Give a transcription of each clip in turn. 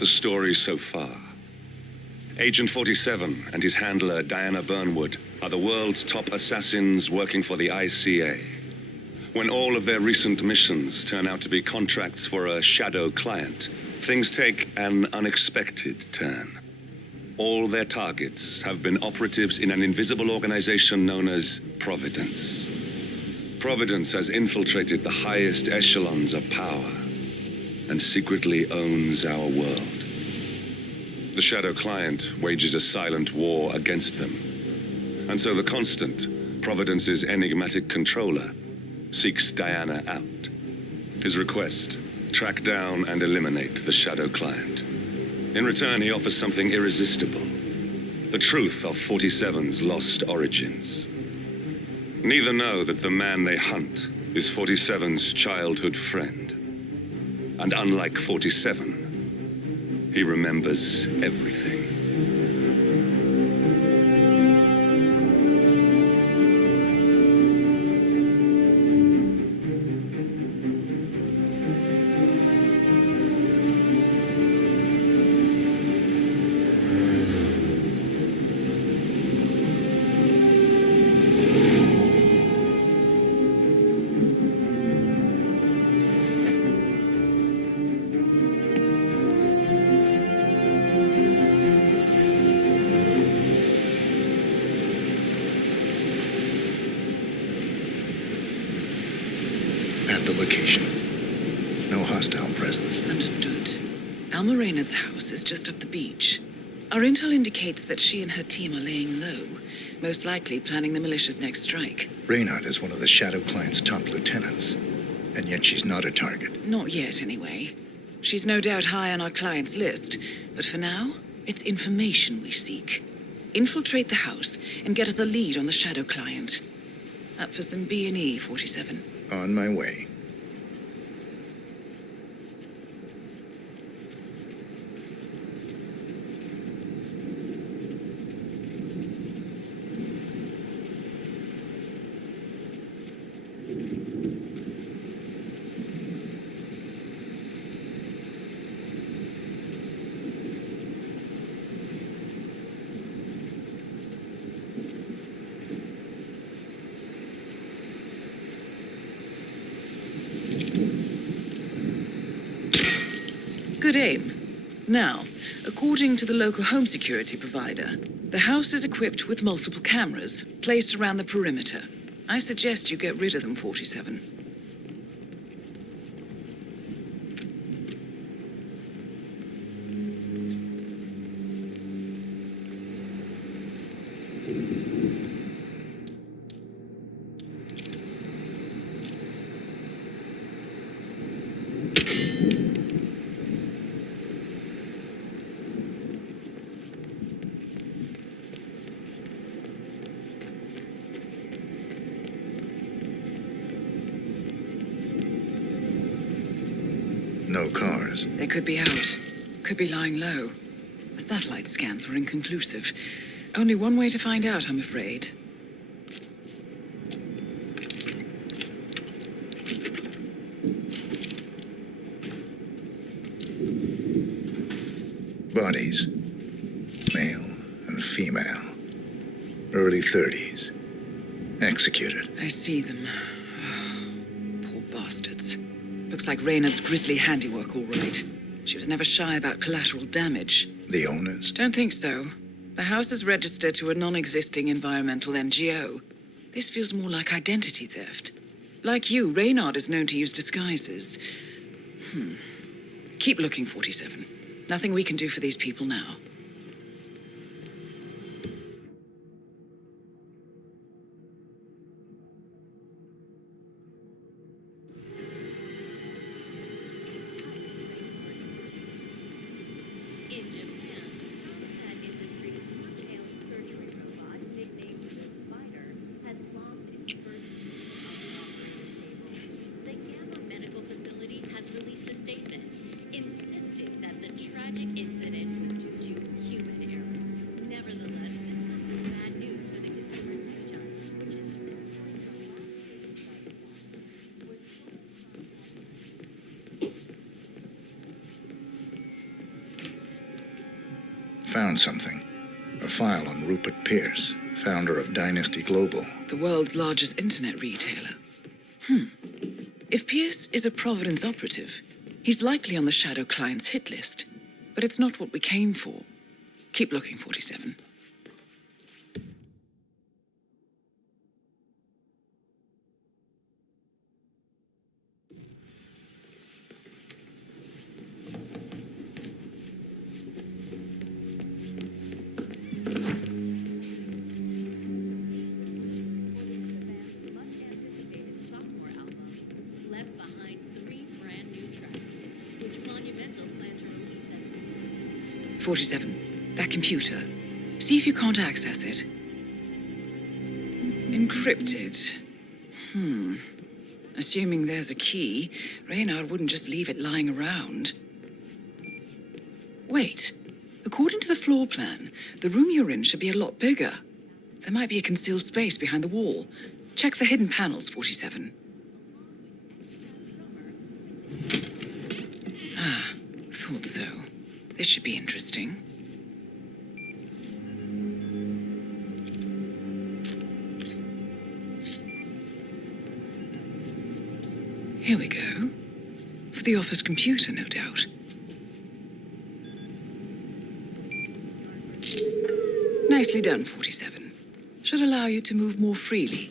the story so far. Agent 47 and his handler, Diana Burnwood, are the world's top assassins working for the ICA. When all of their recent missions turn out to be contracts for a shadow client, things take an unexpected turn. All their targets have been operatives in an invisible organization known as Providence. Providence has infiltrated the highest echelons of power and secretly owns our world. The shadow client wages a silent war against them. And so the Constant, Providence's enigmatic controller, seeks Diana out. His request, track down and eliminate the shadow client. In return, he offers something irresistible. The truth of 47's lost origins. Neither know that the man they hunt is 47's childhood friend. And unlike 47, he remembers everything. Reynard's house is just up the beach. Our intel indicates that she and her team are laying low, most likely planning the militia's next strike. Reynard is one of the Shadow Client's top lieutenants, and yet she's not a target. Not yet, anyway. She's no doubt high on our client's list, but for now, it's information we seek. Infiltrate the house and get us a lead on the Shadow Client. Up for some B&E, 47. On my way. Good aim. Now, according to the local home security provider, the house is equipped with multiple cameras placed around the perimeter. I suggest you get rid of them, 47. No cars. They could be out. Could be lying low. The satellite scans were inconclusive. Only one way to find out, I'm afraid. Bodies. Male and female. Early 30s. Executed. I see them. Poor bastards. Looks like Reynard's grisly handiwork, all right. She was never shy about collateral damage. The owners? Don't think so. The house is registered to a non-existing environmental NGO. This feels more like identity theft. Like you, Reynard is known to use disguises. Keep looking, 47. Nothing we can do for these people now. Released a statement insisting that the tragic incident was due to found something. A file on Rupert Pierce, founder of Dynasty Global. The world's largest internet retailer. If Pierce is a Providence operative, he's likely on the Shadow Client's hit list. But it's not what we came for. Keep looking, 47. Left behind 3 brand new tracks, which Monumental plan to release as 47. That computer. See if you can't access it. Encrypted. Assuming there's a key, Reynard wouldn't just leave it lying around. Wait. According to the floor plan, the room you're in should be a lot bigger. There might be a concealed space behind the wall. Check for hidden panels, 47. Thought so. This should be interesting. Here we go. For the office computer, no doubt. Nicely done, 47. Should allow you to move more freely.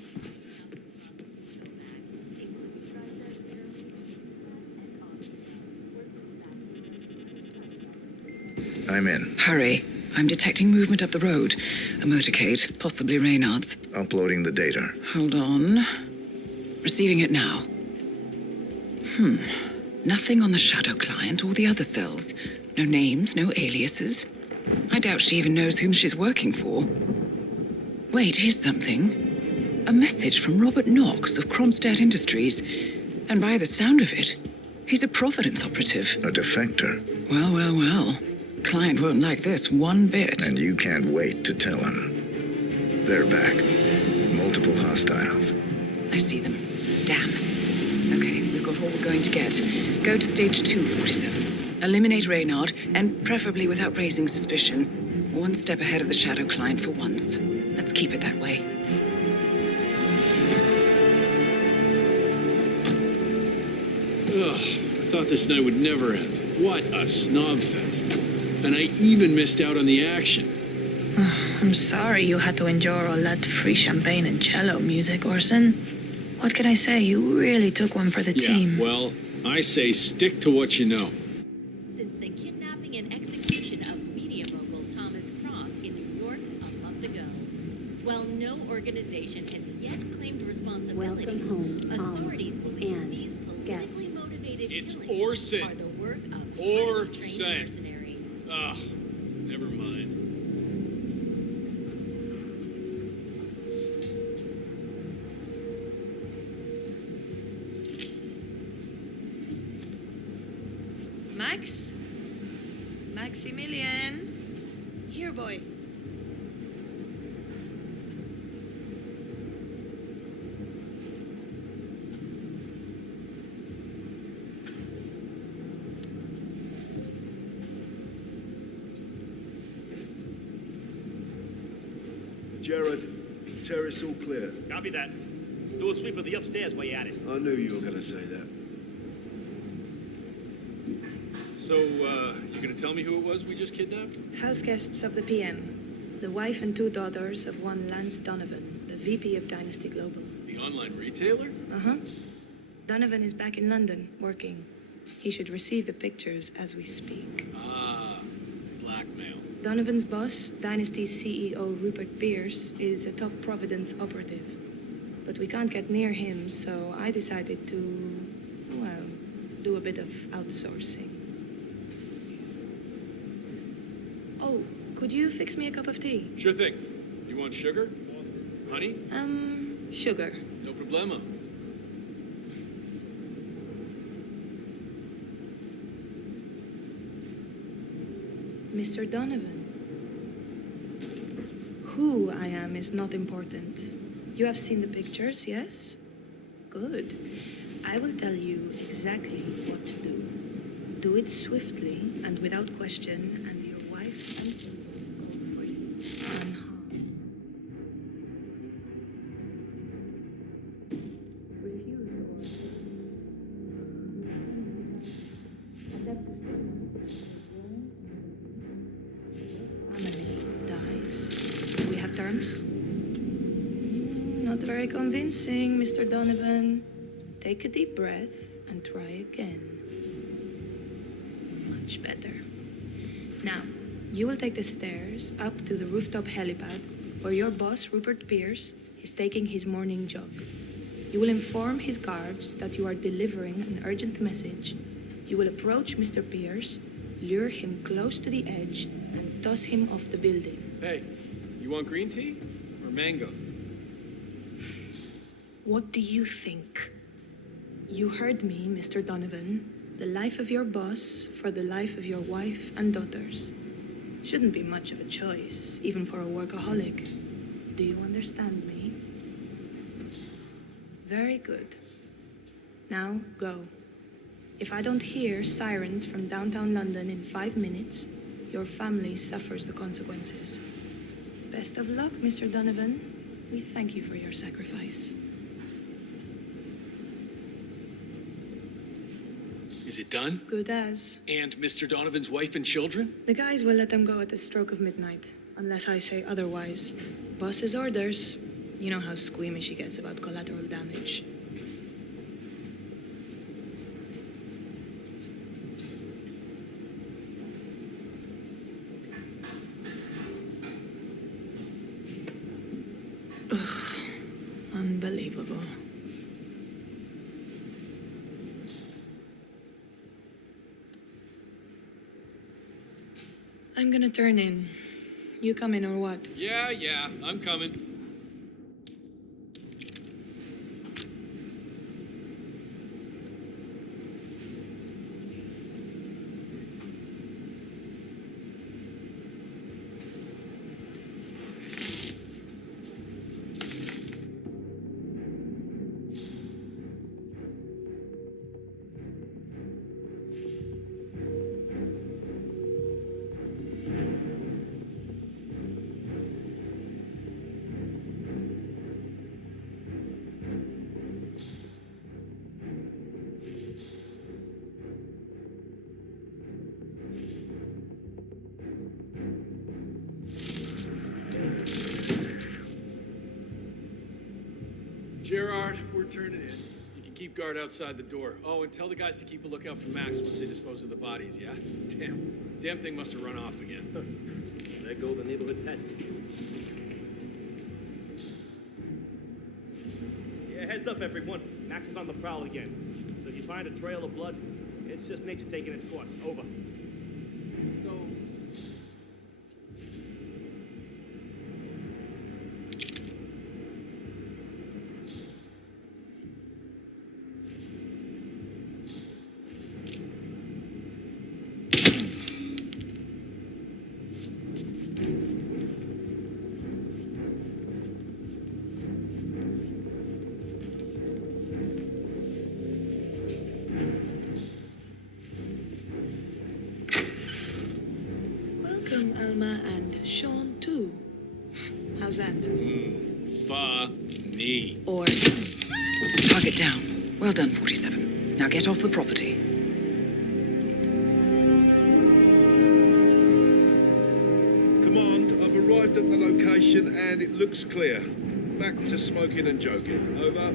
I'm in. Hurry. I'm detecting movement up the road. A motorcade, possibly Reynard's. Uploading the data. Hold on. Receiving it now. Nothing on the Shadow Client or the other cells. No names, no aliases. I doubt she even knows whom she's working for. Wait, here's something. A message from Robert Knox of Kronstadt Industries. And by the sound of it, he's a Providence operative. A defector. Well. Client won't like this one bit. And you can't wait to tell him. They're back. Multiple hostiles. I see them. Damn. Okay, we've got all we're going to get. Go to stage 2, 47. Eliminate Reynard, and preferably without raising suspicion. One step ahead of the Shadow Client for once. Let's keep it that way. Ugh, I thought this night would never end. What a snob fest. And I even missed out on the action. I'm sorry you had to endure all that free champagne and cello music, Orson. What can I say? You really took one for the team. Yeah, well, I say stick to what you know. since the kidnapping and execution of media mogul Thomas Cross in New York a month ago. While no organization has yet claimed responsibility, authorities believe these politically motivated It's killings Orson. are the work of Orson. trained mercenaries. Ugh, never mind. Max? Maximilian? Here, boy. Jared, terrace all clear. Copy that. Do a sweep of the upstairs while you're at it. I knew you were going to say that. So, you gonna tell me who it was we just kidnapped? House guests of the PM. The wife and two daughters of one Lance Donovan, the VP of Dynasty Global. The online retailer? Uh-huh. Donovan is back in London, working. He should receive the pictures as we speak. Ah, blackmail. Donovan's boss, Dynasty's CEO Rupert Pierce, is a top Providence operative. But we can't get near him, so I decided to, well, do a bit of outsourcing. Oh, could you fix me a cup of tea? Sure thing. You want sugar? Honey? Sugar. No problema. Mr. Donovan. Who I am is not important. You have seen the pictures, yes? Good. I will tell you exactly what to do. Do it swiftly and without question, and your wife and children Not very convincing, Mr. Donovan. Take a deep breath and try again. Much better. Now, you will take the stairs up to the rooftop helipad where your boss, Rupert Pierce, is taking his morning jog. You will inform his guards that you are delivering an urgent message. You will approach Mr. Pierce, lure him close to the edge, and toss him off the building. Hey, you want green tea or mango? What do you think? You heard me, Mr. Donovan. The life of your boss for the life of your wife and daughters. Shouldn't be much of a choice, even for a workaholic. Do you understand me? Very good. Now, go. If I don't hear sirens from downtown London in 5 minutes, your family suffers the consequences. Best of luck, Mr. Donovan. We thank you for your sacrifice. Is it done? Good as. And Mr. Donovan's wife and children? The guys will let them go at the stroke of midnight, unless I say otherwise. Boss's orders. You know how squeamish he gets about collateral damage. Ugh, unbelievable. I'm gonna turn in. You come in or what? Yeah, I'm coming. Gerard, we're turning in. You can keep guard outside the door. Oh, and tell the guys to keep a lookout for Max once they dispose of the bodies, yeah? Damn thing must have run off again. There go the neighborhood pets. Yeah, heads up, everyone. Max is on the prowl again. So if you find a trail of blood, it's just nature taking its course. Over. So, Welcome, Alma and Sean, too. How's that? funny. Or... Target down. Well done, 47. Now get off the property. Command, I've arrived at the location and it looks clear. Back to smoking and joking. Over.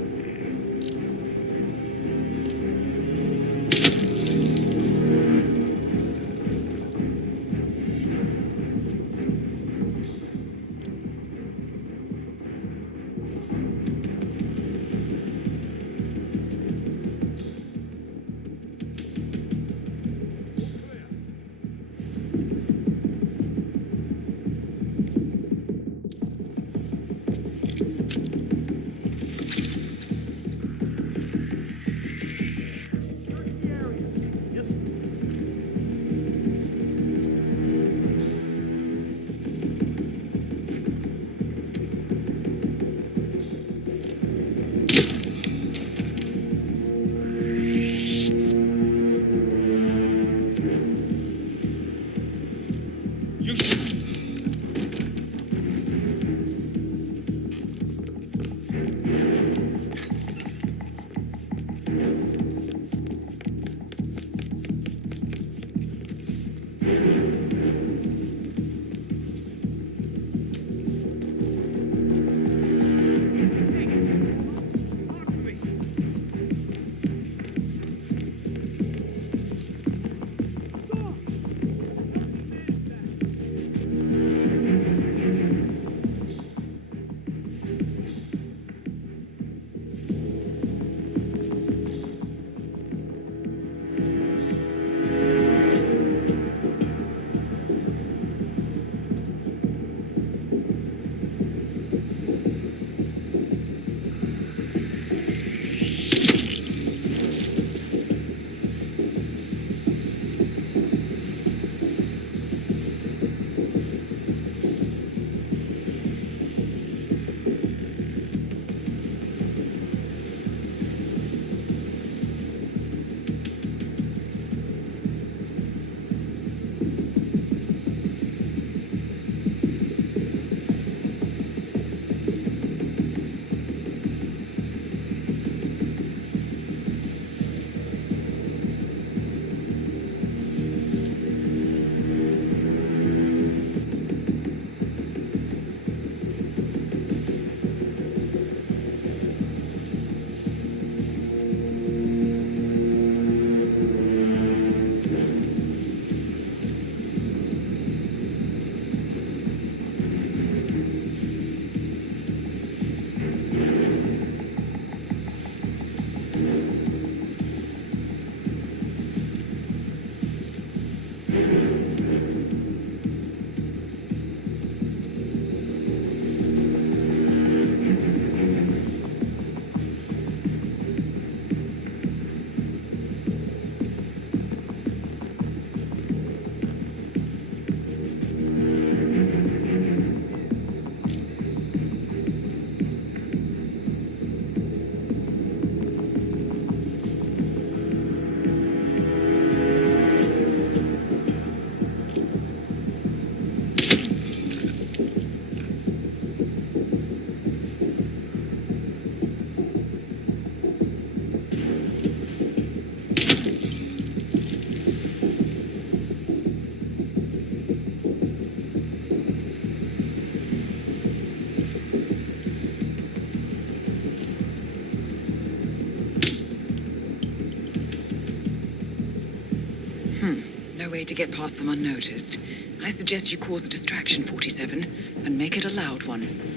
way to get past them unnoticed. I suggest you cause a distraction, 47, and make it a loud one.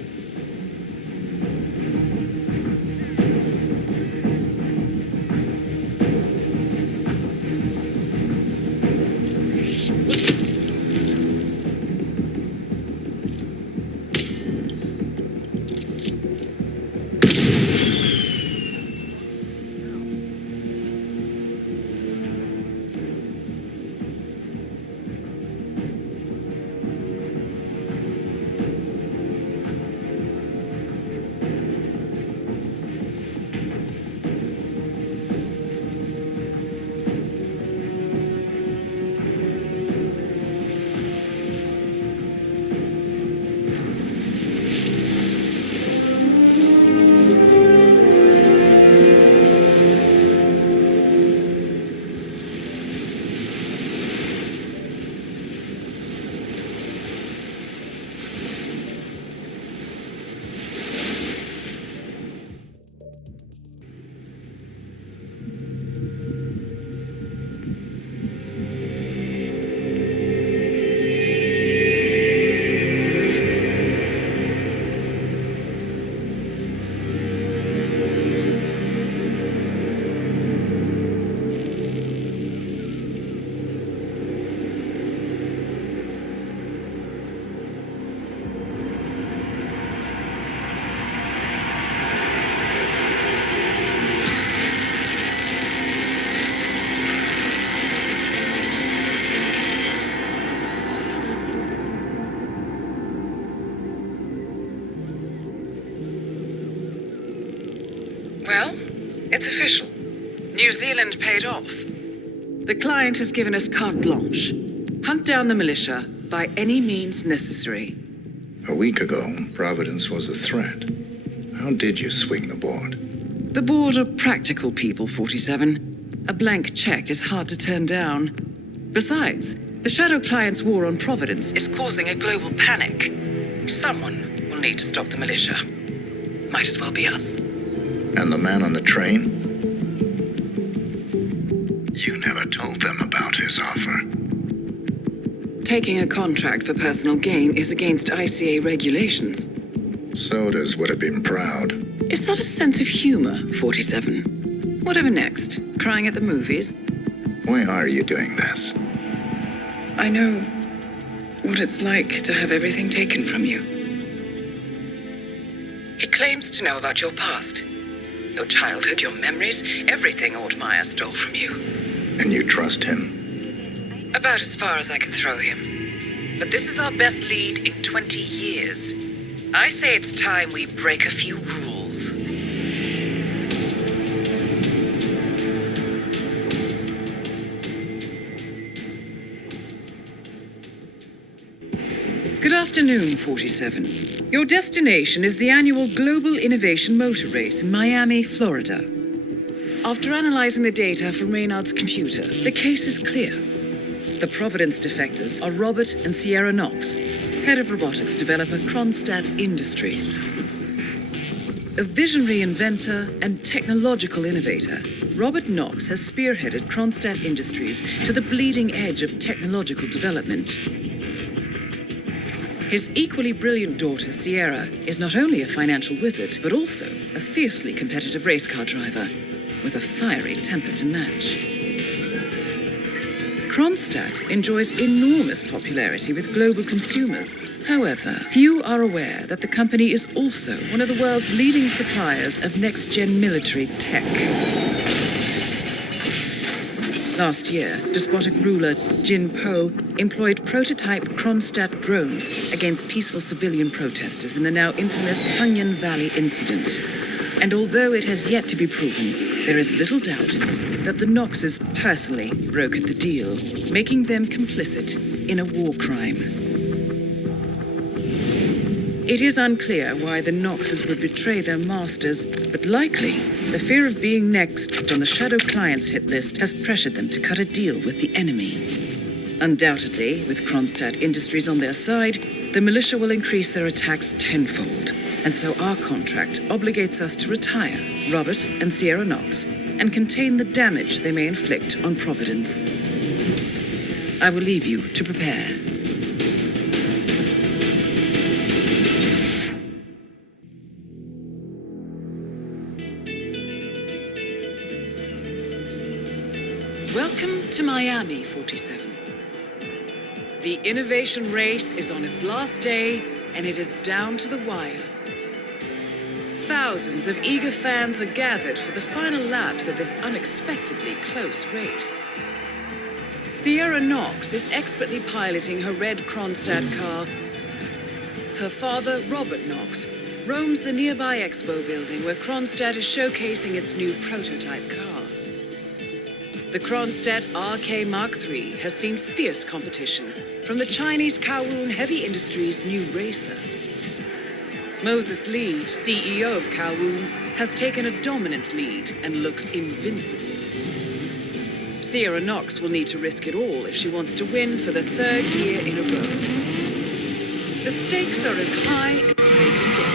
Well, it's official. New Zealand paid off. The client has given us carte blanche. Hunt down the militia by any means necessary. A week ago, Providence was a threat. How did you swing the board? The board are practical people, 47. A blank check is hard to turn down. Besides, the Shadow Client's war on Providence is causing a global panic. Someone will need to stop the militia. Might as well be us. And the man on the train? You never told them about his offer. Taking a contract for personal gain is against ICA regulations. Sodas would have been proud. Is that a sense of humor, 47? Whatever next? Crying at the movies? Why are you doing this? I know what it's like to have everything taken from you. He claims to know about your past. Your childhood, your memories, everything Ortmeyer stole from you. And you trust him? About as far as I can throw him. But this is our best lead in 20 years. I say it's time we break a few rules. Good afternoon, 47. Your destination is the annual Global Innovation Motor Race in Miami, Florida. After analyzing the data from Reynard's computer, the case is clear. The Providence defectors are Robert and Sierra Knox, head of robotics developer Kronstadt Industries. A visionary inventor and technological innovator, Robert Knox has spearheaded Kronstadt Industries to the bleeding edge of technological development. His equally brilliant daughter, Sierra, is not only a financial wizard, but also a fiercely competitive race car driver, with a fiery temper to match. Kronstadt enjoys enormous popularity with global consumers. However, few are aware that the company is also one of the world's leading suppliers of next-gen military tech. Last year, despotic ruler Jin Po employed prototype Kronstadt drones against peaceful civilian protesters in the now infamous Tunyon Valley incident. And although it has yet to be proven, there is little doubt that the Knoxes personally brokered the deal, making them complicit in a war crime. It is unclear why the Knoxes would betray their masters, but likely the fear of being next on the Shadow Client's hit list has pressured them to cut a deal with the enemy. Undoubtedly, with Kronstadt Industries on their side, the militia will increase their attacks tenfold, and so our contract obligates us to retire Robert and Sierra Knox and contain the damage they may inflict on Providence. I will leave you to prepare. Welcome to Miami, 47. The innovation race is on its last day, and it is down to the wire. Thousands of eager fans are gathered for the final laps of this unexpectedly close race. Sierra Knox is expertly piloting her red Kronstadt car. Her father, Robert Knox, roams the nearby expo building where Kronstadt is showcasing its new prototype car. The Kronstadt RK Mark III has seen fierce competition from the Chinese Kowloon Heavy Industries' new racer. Moses Lee, CEO of Kowloon, has taken a dominant lead and looks invincible. Sierra Knox will need to risk it all if she wants to win for the third year in a row. The stakes are as high as they can get.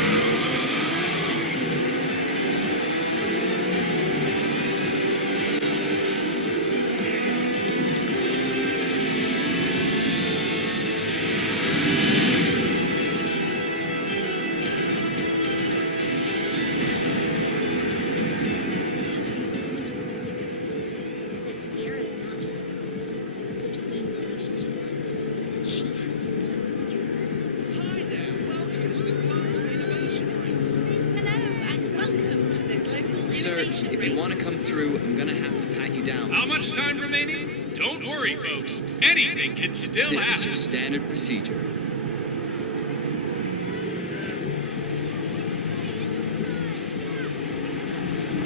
If you want to come through, I'm gonna have to pat you down. How much time remaining? Don't worry, folks. Anything can still happen. This is just standard procedure.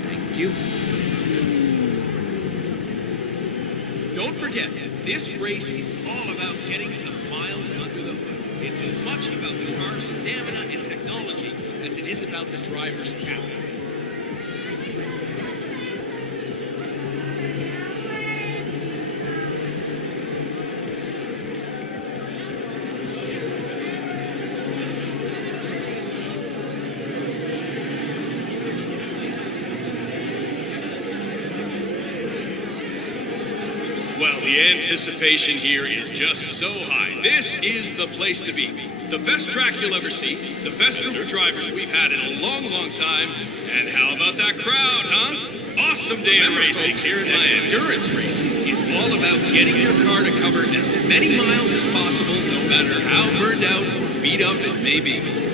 Thank you. Don't forget, this race is all about getting some miles under the hood. It's as much about the car's stamina and technology as it is about the driver's talent. Well, the anticipation here is just so high. This is the place to be. The best track you'll ever see, the best group of drivers we've had in a long, long time, and how about that crowd, huh? Awesome day of racing here in Miami. Endurance racing is all about getting your car to cover as many miles as possible, no matter how burned out or beat up it may be.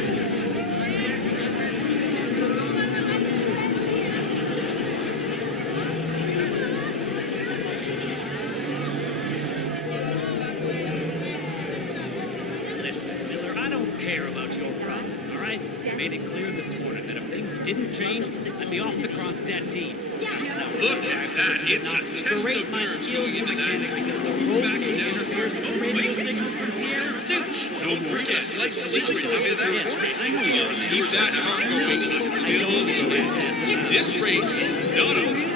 I'd be off the Kronstadt team. Look at that. It's a test of nerves going into that. Backs down her first. Oh, wait. Is there a touch? Don't forget, slight secret of that racing is to keep that car going. This race is not over.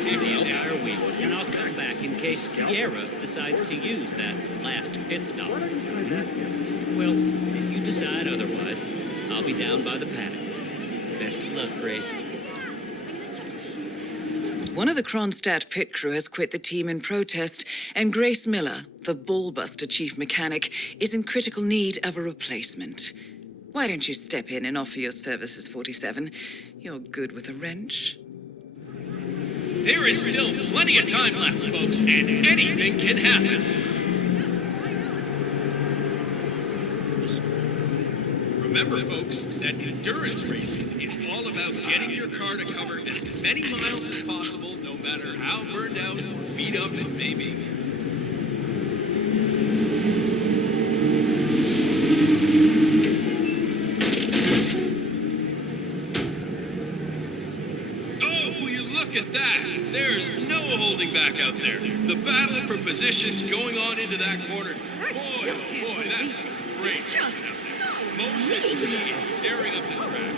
Take the entire week, and I'll come back in case Sierra decides to use that last pit stop. Well, if you decide otherwise, I'll be down by the paddock. Best of luck, Grace. One of the Kronstadt pit crew has quit the team in protest, and Grace Miller, the ballbuster chief mechanic, is in critical need of a replacement. Why don't you step in and offer your services, 47? You're good with a wrench. There is still plenty of time left, folks, and anything can happen. Remember, folks, that endurance racing is all about getting your car to cover as many miles as possible, no matter how burned out or beat up it may be. Oh, will you look at that? There's no holding back out there. The battle for positions going on into that corner. Boy, oh boy, that's great. It's just so Moses Lee is tearing up the track.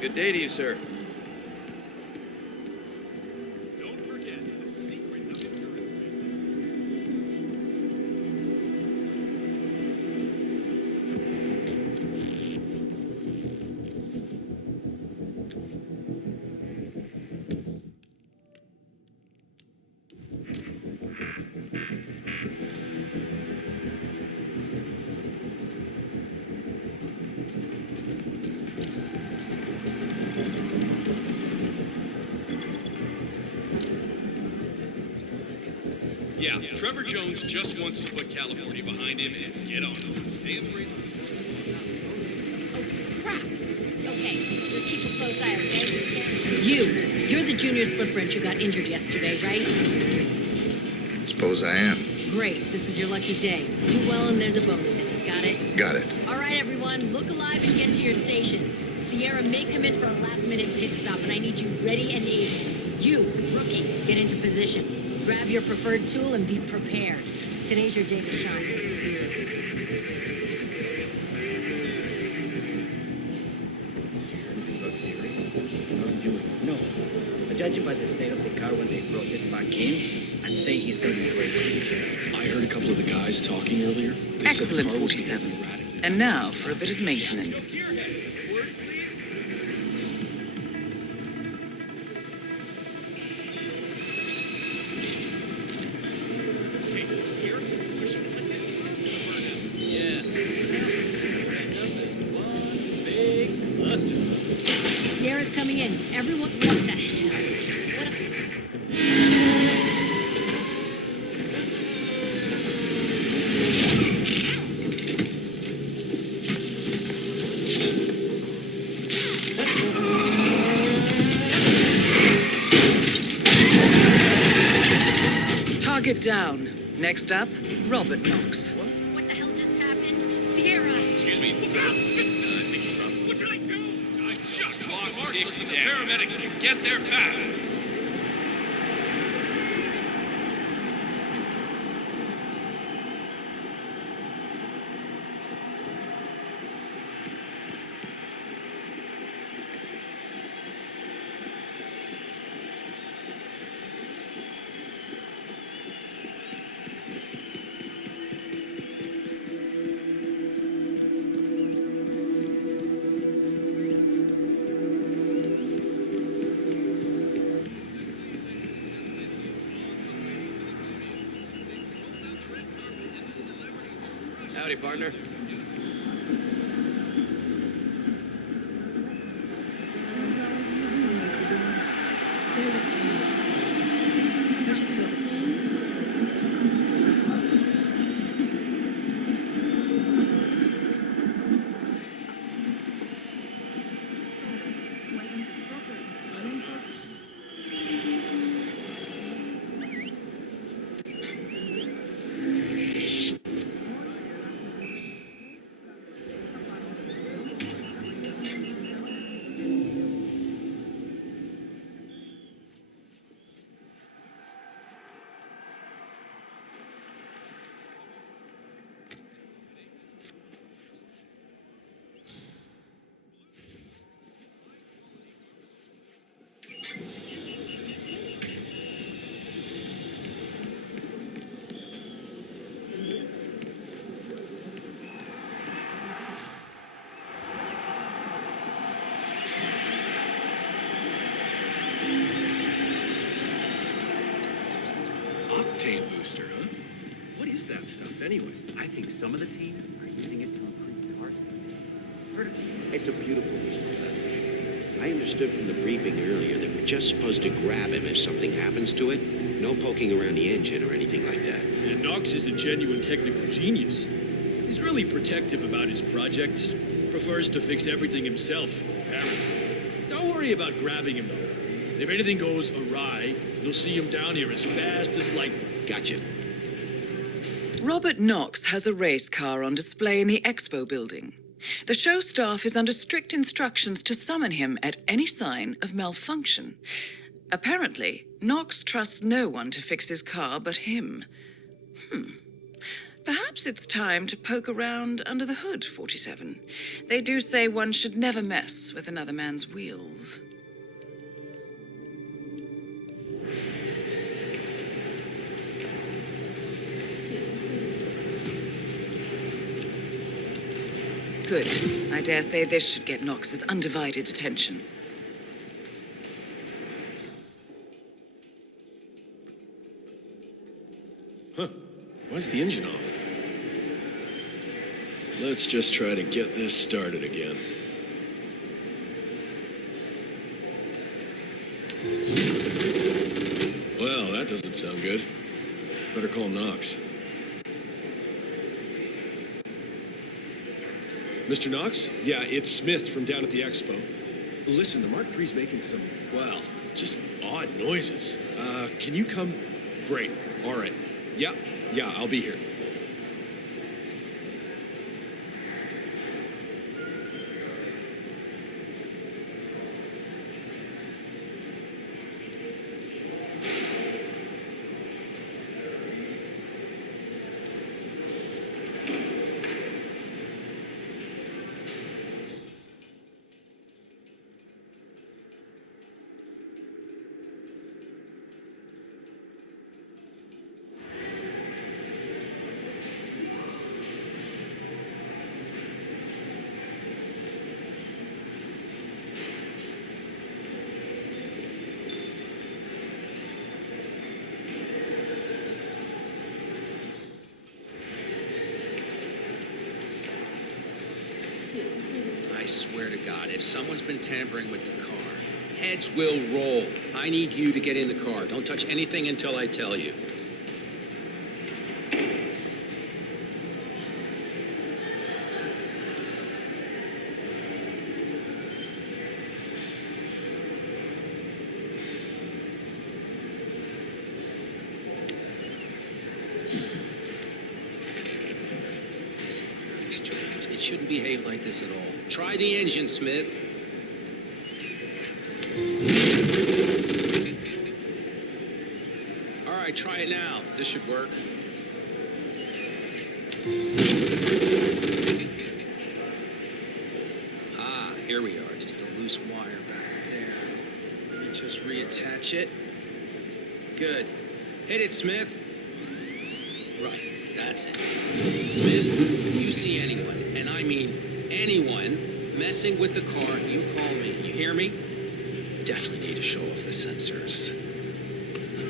Good day to you, sir. Don't forget the secret of endurance racing. Yeah, Trevor Jones just wants to put California behind him and get on it. Stay in the race. Oh, crap. Okay, let's keep a close eye, okay? You're the junior slip wrench who got injured yesterday, right? Suppose I am. Great, this is your lucky day. Do well and there's a bonus in it, got it? Got it. All right, everyone, look alive and get to your stations. Sierra may come in for a last-minute pit stop, and I need you ready and able. You, rookie, get into position. Grab your preferred tool and be prepared. Today's your day to shine. No. Judging by the state of the car when they brought it back in, I'd say he's still in great condition. I heard a couple of the guys talking earlier. They Excellent, said the car was 47. erratic. And now for a bit of maintenance. Sierra's coming in. Everyone, what the hell? What a... Target down. Next up, Robert Knox. What the hell just happened? Sierra! Excuse me. Look out! What should I do? I just clocked Marshall so the paramedics can get there fast. Howdy, partner. Octane booster, huh? What is that stuff anyway? I think some of the team are using it to improve cars. It's a beautiful piece. I understood from the briefing earlier that we're just supposed to grab him if something happens to it. No poking around the engine or anything like that. And Knox is a genuine technical genius. He's really protective about his projects. Prefers to fix everything himself, apparently. Don't worry about grabbing him, though. If anything goes awry, you'll see him down here as fast as lightning. Gotcha. Robert Knox has a race car on display in the expo building. The show staff is under strict instructions to summon him at any sign of malfunction. Apparently, Knox trusts no one to fix his car but him. Perhaps it's time to poke around under the hood, 47. They do say one should never mess with another man's wheels. Good. I dare say this should get Knox's undivided attention. Huh. Why's the engine off? Let's just try to get this started again. Well, that doesn't sound good. Better call Knox. Mr. Knox? Yeah, it's Smith from down at the expo. Listen, the Mark III's making some, well, just odd noises. Can you come? Great. All right. Yeah, I'll be here. I swear to God, if someone's been tampering with the car, heads will roll. I need you to get in the car. Don't touch anything until I tell you. It shouldn't behave like this at all. Try the engine, Smith. All right, try it now. This should work. Ah, here we are. Just a loose wire back there. Let me just reattach it. Good. Hit it, Smith. Right, that's it. Smith, if you see anyone, and I mean anyone, messing with the car, you call me. You hear me? Definitely need to show off the sensors.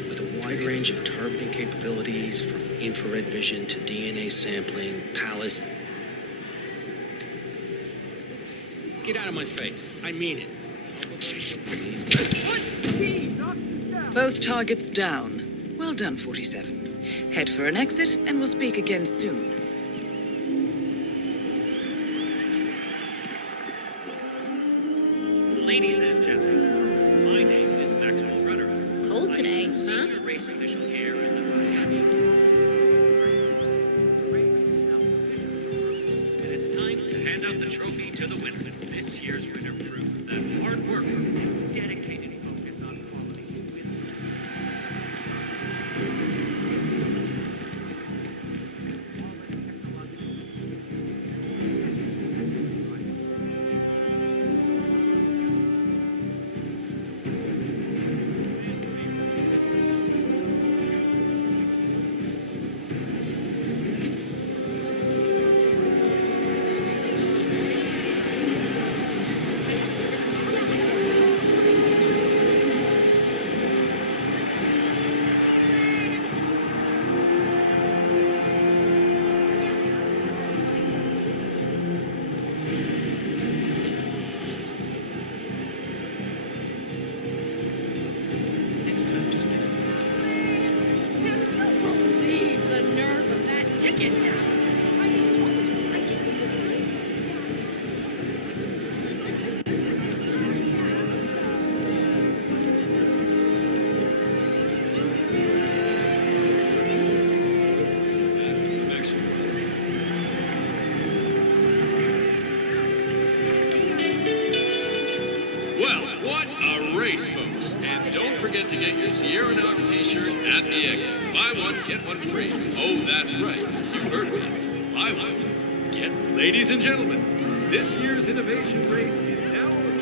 With a wide range of targeting capabilities, from infrared vision to DNA sampling, Palace. Get out of my face. I mean it. Both targets down. Well done, 47. Head for an exit, and we'll speak again soon. Ladies and gentlemen, my name is Maxwell Rudder. Cold today, huh? Senior race official here in the And it's time to hand out the trophy to the winner. This year's winner proved that hard work, dedicated focus on quality wins. Next time, just get it. Believe the nerve of that ticket. I just need to Well, what a race, folks. And don't forget to get your Sierra Knox t-shirt at the exit. Buy one, get one free. Oh, that's right. You heard me. Buy one, get one. Ladies and gentlemen, this year's innovation race is now over.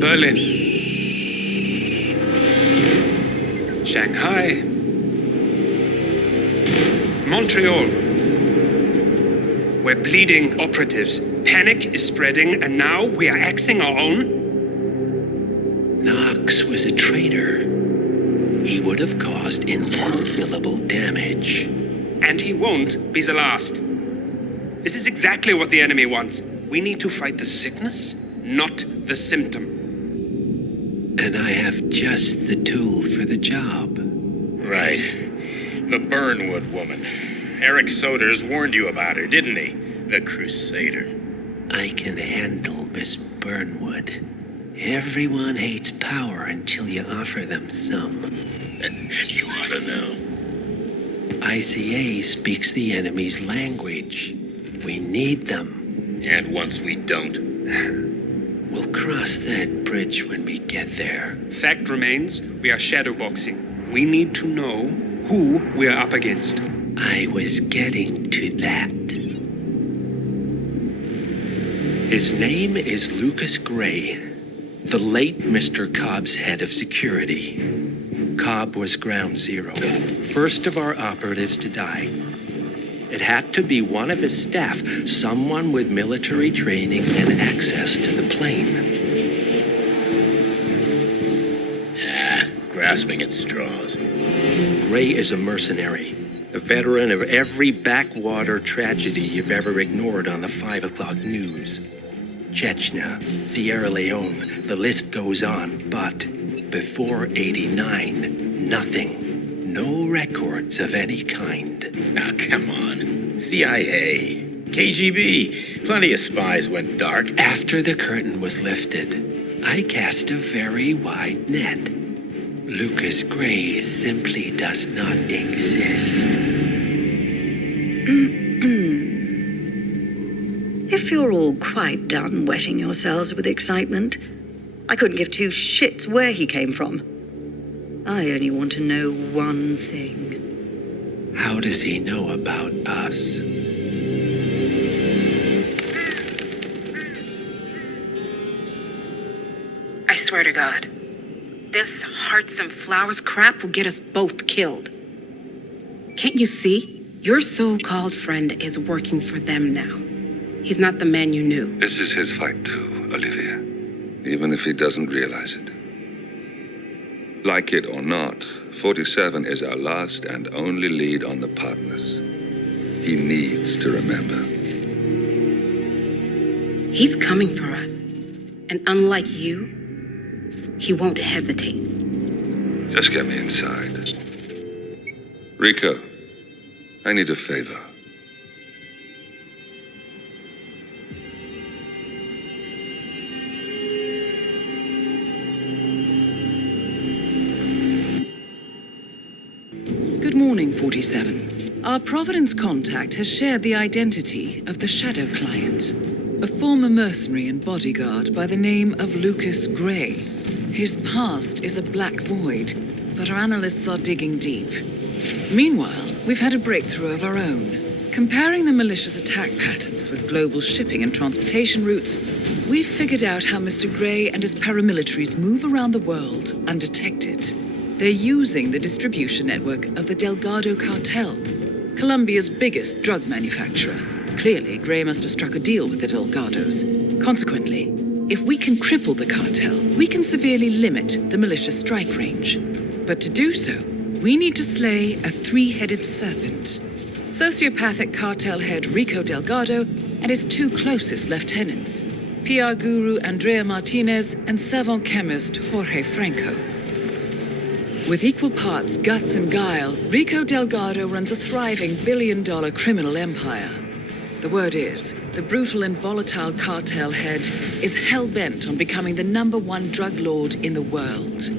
Berlin, Shanghai, Montreal, We're bleeding operatives. Panic is spreading, and now we are axing our own? Knox was a traitor. He would have caused incalculable damage. And he won't be the last. This is exactly what the enemy wants. We need to fight the sickness, not the symptom. And I have just the tool for the job. Right. The Burnwood woman. Eric Soders warned you about her, didn't he? The Crusader. I can handle Miss Burnwood. Everyone hates power until you offer them some. And you ought to know. ICA speaks the enemy's language. We need them. And once we don't? We'll cross that bridge when we get there. Fact remains, we are shadowboxing. We need to know who we are up against. I was getting to that. His name is Lucas Gray, the late Mr. Cobb's head of security. Cobb was ground zero, first of our operatives to die. It had to be one of his staff, someone with military training and access to the plane. Grasping at straws. Gray is a mercenary, a veteran of every backwater tragedy you've ever ignored on the 5 o'clock news. Chechnya, Sierra Leone, the list goes on, but before '89, nothing. No records of any kind. Now, come on. CIA, KGB, plenty of spies went dark. After the curtain was lifted, I cast a very wide net. Lucas Gray simply does not exist. If you're all quite done wetting yourselves with excitement, I couldn't give two shits where he came from. I only want to know one thing. How does he know about us? I swear to God, this hearts and flowers crap will get us both killed. Can't you see? Your so-called friend is working for them now. He's not the man you knew. This is his fight too, Olivia. Even if he doesn't realize it. Like it or not, 47 is our last and only lead on the partners. He needs to remember. He's coming for us. And unlike you, he won't hesitate. Just get me inside. Rico, I need a favor. Good morning, 47. Our Providence contact has shared the identity of the Shadow Client, a former mercenary and bodyguard by the name of Lucas Gray. His past is a black void, but our analysts are digging deep. Meanwhile, we've had a breakthrough of our own. Comparing the malicious attack patterns with global shipping and transportation routes, we've figured out how Mr. Gray and his paramilitaries move around the world undetected. They're using the distribution network of the Delgado cartel, Colombia's biggest drug manufacturer. Clearly, Gray must have struck a deal with the Delgados. Consequently, if we can cripple the cartel, we can severely limit the militia's strike range. But to do so, we need to slay a three-headed serpent. Sociopathic cartel head Rico Delgado and his two closest lieutenants, PR guru Andrea Martinez and savant chemist Jorge Franco. With equal parts guts and guile, Rico Delgado runs a thriving billion-dollar criminal empire. The word is, the brutal and volatile cartel head is hell-bent on becoming the #1 drug lord in the world.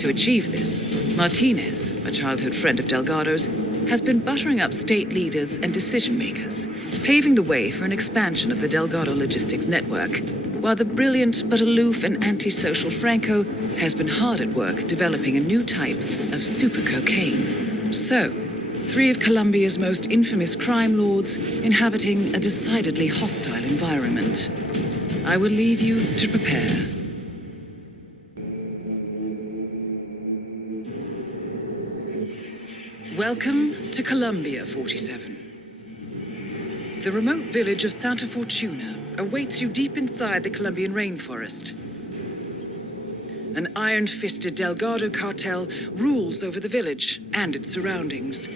To achieve this, Martinez, a childhood friend of Delgado's, has been buttering up state leaders and decision-makers, paving the way for an expansion of the Delgado logistics network, while the brilliant but aloof and antisocial Franco has been hard at work developing a new type of super cocaine. So, 3 of Colombia's most infamous crime lords inhabiting a decidedly hostile environment. I will leave you to prepare. Welcome to Colombia, 47. The remote village of Santa Fortuna awaits you deep inside the Colombian rainforest. An iron-fisted Delgado cartel rules over the village and its surroundings.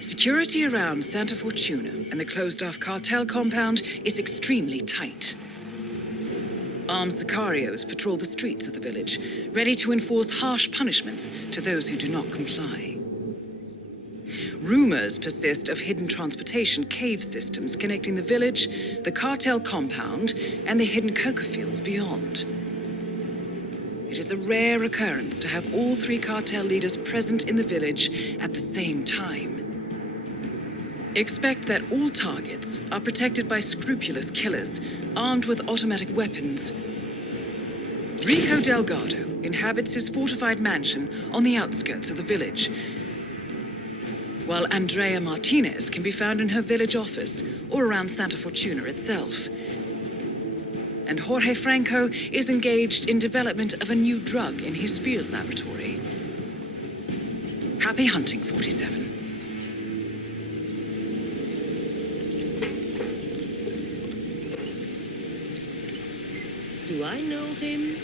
Security around Santa Fortuna and the closed-off cartel compound is extremely tight. Armed sicarios patrol the streets of the village, ready to enforce harsh punishments to those who do not comply. Rumors persist of hidden transportation cave systems connecting the village, the cartel compound, and the hidden coca fields beyond. It is a rare occurrence to have all three cartel leaders present in the village at the same time. Expect that all targets are protected by scrupulous killers armed with automatic weapons. Rico Delgado inhabits his fortified mansion on the outskirts of the village, while Andrea Martinez can be found in her village office or around Santa Fortuna itself. And Jorge Franco is engaged in development of a new drug in his field laboratory. Happy hunting, 47. Do I know him?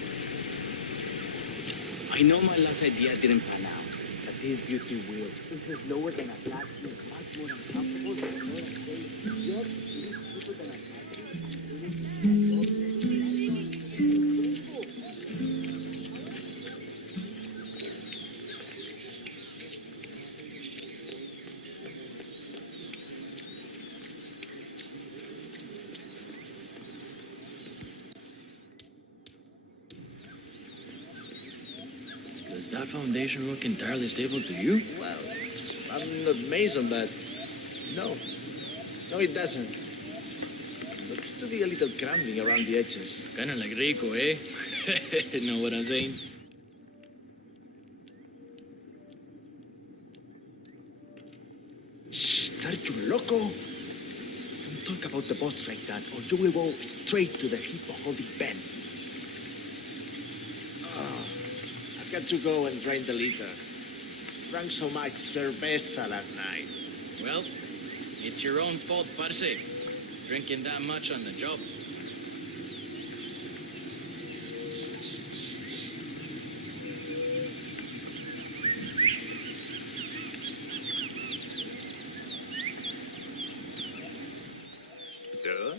I know my last idea didn't pan out. But this beauty wheel is lower than a flat wheel, much more uncomfortable than more safe. Yet, it is cheaper than a Does that foundation look entirely stable to you? Well, I'm not Mason, but no. No, it doesn't. Looks to be a little crumbling around the edges. Kinda like Rico, eh? Know what I'm saying? Shh, you loco. Don't talk about the boss like that, or you will go straight to the hippo holding Ben. I've got to go and drain the litter. Drank so much cerveza last night. Well, it's your own fault, parce. Drinking that much on the job. Yeah?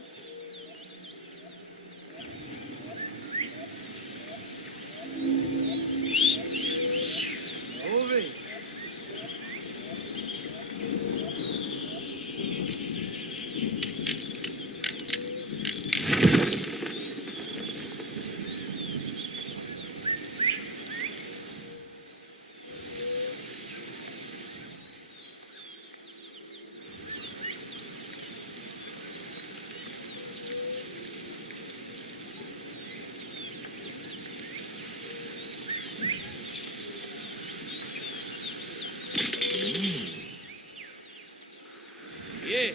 Yeah,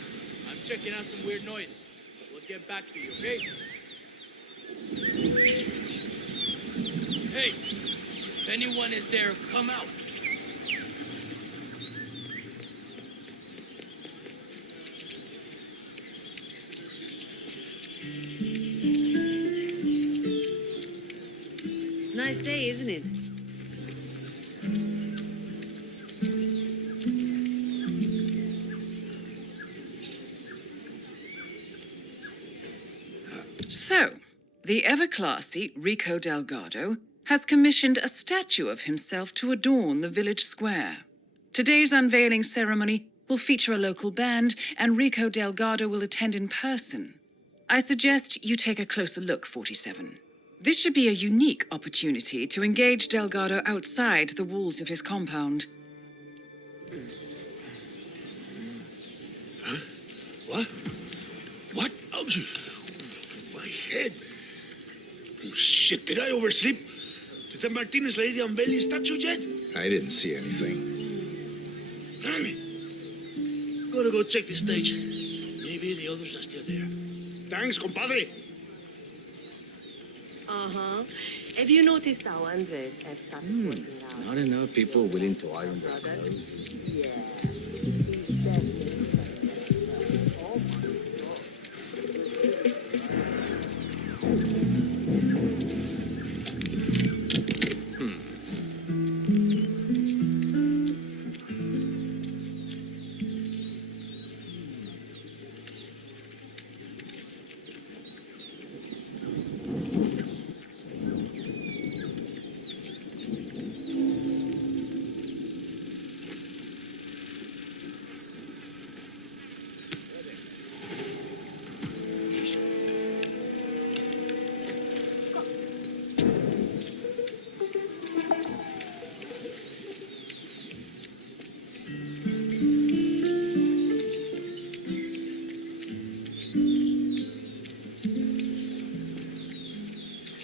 I'm checking out some weird noise. We'll get back to you, okay? Hey, if anyone is there, come out. Nice day, isn't it? So, the ever-classy Rico Delgado has commissioned a statue of himself to adorn the village square. Today's unveiling ceremony will feature a local band, and Rico Delgado will attend in person. I suggest you take a closer look, 47. This should be a unique opportunity to engage Delgado outside the walls of his compound. Huh? What? What? Oh, my head. Oh, shit, did I oversleep? Did the Martinez lady unveil his statue yet? I didn't see anything. Gotta go check the stage. Maybe the others are still there. Thanks, compadre. Uh-huh. Have you noticed how Andres has started working out? Not enough people willing to iron their clothes. Yeah. He's definitely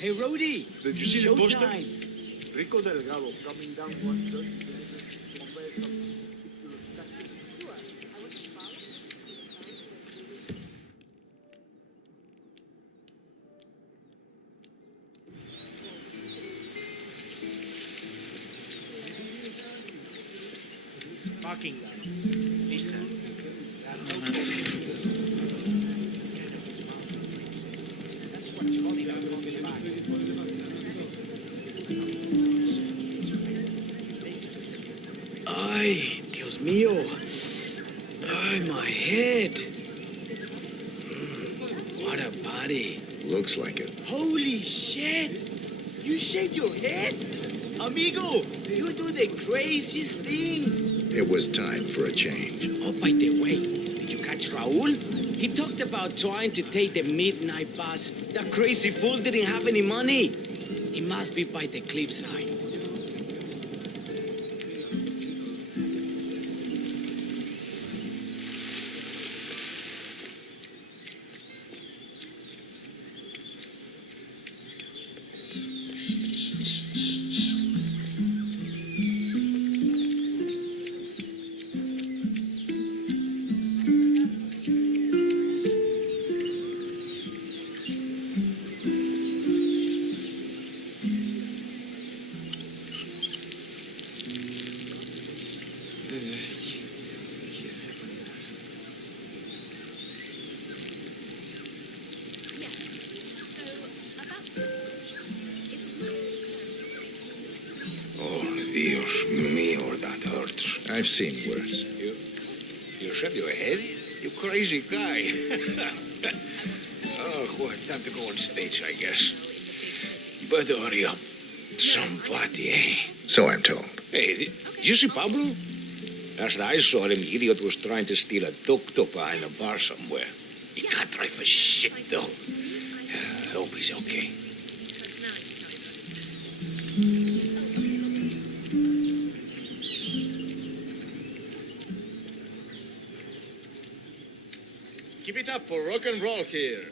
Hey, Rhodey. Did you see the poster? Showtime. Rico Delgado coming down 130. These fucking guys. Listen. That's what's holding our country back. Ay, Dios mío. Ay, my head. What a body. Looks like it. Holy shit! You shaved your head? Amigo, you do the craziest things. It was time for a change. Oh, by the way, did you catch Raul? He talked about trying to take the midnight bus. That crazy fool didn't have any money. He must be by the cliffside. Dios mío, that hurts. I've seen worse. You shaved your head? You crazy guy. Oh, well, time to go on stage, I guess. But hurry up. Somebody, eh? So I'm told. Hey, did you see Pablo? Last I saw him, the idiot was trying to steal a tuk-tuk behind a bar somewhere. He can't drive for shit, though. I hope he's okay. Keep it up for rock and roll here.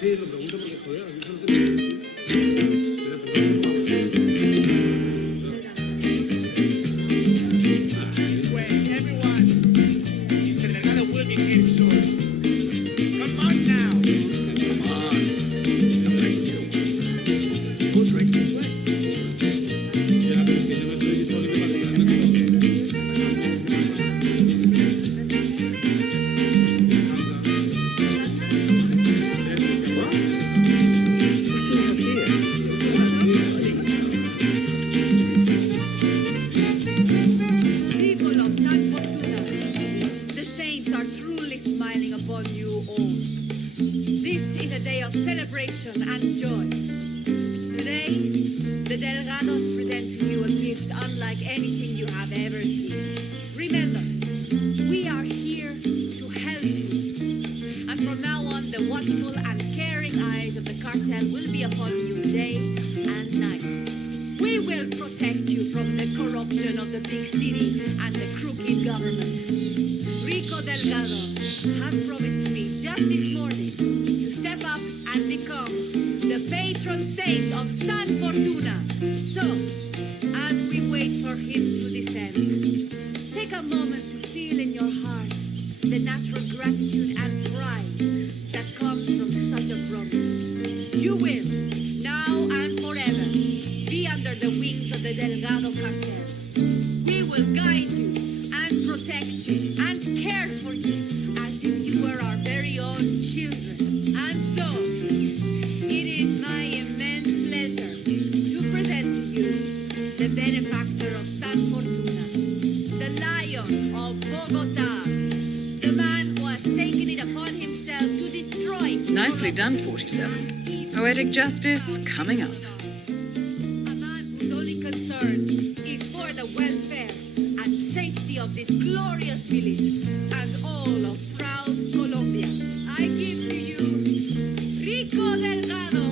Sí, lo pregunto porque, joder, aquí solo tengo... The benefactor of San Fortuna, the lion Nicely done, 47. Poetic justice coming up. Whose only concern is for the welfare and safety of this glorious village and all of proud Colombia. I give to you Rico Delgado.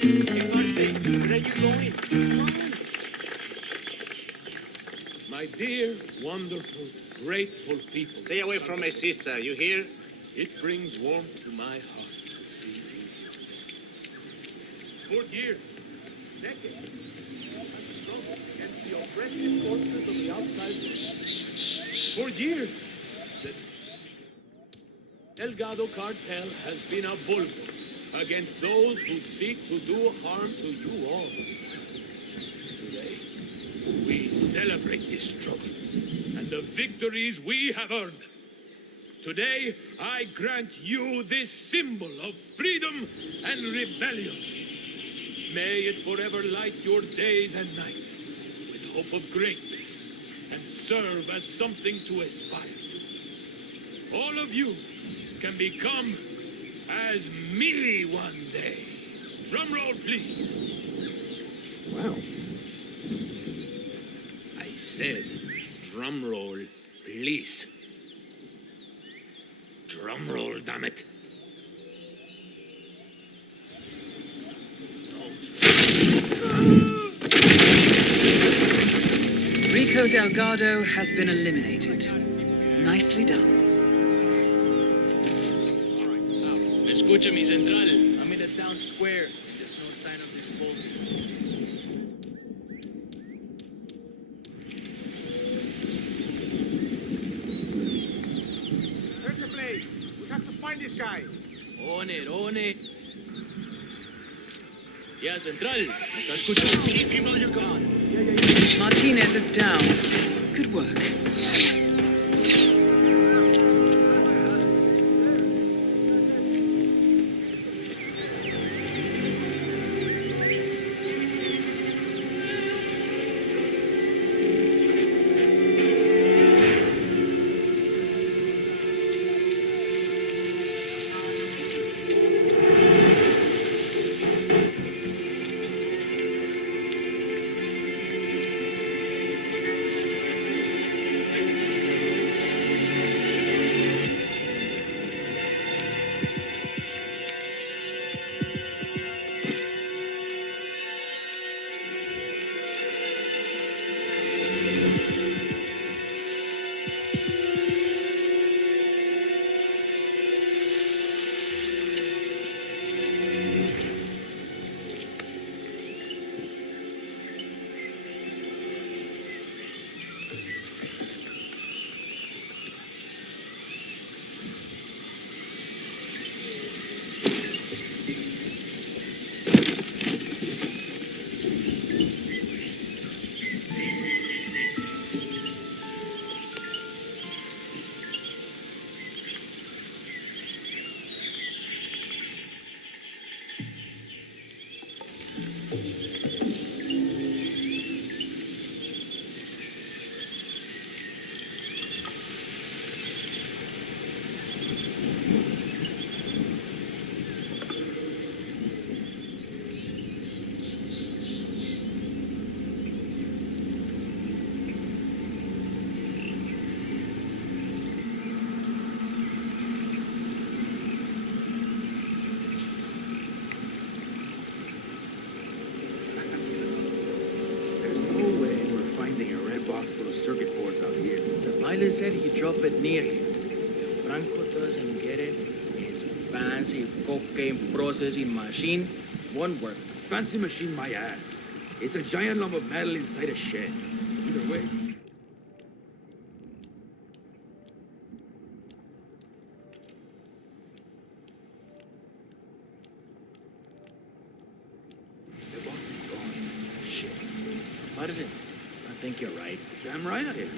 Hey, Marcy, where are you going? My dear, wonderful, grateful people. Stay away from my sister, you hear? It brings warmth to my heart to see you. For years, decades, I've struggled against the oppressive forces of the outside world. For years, the Delgado cartel has been a bulwark against those who seek to do harm to you all. Today, we celebrate this struggle and the victories we have earned. Today, I grant you this symbol of freedom and rebellion. May it forever light your days and nights with hope of greatness and serve as something to aspire to. All of you can become as me one day. Drum roll, please. Wow. I said, drum roll, please. Drum roll, damn it. Rico Delgado has been eliminated. Nicely done. Me escucha, mi central. I'm in the town square. There's no sign of this boat. Search the place. We have to find this guy. On it, on it. Yeah, central. ¿Me está escuchando? Keep him on your guard. Martinez is down. Good work. Miley said he dropped it near him. If Franco doesn't get it, his fancy cocaine processing machine won't work. Fancy machine, my ass. It's a giant lump of metal inside a shed. Either way. The boss is gone. Shit. What is it? I think you're right. Damn right I am.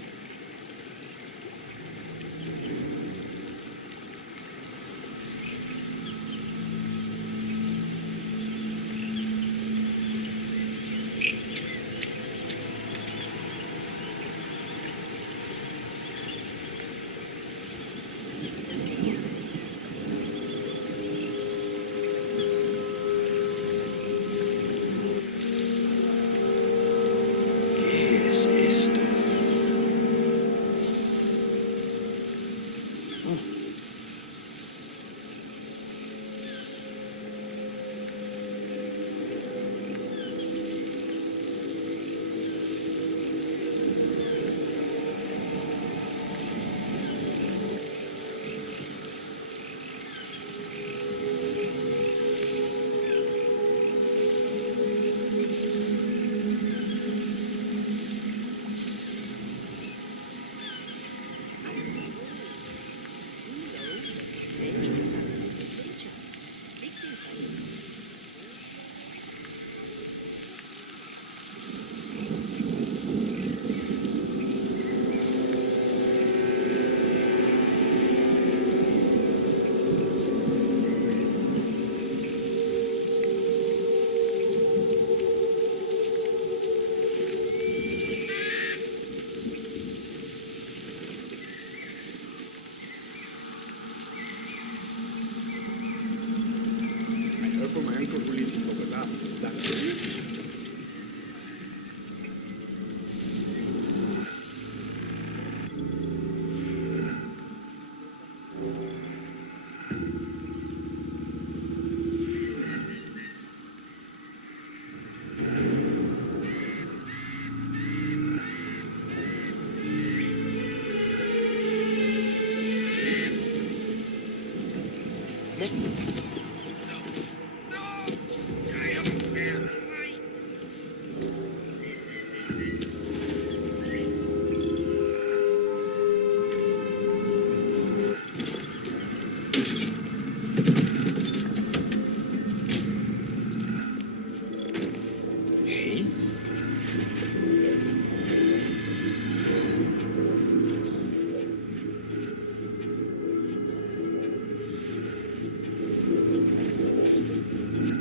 político, ¿verdad?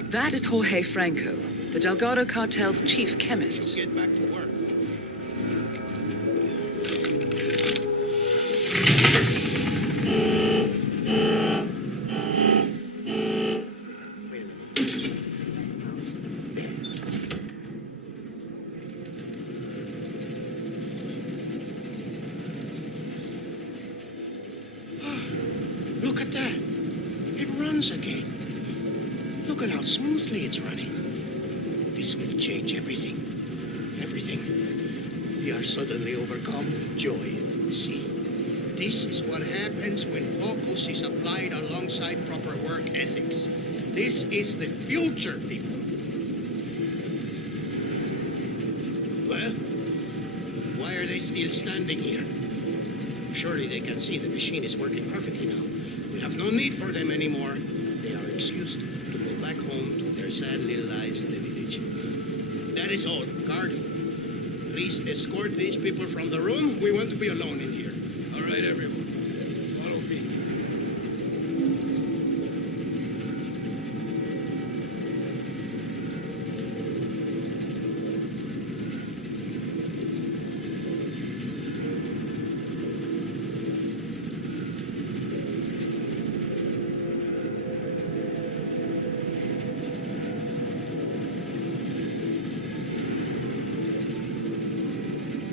That is Jorge Franco, the Delgado cartel's chief chemist. Get back to work. Look at that. It runs again. Look at how smoothly it's running. This will change everything. Everything. We are suddenly overcome with joy. See? This is what happens when focus is applied alongside proper work ethics. This is the future, people. Well, why are they still standing here? Surely they can see the machine is working perfectly now. We have no need for them anymore. They are excused to go back home to their sad little lives in the village. That is all. Guard, please escort these people from the room. We want to be alone in here. All right, everyone. Follow me.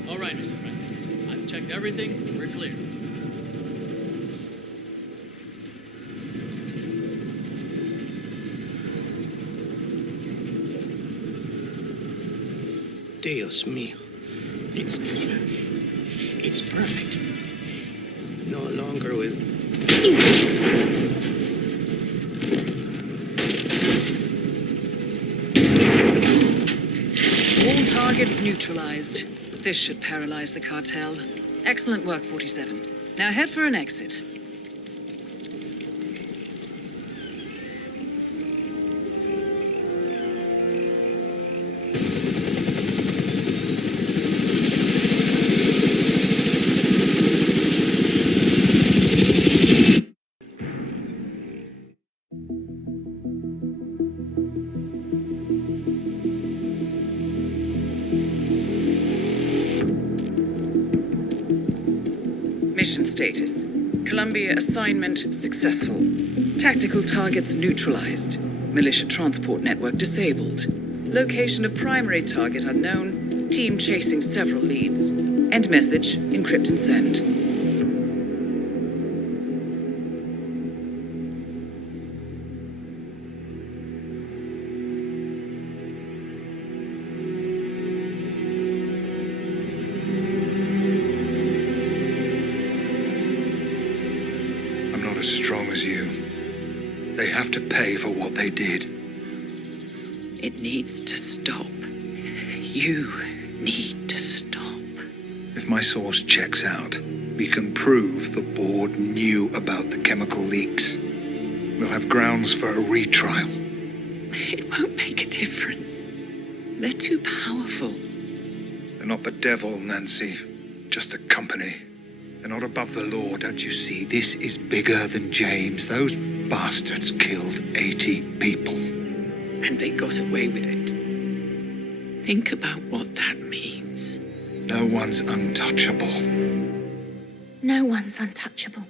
All right, Mr. Frank. I've checked everything. We're clear. Dios mío. It's perfect. No longer will... All targets neutralized. This should paralyze the cartel. Excellent work, 47. Now head for an exit. Mission status. Colombia assignment successful. Tactical targets neutralized. Militia transport network disabled. Location of primary target unknown. Team chasing several leads. End message. Encrypt and send. Strong as you. They have to pay for what they did. It needs to stop. You need to stop. If my source checks out, we can prove the board knew about the chemical leaks. We'll have grounds for a retrial. It won't make a difference. They're too powerful. They're not the devil, Nancy. Just a company. They're not above the law, don't you see? This is bigger than James. Those bastards killed 80 people. And they got away with it. Think about what that means. No one's untouchable. No one's untouchable.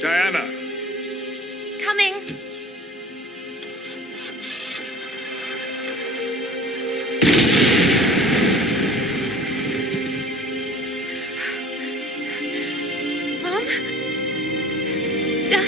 Diana! Coming! Mom? Dad?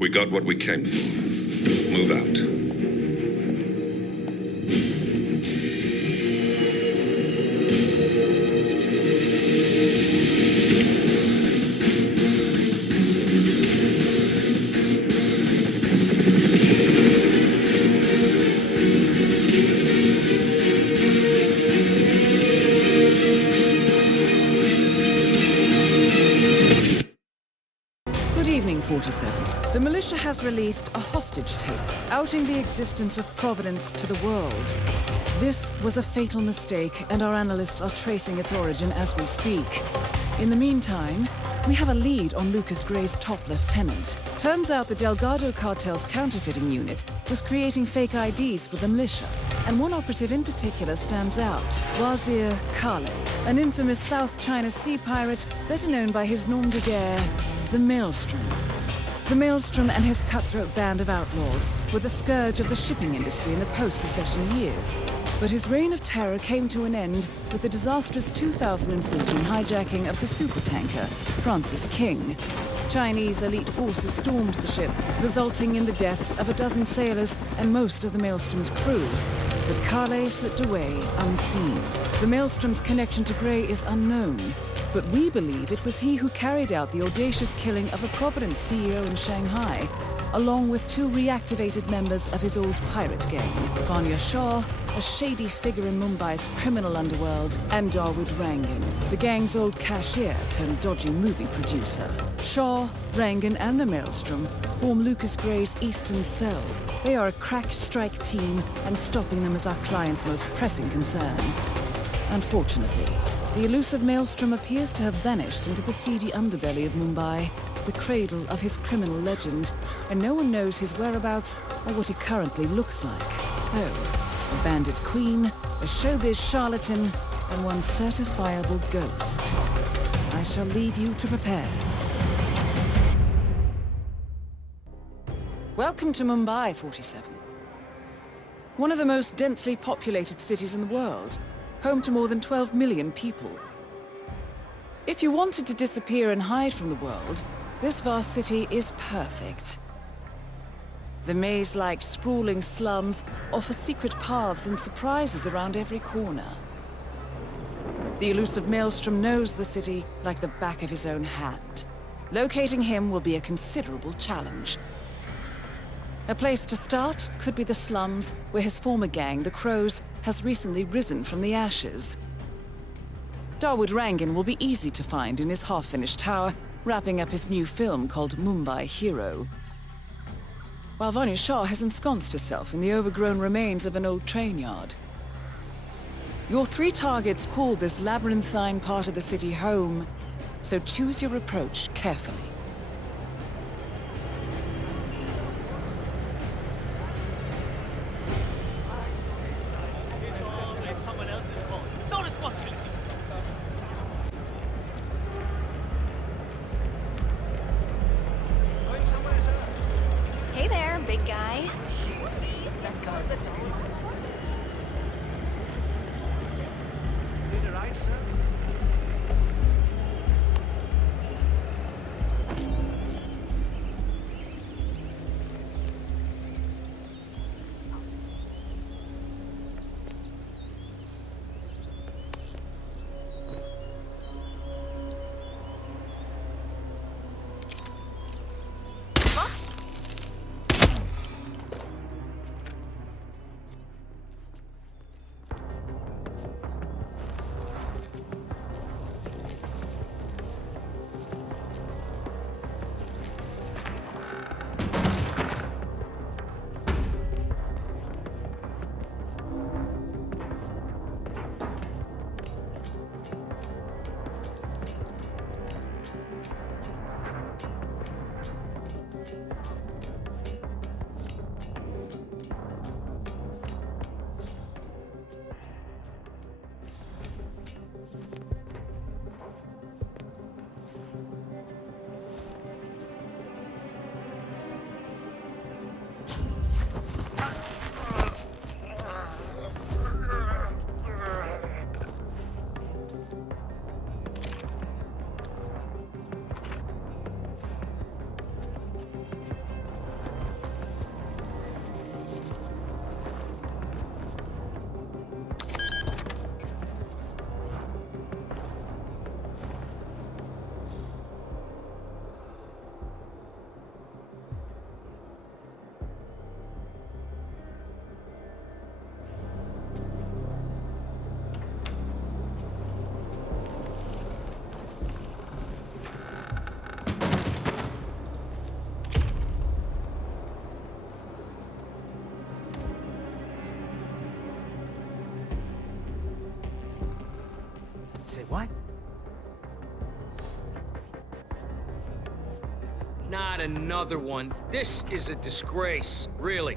We got what we came for. Move out. Good evening, 47. The militia has released a hostage tape outing the existence of Providence to the world. This was a fatal mistake, and our analysts are tracing its origin as we speak. In the meantime, we have a lead on Lucas Gray's top lieutenant. Turns out the Delgado cartel's counterfeiting unit was creating fake IDs for the militia, and one operative in particular stands out, Wazir Kale, an infamous South China Sea pirate better known by his nom de guerre, the Maelstrom. The Maelstrom and his cutthroat band of outlaws were the scourge of the shipping industry in the post-recession years. But his reign of terror came to an end with the disastrous 2014 hijacking of the supertanker, Francis King. Chinese elite forces stormed the ship, resulting in the deaths of a dozen sailors and most of the Maelstrom's crew. But Kale slipped away unseen. The Maelstrom's connection to Gray is unknown, but we believe it was he who carried out the audacious killing of a Providence CEO in Shanghai, along with two reactivated members of his old pirate gang, Vanya Shah, a shady figure in Mumbai's criminal underworld, and Dawood Rangan, the gang's old cashier turned dodgy movie producer. Shah, Rangan, and the Maelstrom form Lucas Gray's Eastern Cell. They are a crack strike team, and stopping them is our client's most pressing concern. Unfortunately, the elusive Maelstrom appears to have vanished into the seedy underbelly of Mumbai, the cradle of his criminal legend, and no one knows his whereabouts or what he currently looks like. So, a bandit queen, a showbiz charlatan, and one certifiable ghost. I shall leave you to prepare. Welcome to Mumbai, 47. One of the most densely populated cities in the world, home to more than 12 million people. If you wanted to disappear and hide from the world, this vast city is perfect. The maze-like sprawling slums offer secret paths and surprises around every corner. The elusive Maelstrom knows the city like the back of his own hand. Locating him will be a considerable challenge. A place to start could be the slums, where his former gang, the Crows, has recently risen from the ashes. Dawood Rangan will be easy to find in his half-finished tower, wrapping up his new film called Mumbai Hero. While Vanya Shah has ensconced herself in the overgrown remains of an old train yard. Your three targets call this labyrinthine part of the city home, so choose your approach carefully. Hey there, big guy. Need a ride, sir? Not another one. This is a disgrace, really.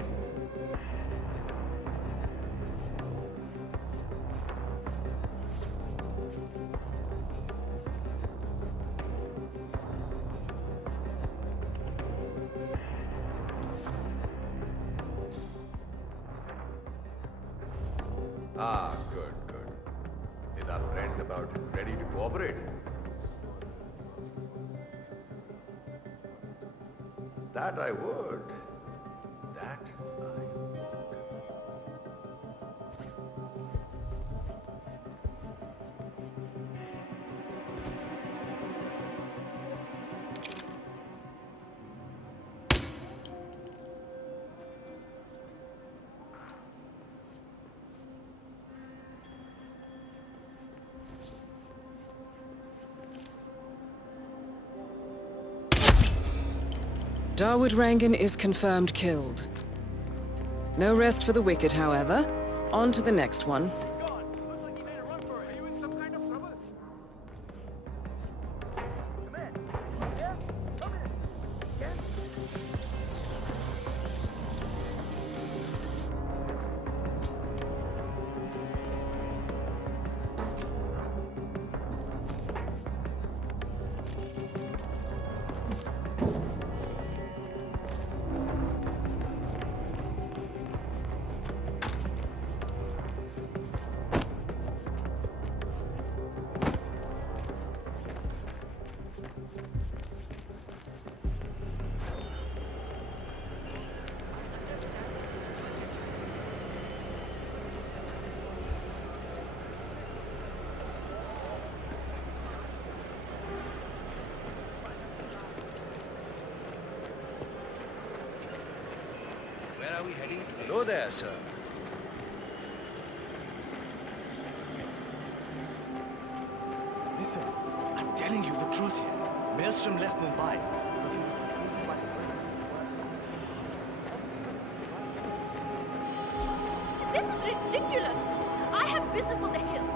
Ah, good, good. Is our friend about ready to cooperate? That I would. That I would. Dawood Rangan is confirmed killed. No rest for the wicked, however. On to the next one. Where are we heading? Hello there, sir. Listen, I'm telling you the truth here. Maelstrom left Mumbai. This is ridiculous. I have business on the hill.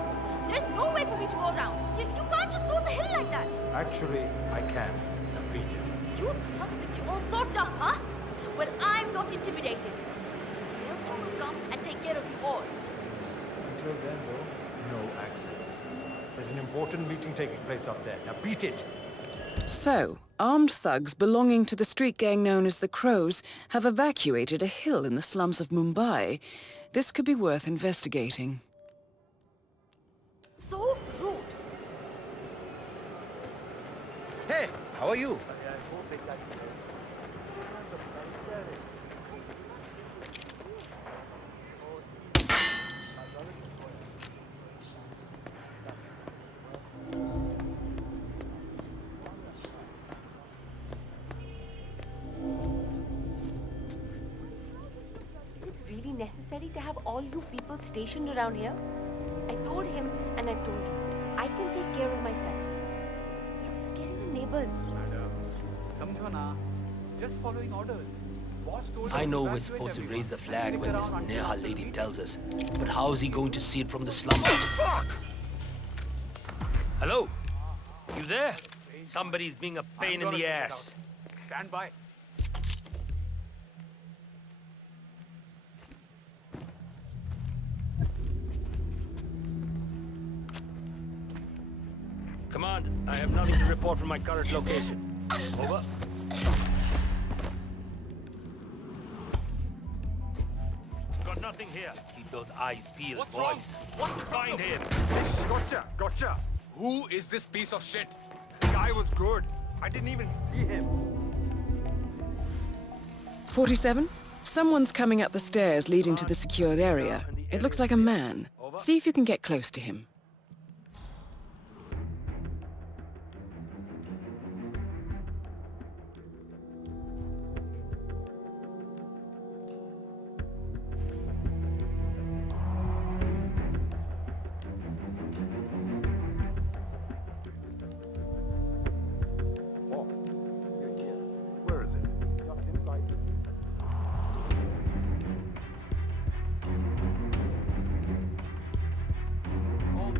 There's no way for me to go around. You can't just go on the hill like that. Actually, I can. Now beat it. You thought that you're all so tough, huh? Well, I'm not intimidated. Maelstrom will come and take care of you all. Until then, though, no access. There's an important meeting taking place up there. Now beat it! So, armed thugs belonging to the street gang known as the Crows have evacuated a hill in the slums of Mumbai. This could be worth investigating. So rude. Hey, how are you? Really necessary to have all you people stationed around here? I told him and I told you. I can take care of myself. You're scaring the neighbors. Madam, samjho na. Just following orders. Boss told I us know to we're evacuate supposed to everyone. raise the flag Leave when it this around Neha until lady after tells us. But how is he going to see it from the slums? Hello? You there? Somebody's being a pain in the ass. Stand by. Command, I have nothing to report from my current location. Over. Got nothing here. Keep those eyes peeled, boys. What? Find him. Gotcha! Who is this piece of shit? The guy was good. I didn't even see him. 47? Someone's coming up the stairs leading to the secured area. It looks like a man. See if you can get close to him. Where is it? Just inside. All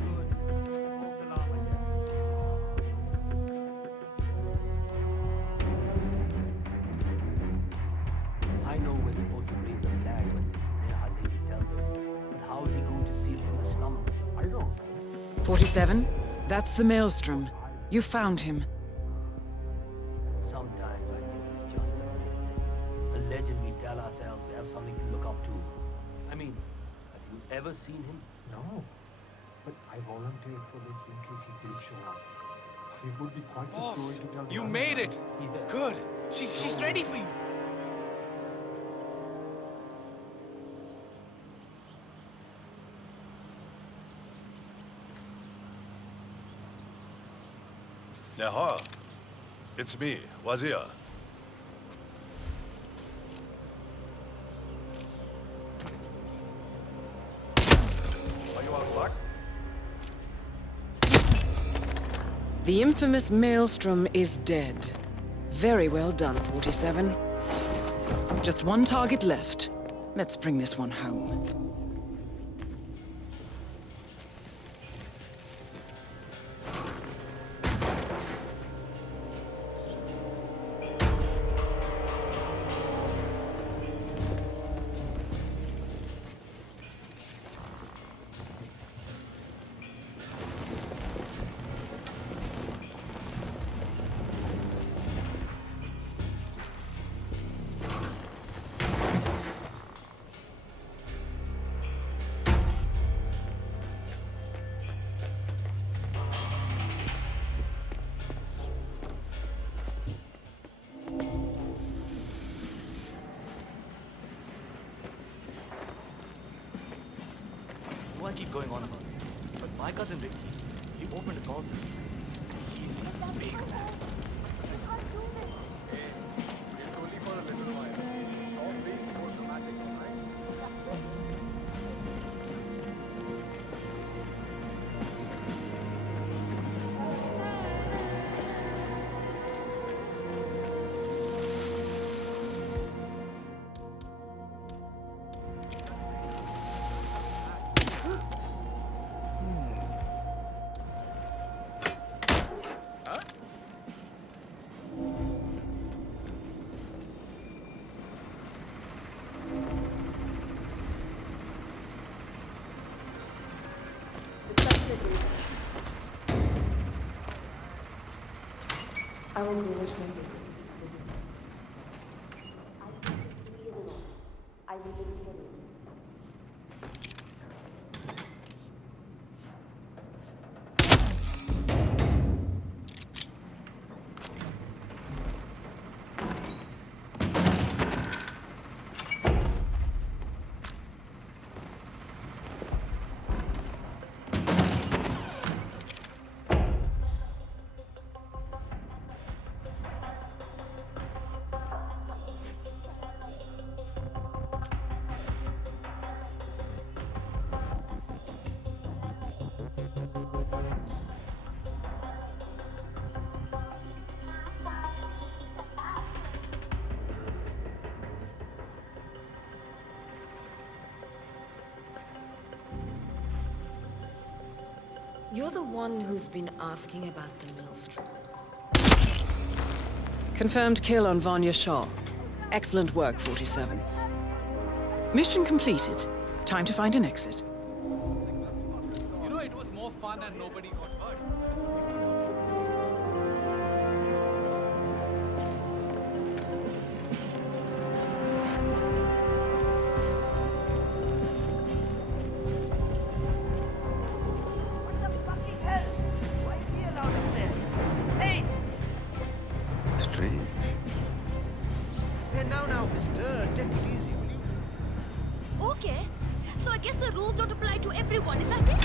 47, that's the Maelstrom. You found him. Sometimes I think he's just a myth. A legend we tell ourselves to have something to look up to. I mean, have you ever seen him? No. But I volunteered for this in case he did show up. It would be quite a story to tell. You made it! Good. She's ready for you. Nahar, it's me, Wazir. Are you out of luck? The infamous Maelstrom is dead. Very well done, 47. Just one target left. Let's bring this one home. I keep going on about this, but my cousin Ricky, he opened a call center. He's a big man. I will do this with you. I will do this with you. You're the one who's been asking about the Maelstrom. Confirmed kill on Vanya Shah. Excellent work, 47. Mission completed. Time to find an exit. You know, it was more fun and nobody got hurt. Strange. Hey, now, mister. Take it easy, will you? Okay. So I guess the rules don't apply to everyone, is that it?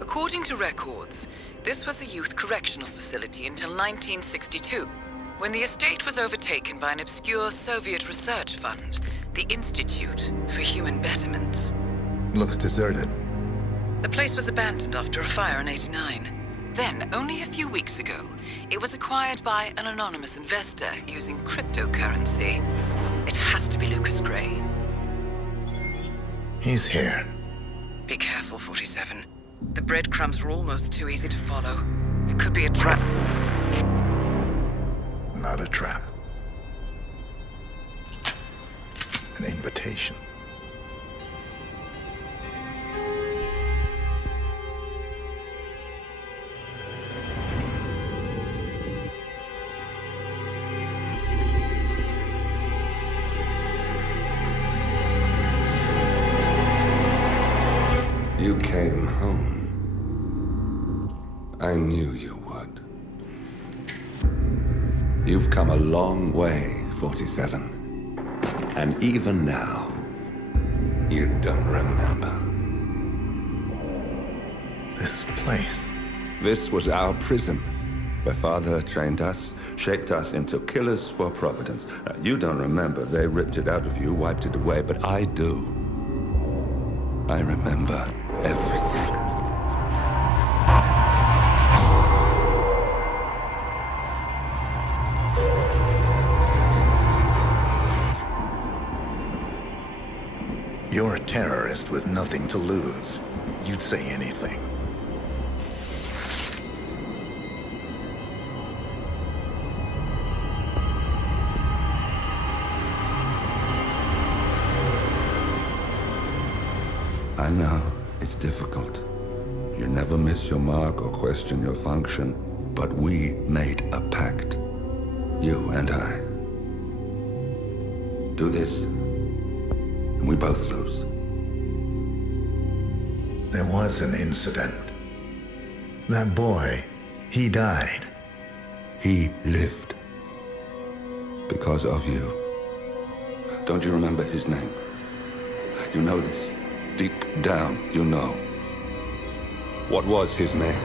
According to records, this was a youth correctional facility until 1962, when the estate was overtaken by an obscure Soviet research fund, the Institute for Human Betterment. Looks deserted. The place was abandoned after a fire in '89. Then, only a few weeks ago, it was acquired by an anonymous investor using cryptocurrency. It has to be Lucas Gray. He's here. Be careful, 47. The breadcrumbs are almost too easy to follow. It could be a trap. Not a trap. An invitation. You came home. I knew you would. You've come a long way, 47. And even now, you don't remember. This place. This was our prison, where Father trained us, shaped us into killers for Providence. You don't remember. They ripped it out of you, wiped it away, but I do. I remember everything. You're a terrorist with nothing to lose. You'd say anything. I know, it's difficult. You never miss your mark or question your function, but we made a pact. You and I. Do this, and we both lose. There was an incident. That boy, he died. He lived. Because of you. Don't you remember his name? You know this. Deep down, you know. What was his name?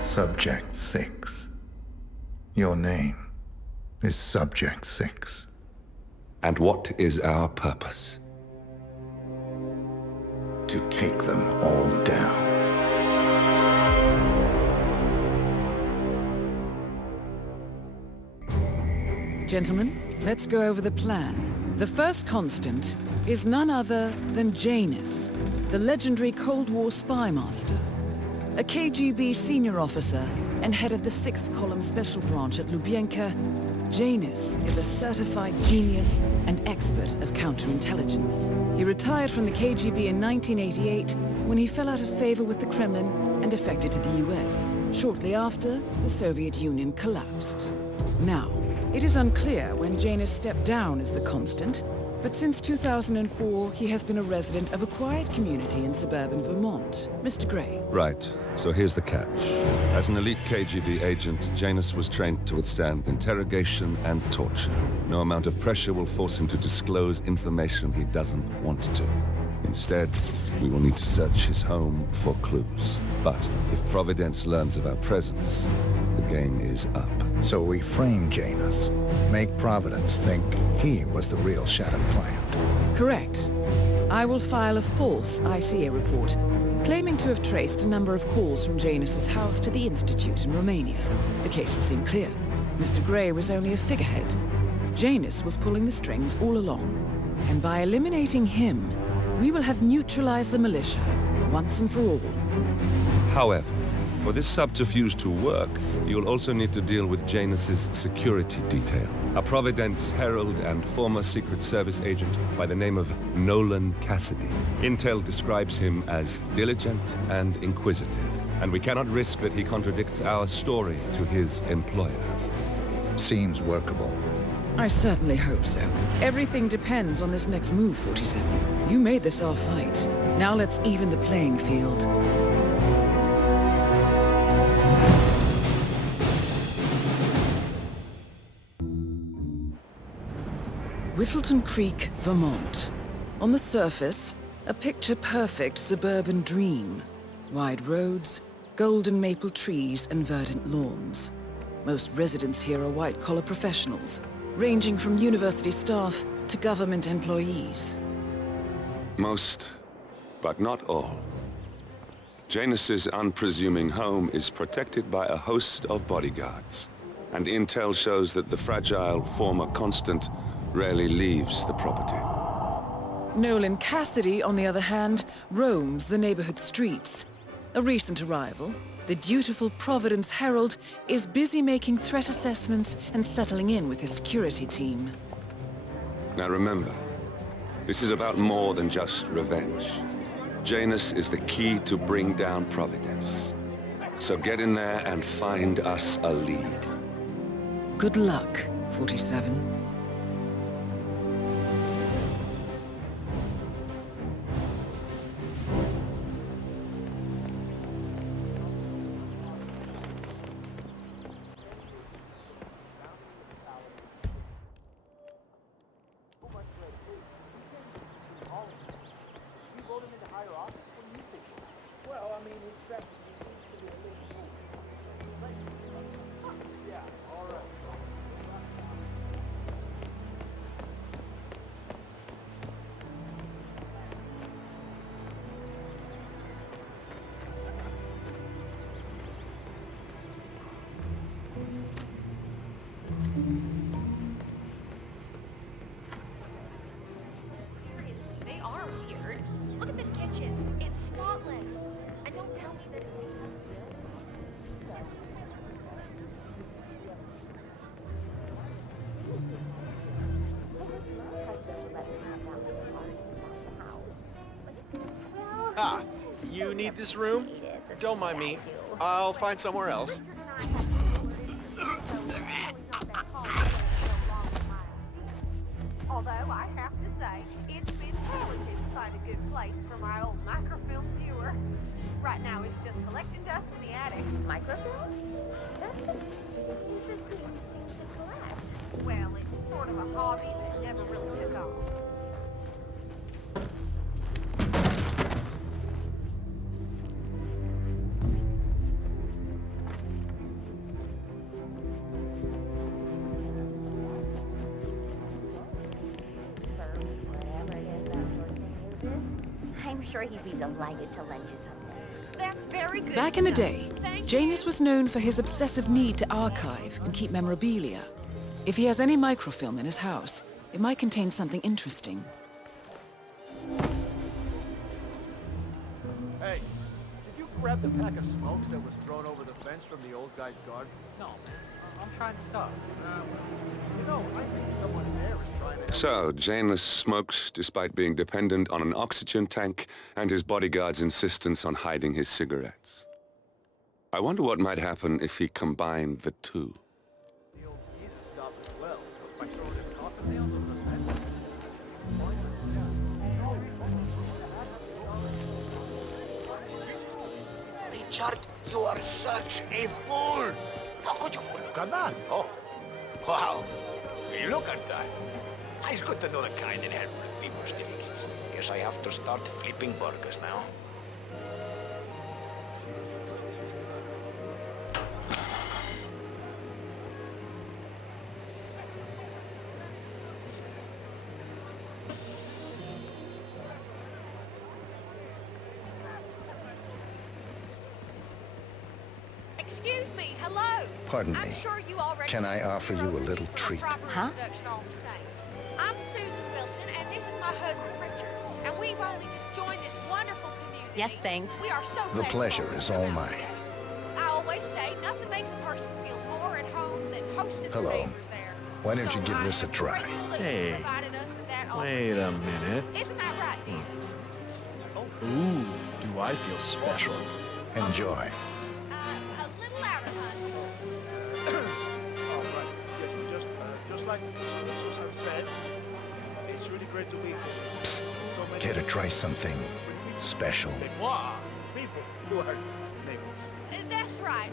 Subject 6. Your name is Subject 6. And what is our purpose? To take them all down. Gentlemen, let's go over the plan. The first constant is none other than Janus, the legendary Cold War spy master, a KGB senior officer and head of the 6th Column Special Branch at Lubyanka. Janus is a certified genius and expert of counterintelligence. He retired from the KGB in 1988 when he fell out of favor with the Kremlin and defected to the US. Shortly after, the Soviet Union collapsed. Now, it is unclear when Janus stepped down as the constant, but since 2004, he has been a resident of a quiet community in suburban Vermont. Mr. Gray. Right. So here's the catch. As an elite KGB agent, Janus was trained to withstand interrogation and torture. No amount of pressure will force him to disclose information he doesn't want to. Instead, we will need to search his home for clues. But if Providence learns of our presence, the game is up. So we frame Janus, make Providence think he was the real shadow client. Correct. I will file a false ICA report, claiming to have traced a number of calls from Janus's house to the Institute in Romania. The case will seem clear. Mr. Gray was only a figurehead. Janus was pulling the strings all along. And by eliminating him, we will have neutralized the militia, once and for all. However, for this subterfuge to work, you'll also need to deal with Janus's security detail. A Providence herald and former Secret Service agent by the name of Nolan Cassidy. Intel describes him as diligent and inquisitive, and we cannot risk that he contradicts our story to his employer. Seems workable. I certainly hope so. Everything depends on this next move, 47. You made this our fight. Now let's even the playing field. Whittleton Creek, Vermont. On the surface, a picture-perfect suburban dream. Wide roads, golden maple trees, and verdant lawns. Most residents here are white-collar professionals, ranging from university staff to government employees. Most, but not all. Janus's unpresuming home is protected by a host of bodyguards, and intel shows that the fragile former constant rarely leaves the property. Nolan Cassidy, on the other hand, roams the neighborhood streets. A recent arrival, the dutiful Providence Herald is busy making threat assessments and settling in with his security team. Now remember, this is about more than just revenge. Janus is the key to bring down Providence. So get in there and find us a lead. Good luck, 47. Seriously, they are weird. Look at this kitchen. It's spotless. And don't tell me that it's Ah, you need this room? Don't mind me. I'll find somewhere else. Although I have to say, it's been challenging to find a good place for my old microfilm viewer. Right now, it's just collecting dust in the attic. Microfilm? That's an interesting thing to collect. Well, it's sort of a hobby that never really took off. I'm sure he'd be delighted to lend you something. That's very good. Back in the day, Janus was known for his obsessive need to archive and keep memorabilia. If he has any microfilm in his house, it might contain something interesting. Hey, did you grab the pack of smokes that was thrown over the fence from the old guy's garden? No, I'm trying to stop. You know, I think someone there is trying to... So, Janus smokes despite being dependent on an oxygen tank and his bodyguard's insistence on hiding his cigarettes. I wonder what might happen if he combined the two. The old Jesus stopped as well, by throwing his coffin nails over the fence. Richard, you are such a fool! How could you look at that? Oh, wow. Will you look at that? It's good to know the kind and helpful people still exist. Guess I have to start flipping burgers now. Excuse me, hello. Pardon I'm me. sure you already Can I offer you a little treat? Huh? All the same. I'm Susan Wilson, and this is my husband Richard. And we've only just joined this wonderful community. Yes, thanks. We are so The glad pleasure is all mine. I always say nothing makes a person feel more at home than hosting their Hello. neighbors there. Why don't you give this a try? Hey, wait a minute. Isn't that right, dear? Ooh, do I feel special. Enjoy. A little louder, honey. Oh, right. Yes, just like Susan said, it's really great to be here. Psst. So many Care to try something special? people who are neighbors. That's right.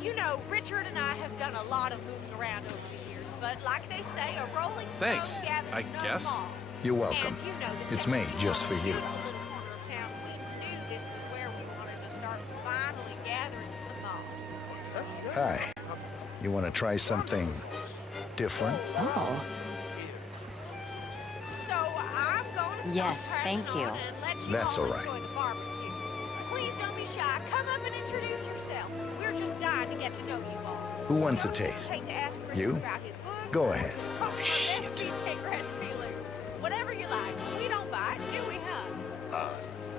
You know, Richard and I have done a lot of moving around over the years, but like they say, a rolling stone Thanks, gathers I no guess. moss. You're welcome. And you know the It's made just for you. town. We knew this was where we wanted to start finally gathering some moss. Hi. You want to try something different? Oh. So I'm going to start Yes, passing thank you. on and let you That's all all right. enjoy the barbecue. Please don't be shy. Come up and introduce yourself. We're just dying to get to know you all. Who wants a Don't taste? hesitate to ask Richard You? about his books Go or ahead. his best cheesecake recipe list. Whatever you like. We don't bite.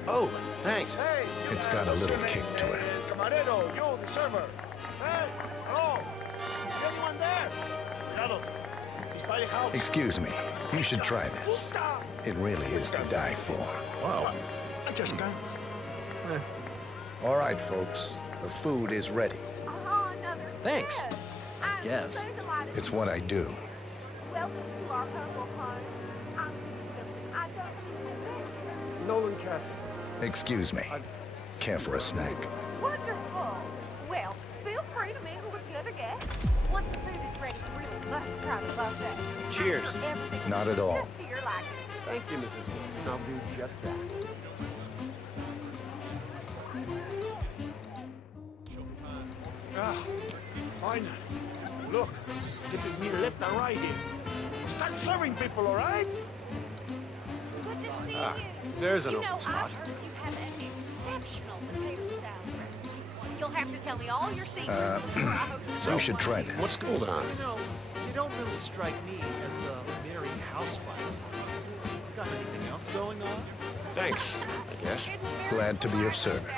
Oh, thanks. Hey, it's got a little kick to it. Camarero, you, the server. Hey, hello. Is anyone there? Cuidado. He's by the house. Excuse me. You should try this. It really is to die for. Wow. I just can't. All right, folks. The food is ready. Thanks. I guess. It's what I do. Welcome to our humble home. I don't Nolan Cassidy. Excuse me. Care for a snack? Wonderful. Well, feel free to mingle with the other guests. Once the food is ready, you really must try the buffet. Cheers. Not at all. Just to your liking. Thank you, Mrs. Wilson. I'll do just that. Ah, finally. Look, skipping me left and right here. Start serving people, all right? Good to see Ah, you. there's an You open know, spot. I've heard you have an exceptional potato salad recipe. You'll have to tell me all your secrets before I host the You should try this. What's going on? You know, you don't really strike me as the merry housewife type. Got anything else going on? Thanks, I guess. It's very Glad to be of service.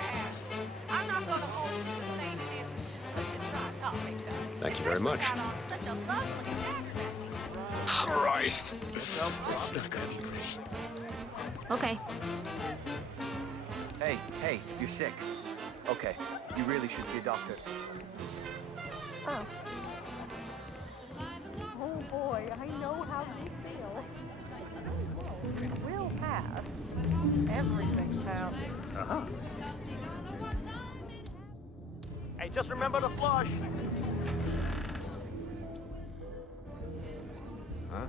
I'm not going to hold you with feigning interest in such a dry topic, though. Thank you very much. Especially out on such a lovely Saturday. Christ. This is not gonna be pretty. Okay. Hey, you're sick. Okay, you really should see a doctor. Oh. Oh boy, I know how you feel. We'll pass. Everything's passing. Uh-huh. Hey, just remember to flush. Huh?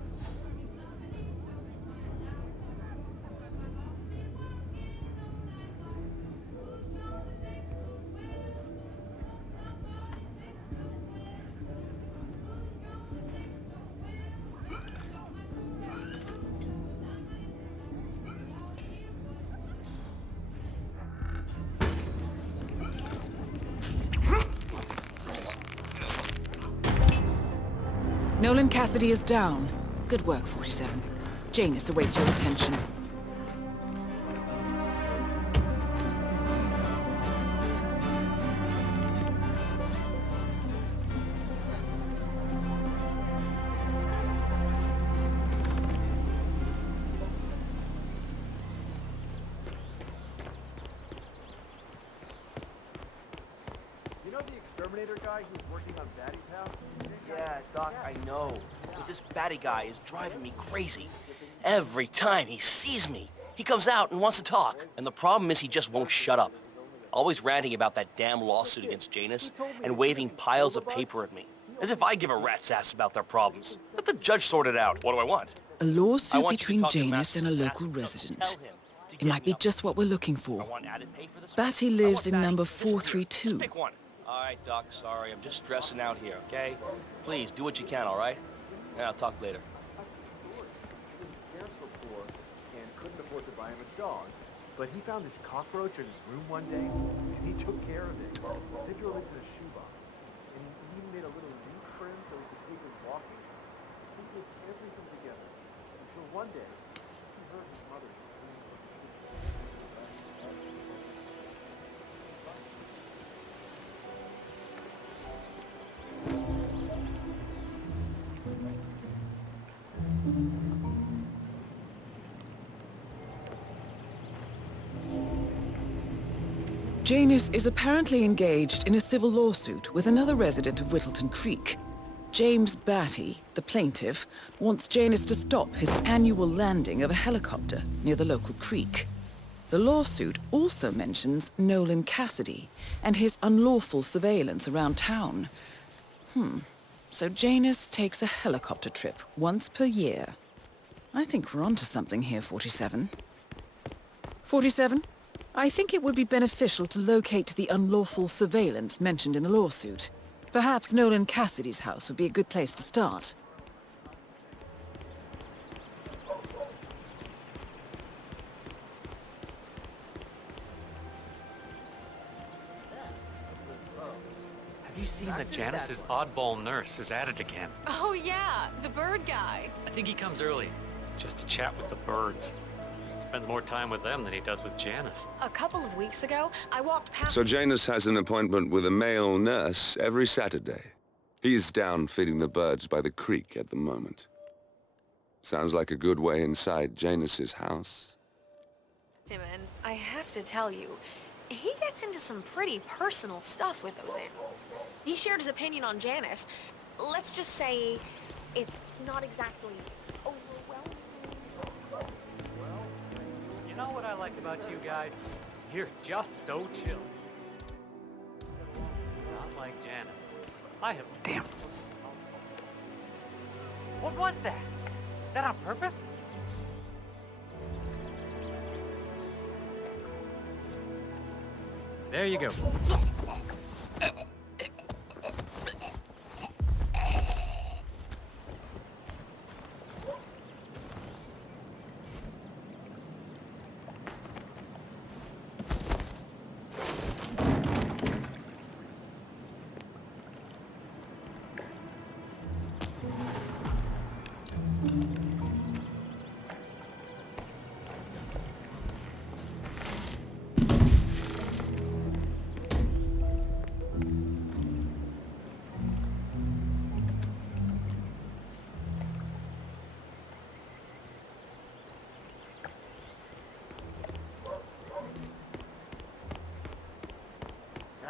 Nolan Cassidy is down. Good work, 47. Janus awaits your attention. You know the exterminator guy who's working on Batty's house? Yeah, Doc, I know. But this batty guy is driving me crazy. Every time he sees me, he comes out and wants to talk. And the problem is he just won't shut up. Always ranting about that damn lawsuit against Janus and waving piles of paper at me. As if I give a rat's ass about their problems. Let the judge sort it out. What do I want? A lawsuit between Janus and a local resident. It might be just what we're looking for. Batty lives in number 432. Pick one. All right, Doc, sorry. I'm just stressing out here, okay? Please, do what you can, all right? Yeah, I'll talk later. Cares for poor and couldn't afford to buy him a dog, but he found this cockroach in his room one day, and he took care of it. He drove it to the shoebox, and he even made a little leaf for him so he could take his walking. He did everything together until one day he heard his mother scream. Janus is apparently engaged in a civil lawsuit with another resident of Whittleton Creek. James Batty, the plaintiff, wants Janus to stop his annual landing of a helicopter near the local creek. The lawsuit also mentions Nolan Cassidy and his unlawful surveillance around town. So Janus takes a helicopter trip once per year. I think we're onto something here, 47. 47? I think it would be beneficial to locate the unlawful surveillance mentioned in the lawsuit. Perhaps Nolan Cassidy's house would be a good place to start. Have you seen that Janus's oddball nurse is at it again? Oh yeah, the bird guy. I think he comes early, just to chat with the birds. Spends more time with them than he does with Janice. A couple of weeks ago, I walked past... So Janus has an appointment with a male nurse every Saturday. He's down feeding the birds by the creek at the moment. Sounds like a good way inside Janus's house. Him, and I have to tell you, he gets into some pretty personal stuff with those animals. He shared his opinion on Janice. Let's just say it's not exactly overwhelming. Well, you know what I like about you guys? You're just so chill. Not like Janice. I have... Damn. What was that? That on purpose? There you go.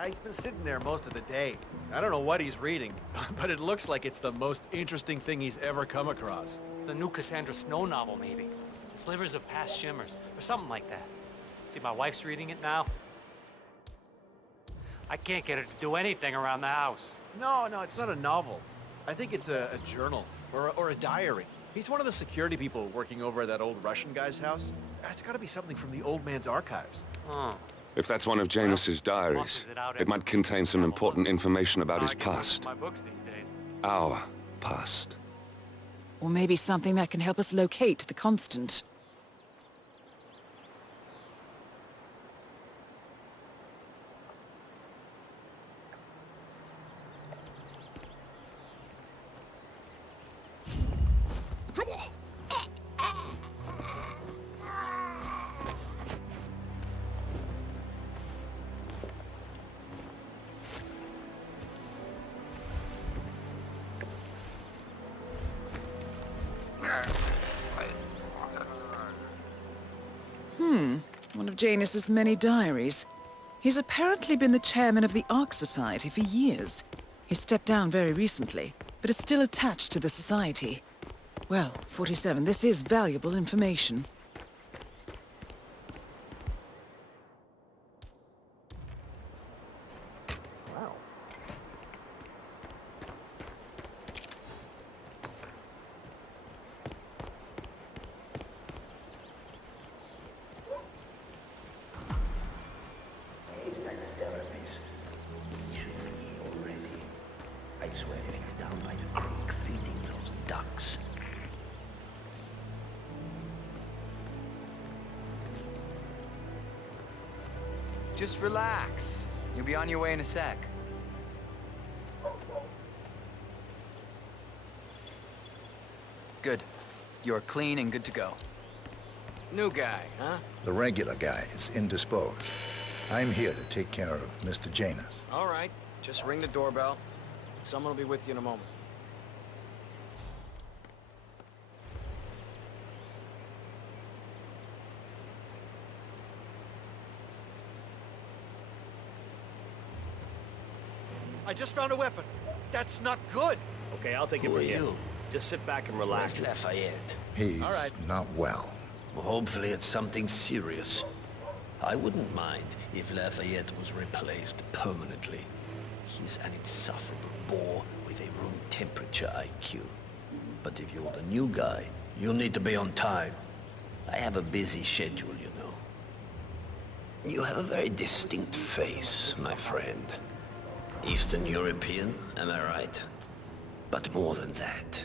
He's been sitting there most of the day. I don't know what he's reading, but it looks like it's the most interesting thing he's ever come across. The new Cassandra Snow novel, maybe. Slivers of Past Shimmers, or something like that. See, my wife's reading it now. I can't get her to do anything around the house. No, it's not a novel. I think it's a journal, or a diary. He's one of the security people working over at that old Russian guy's house. It's gotta be something from the old man's archives. Oh. If that's one of Janus's diaries, it might contain some important information about his past. Our past. Or maybe something that can help us locate the Constant. One of Janus's many diaries. He's apparently been the chairman of the Ark Society for years. He stepped down very recently, but is still attached to the society. Well, 47, this is valuable information. Wow. Just relax. You'll be on your way in a sec. Good. You're clean and good to go. New guy, huh? The regular guy is indisposed. I'm here to take care of Mr. Janus. All right. Just ring the doorbell. Someone will be with you in a moment. I just found a weapon. That's not good. Okay, I'll take it from here. Just sit back and relax. Where's Lafayette? He's All right. not well. Well, hopefully it's something serious. I wouldn't mind if Lafayette was replaced permanently. He's an insufferable bore with a room temperature IQ. But if you're the new guy, you'll need to be on time. I have a busy schedule, you know. You have a very distinct face, my friend. Eastern European, am I right? But more than that,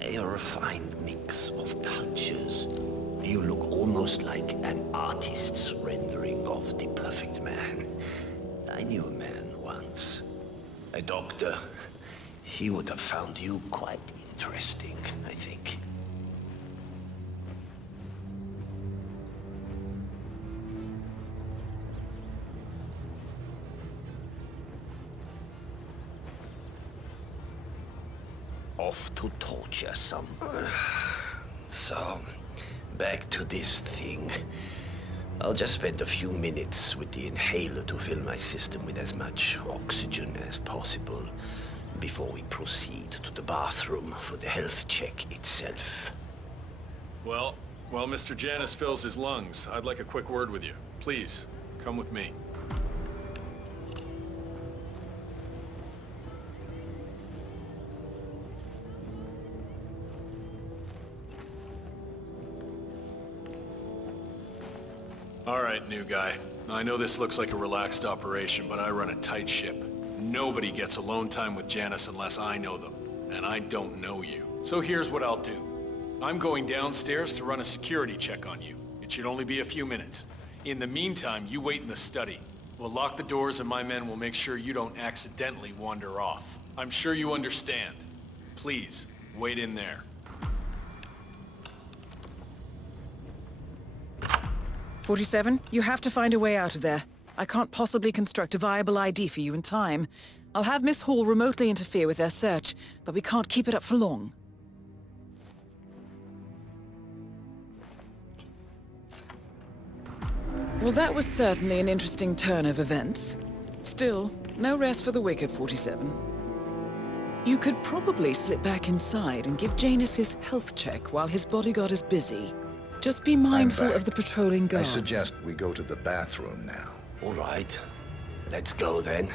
a refined mix of cultures. You look almost like an artist's rendering of the perfect man. I knew a man once, a doctor. He would have found you quite interesting, I think. off to torture some. So, back to this thing. I'll just spend a few minutes with the inhaler to fill my system with as much oxygen as possible before we proceed to the bathroom for the health check itself. Well, while Mr. Janus fills his lungs, I'd like a quick word with you. Please, come with me. All right, new guy. I know this looks like a relaxed operation, but I run a tight ship. Nobody gets alone time with Janus unless I know them, and I don't know you. So here's what I'll do. I'm going downstairs to run a security check on you. It should only be a few minutes. In the meantime, you wait in the study. We'll lock the doors and my men will make sure you don't accidentally wander off. I'm sure you understand. Please, wait in there. 47, you have to find a way out of there. I can't possibly construct a viable ID for you in time. I'll have Miss Hall remotely interfere with their search, but we can't keep it up for long. Well, that was certainly an interesting turn of events. Still, no rest for the wicked, 47. You could probably slip back inside and give Janus his health check while his bodyguard is busy. Just be mindful of the patrolling guards. I suggest we go to the bathroom now. All right. Let's go then.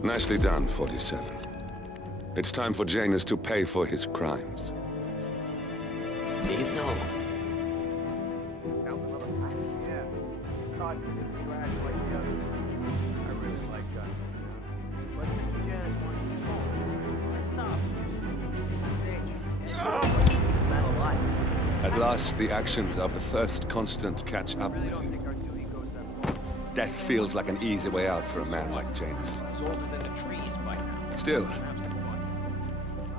Nicely done, 47. It's time for Janus to pay for his crimes. No. At last, the actions of the first constant catch up with you. Death feels like an easy way out for a man like Janus. Still.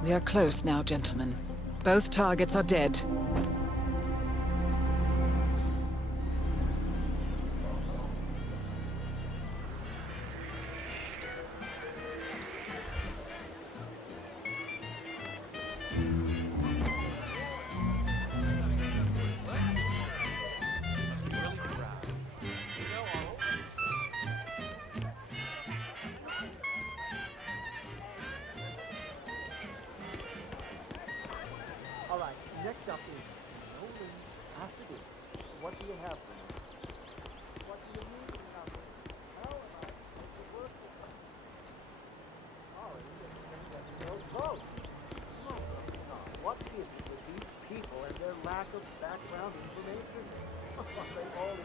We are close now, gentlemen. Both targets are dead. Alright, next up is no wins after this. What do you have for me? What do you mean about this? How am I supposed to work with them? Oh, it's no vote. No. What is it with these people and their lack of background information? They all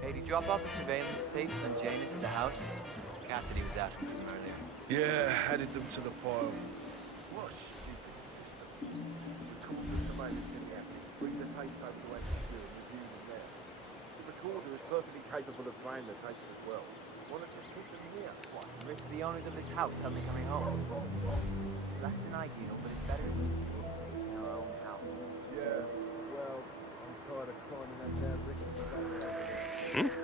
Hey, did you drop off the surveillance tapes on Janus at the house? Cassidy was asking for them earlier. Yeah, added them to the file. What? Bring the tape over to HQ and review them there. The recorder is perfectly capable of playing the tapes as well. Why don't you keep them here? What? Rich, the owners of this house tell me coming home. That's an ideal, but it's better in our own house. Yeah, well, I'm tired of climbing that damn rickety stuff.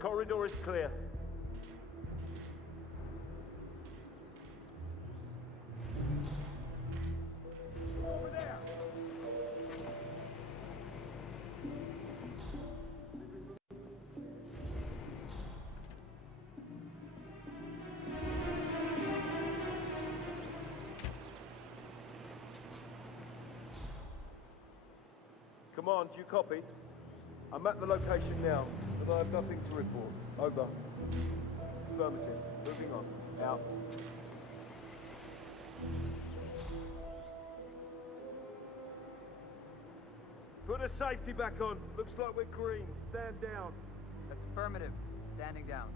Corridor is clear. Over there. Command, you copied? I'm at the location now, but I have nothing to report. Over. Affirmative. Moving on. Out. Put a safety back on. Looks like we're green. Stand down. Affirmative. Standing down.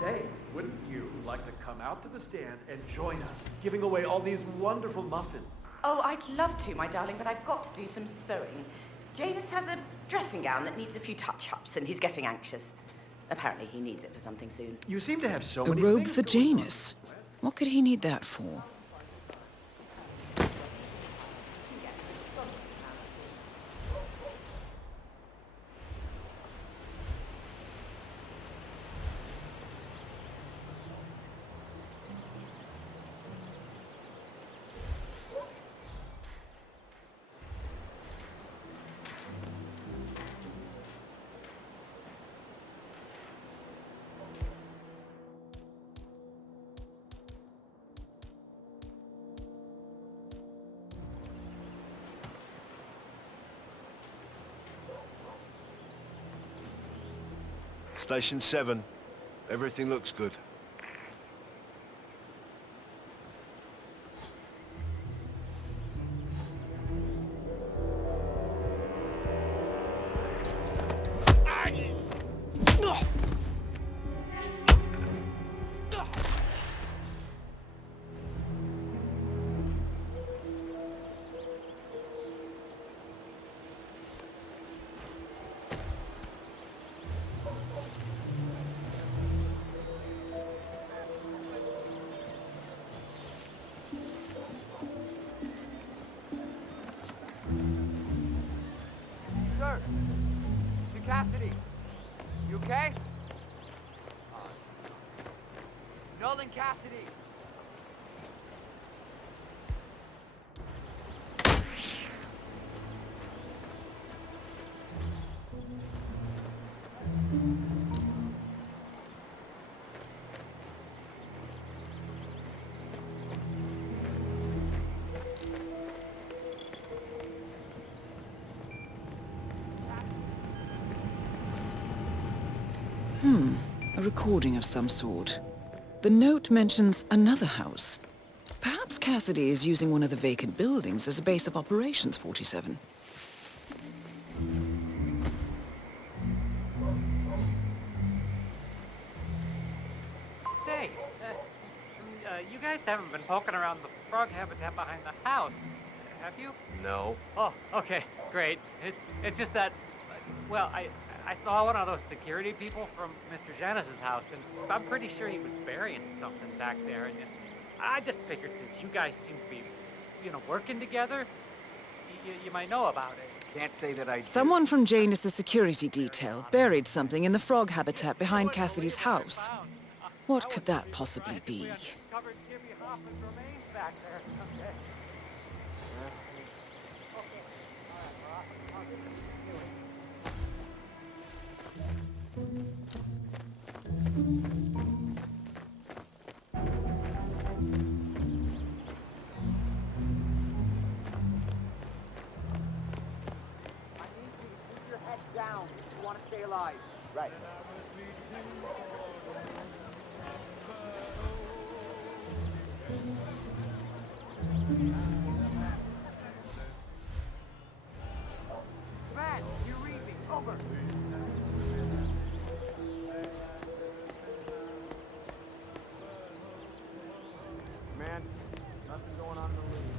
Say, wouldn't you like to come out to the stand and join us, giving away all these wonderful muffins? Oh, I'd love to, my darling, but I've got to do some sewing. Janus has a dressing gown that needs a few touch-ups, and he's getting anxious. Apparently he needs it for something soon. You seem to have so A many robe things for going on. Janus? What could he need that for? Station 7. Everything looks good. Sir, to Cassidy. You okay? Nolan Cassidy! A recording of some sort. The note mentions another house. Perhaps Cassidy is using one of the vacant buildings as a base of operations, 47. Say, you guys haven't been poking around the frog habitat behind the house, have you? No. Oh, okay, great. It's just that, well, I saw one of those security people from Mr. Janus's house, and I'm pretty sure he was burying something back there, and I just figured since you guys seem to be, working together, you might know about it. Can't say that I do. Someone from Janus's security detail buried something in the frog habitat behind Cassidy's house. What could that possibly be? Covered Jimmy Hoffman's remains back there. Okay. Keep your head down if you want to stay alive. Right. Man, you read me. Over. Man, nothing going on in the league.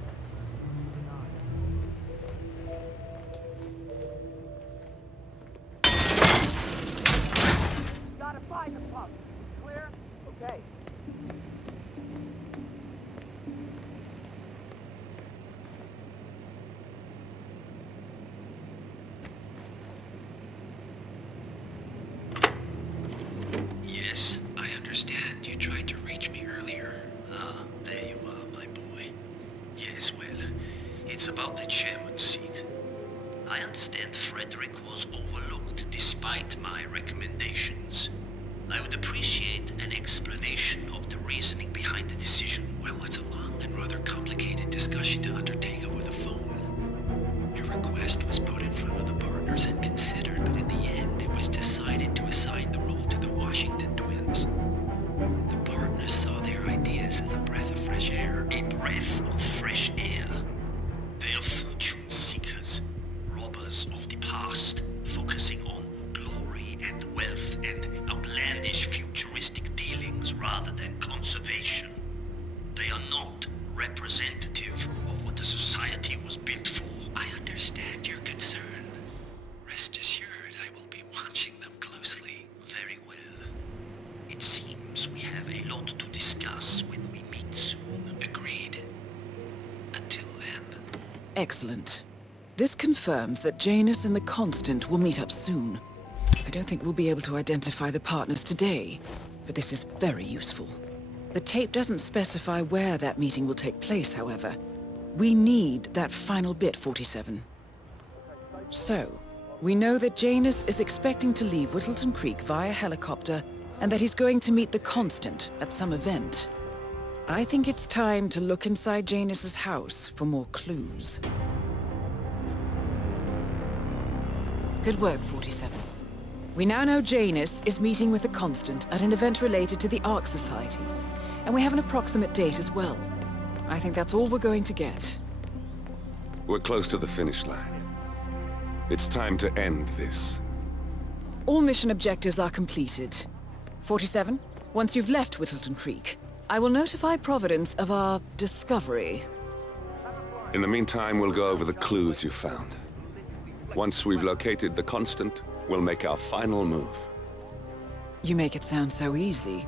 Gotta find the pup. Clear? Okay. Yes, I understand. You tried to reach me earlier. Ah, there you are, my boy. Yes, well, it's about the chairman's seat. I understand Frederick was overlooked despite my recommendations. I would appreciate an explanation of the reasoning behind the decision. Well, it's a long and rather complicated discussion to undertake over the phone. Your request was put in front of the partners and considered, but in the end, it was decided to assign the role to the Washington twins. The partners saw their ideas as a breath of fresh air. A breath of fresh air. They are fortune seekers, robbers of the past, focusing on glory and wealth and outlandish futuristic dealings rather than conservation. They are not representative of what the society was built for. I understand your concern. Rest assured, I will be watching them closely. Very well. It seems we have a lot to discuss when we meet soon. Agreed. Until then. Excellent. This confirms that Janus and the Constant will meet up soon. I don't think we'll be able to identify the partners today, but this is very useful. The tape doesn't specify where that meeting will take place, however. We need that final bit, 47. So, we know that Janus is expecting to leave Whittleton Creek via helicopter, and that he's going to meet the Constant at some event. I think it's time to look inside Janus's house for more clues. Good work, 47. We now know Janus is meeting with the Constant at an event related to the Ark Society, and we have an approximate date as well. I think that's all we're going to get. We're close to the finish line. It's time to end this. All mission objectives are completed. 47, once you've left Whittleton Creek, I will notify Providence of our discovery. In the meantime, we'll go over the clues you found. Once we've located the Constant, we'll make our final move. You make it sound so easy.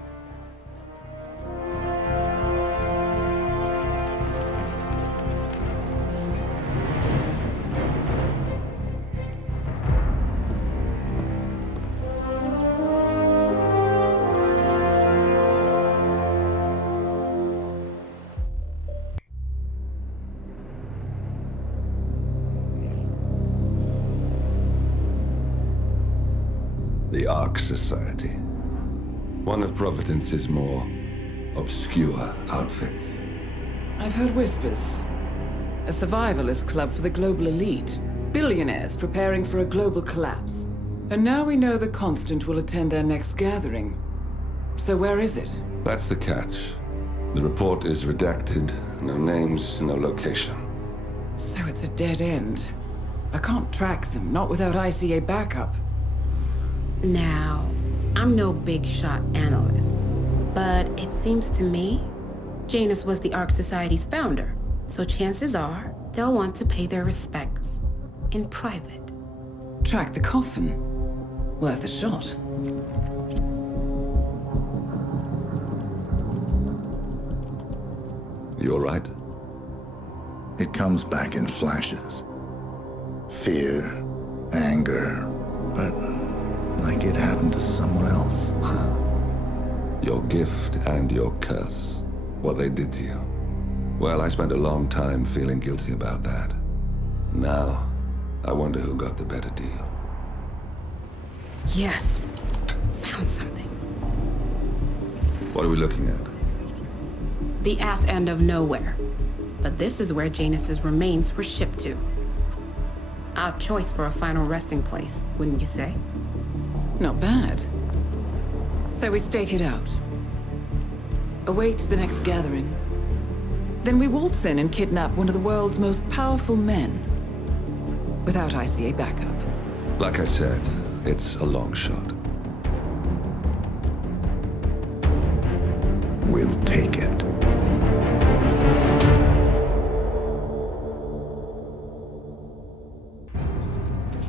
The Ark Society. One of Providence's more obscure outfits. I've heard whispers. A survivalist club for the global elite. Billionaires preparing for a global collapse. And now we know the Constant will attend their next gathering. So where is it? That's the catch. The report is redacted. No names, no location. So it's a dead end. I can't track them, not without ICA backup. Now, I'm no big shot analyst, but it seems to me Janus was the Ark Society's founder, so chances are they'll want to pay their respects in private. Track the coffin. Worth a shot. You all right? It comes back in flashes. Fear, anger, but like it happened to someone else. Your gift and your curse. What they did to you. Well, I spent a long time feeling guilty about that. Now, I wonder who got the better deal. Yes. Found something. What are we looking at? The ass end of nowhere. But this is where Janus's remains were shipped to. Our choice for a final resting place, wouldn't you say? Not bad. So we stake it out. Await the next gathering. Then we waltz in and kidnap one of the world's most powerful men. Without ICA backup. Like I said, it's a long shot. We'll take it.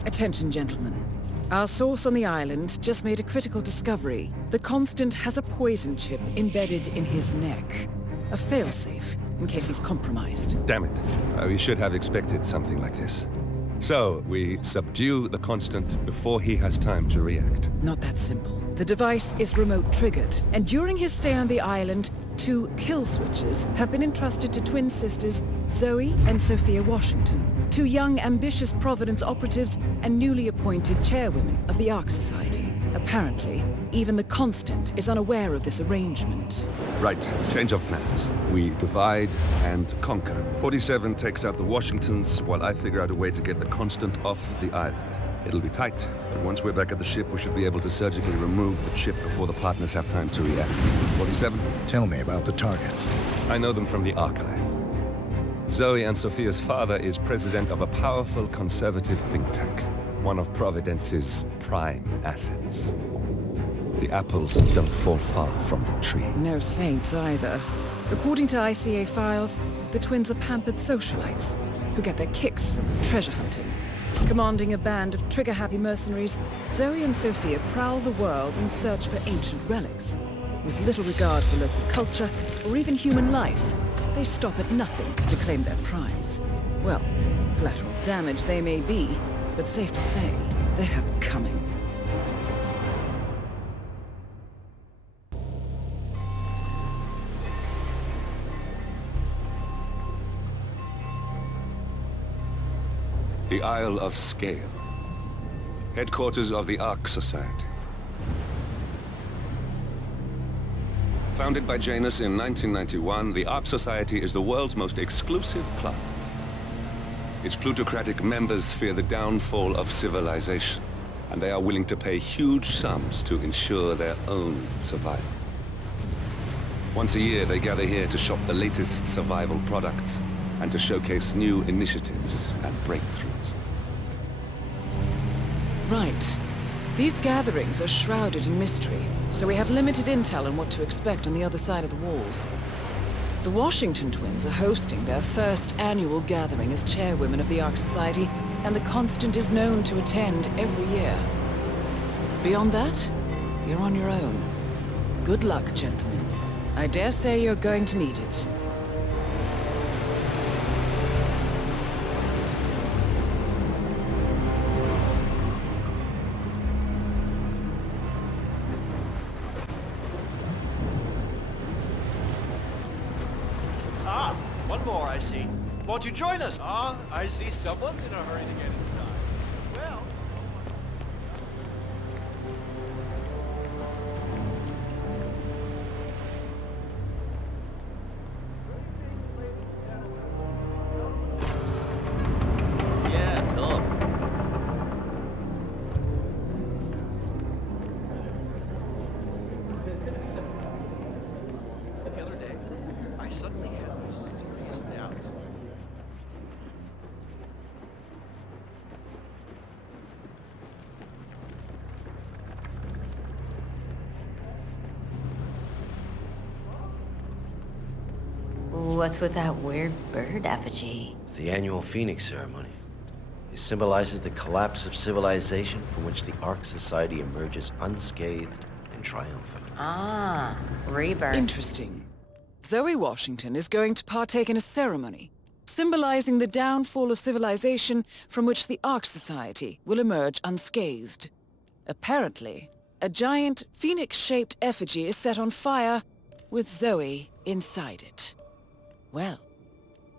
Attention, gentlemen. Our source on the island just made a critical discovery. The Constant has a poison chip embedded in his neck. A failsafe, in case he's compromised. Damn it. We should have expected something like this. So, we subdue the Constant before he has time to react. Not that simple. The device is remote triggered, and during his stay on the island, 2 kill switches have been entrusted to twin sisters Zoe and Sophia Washington, 2 young, ambitious Providence operatives and newly appointed chairwomen of the Ark Society. Apparently, even the Constant is unaware of this arrangement. Right, change of plans. We divide and conquer. 47 takes out the Washingtons, while I figure out a way to get the Constant off the island. It'll be tight, but once we're back at the ship, we should be able to surgically remove the chip before the partners have time to react. 47? Tell me about the targets. I know them from the archive. Zoe and Sophia's father is president of a powerful conservative think tank, one of Providence's prime assets. The apples don't fall far from the tree. No saints either. According to ICA files, the twins are pampered socialites who get their kicks from treasure hunting. Commanding a band of trigger-happy mercenaries, Zoe and Sophia prowl the world in search for ancient relics. With little regard for local culture or even human life, they stop at nothing to claim their prize. Well, collateral damage they may be, but safe to say, they have it coming. The Isle of Sgail, headquarters of the Ark Society. Founded by Janus in 1991, the Ark Society is the world's most exclusive club. Its plutocratic members fear the downfall of civilization, and they are willing to pay huge sums to ensure their own survival. Once a year, they gather here to shop the latest survival products and to showcase new initiatives and breakthroughs. Right. These gatherings are shrouded in mystery, so we have limited intel on what to expect on the other side of the walls. The Washington twins are hosting their first annual gathering as chairwomen of the Ark Society, and the Constant is known to attend every year. Beyond that, you're on your own. Good luck, gentlemen. I dare say you're going to need it. One more, I see. Won't you join us? I see someone's in a hurry to get inside. Well... What's with that weird bird effigy? It's the annual Phoenix ceremony. It symbolizes the collapse of civilization from which the Ark Society emerges unscathed and triumphant. Ah, rebirth. Interesting. Zoe Washington is going to partake in a ceremony, symbolizing the downfall of civilization from which the Ark Society will emerge unscathed. Apparently, a giant phoenix-shaped effigy is set on fire, with Zoe inside it. Well,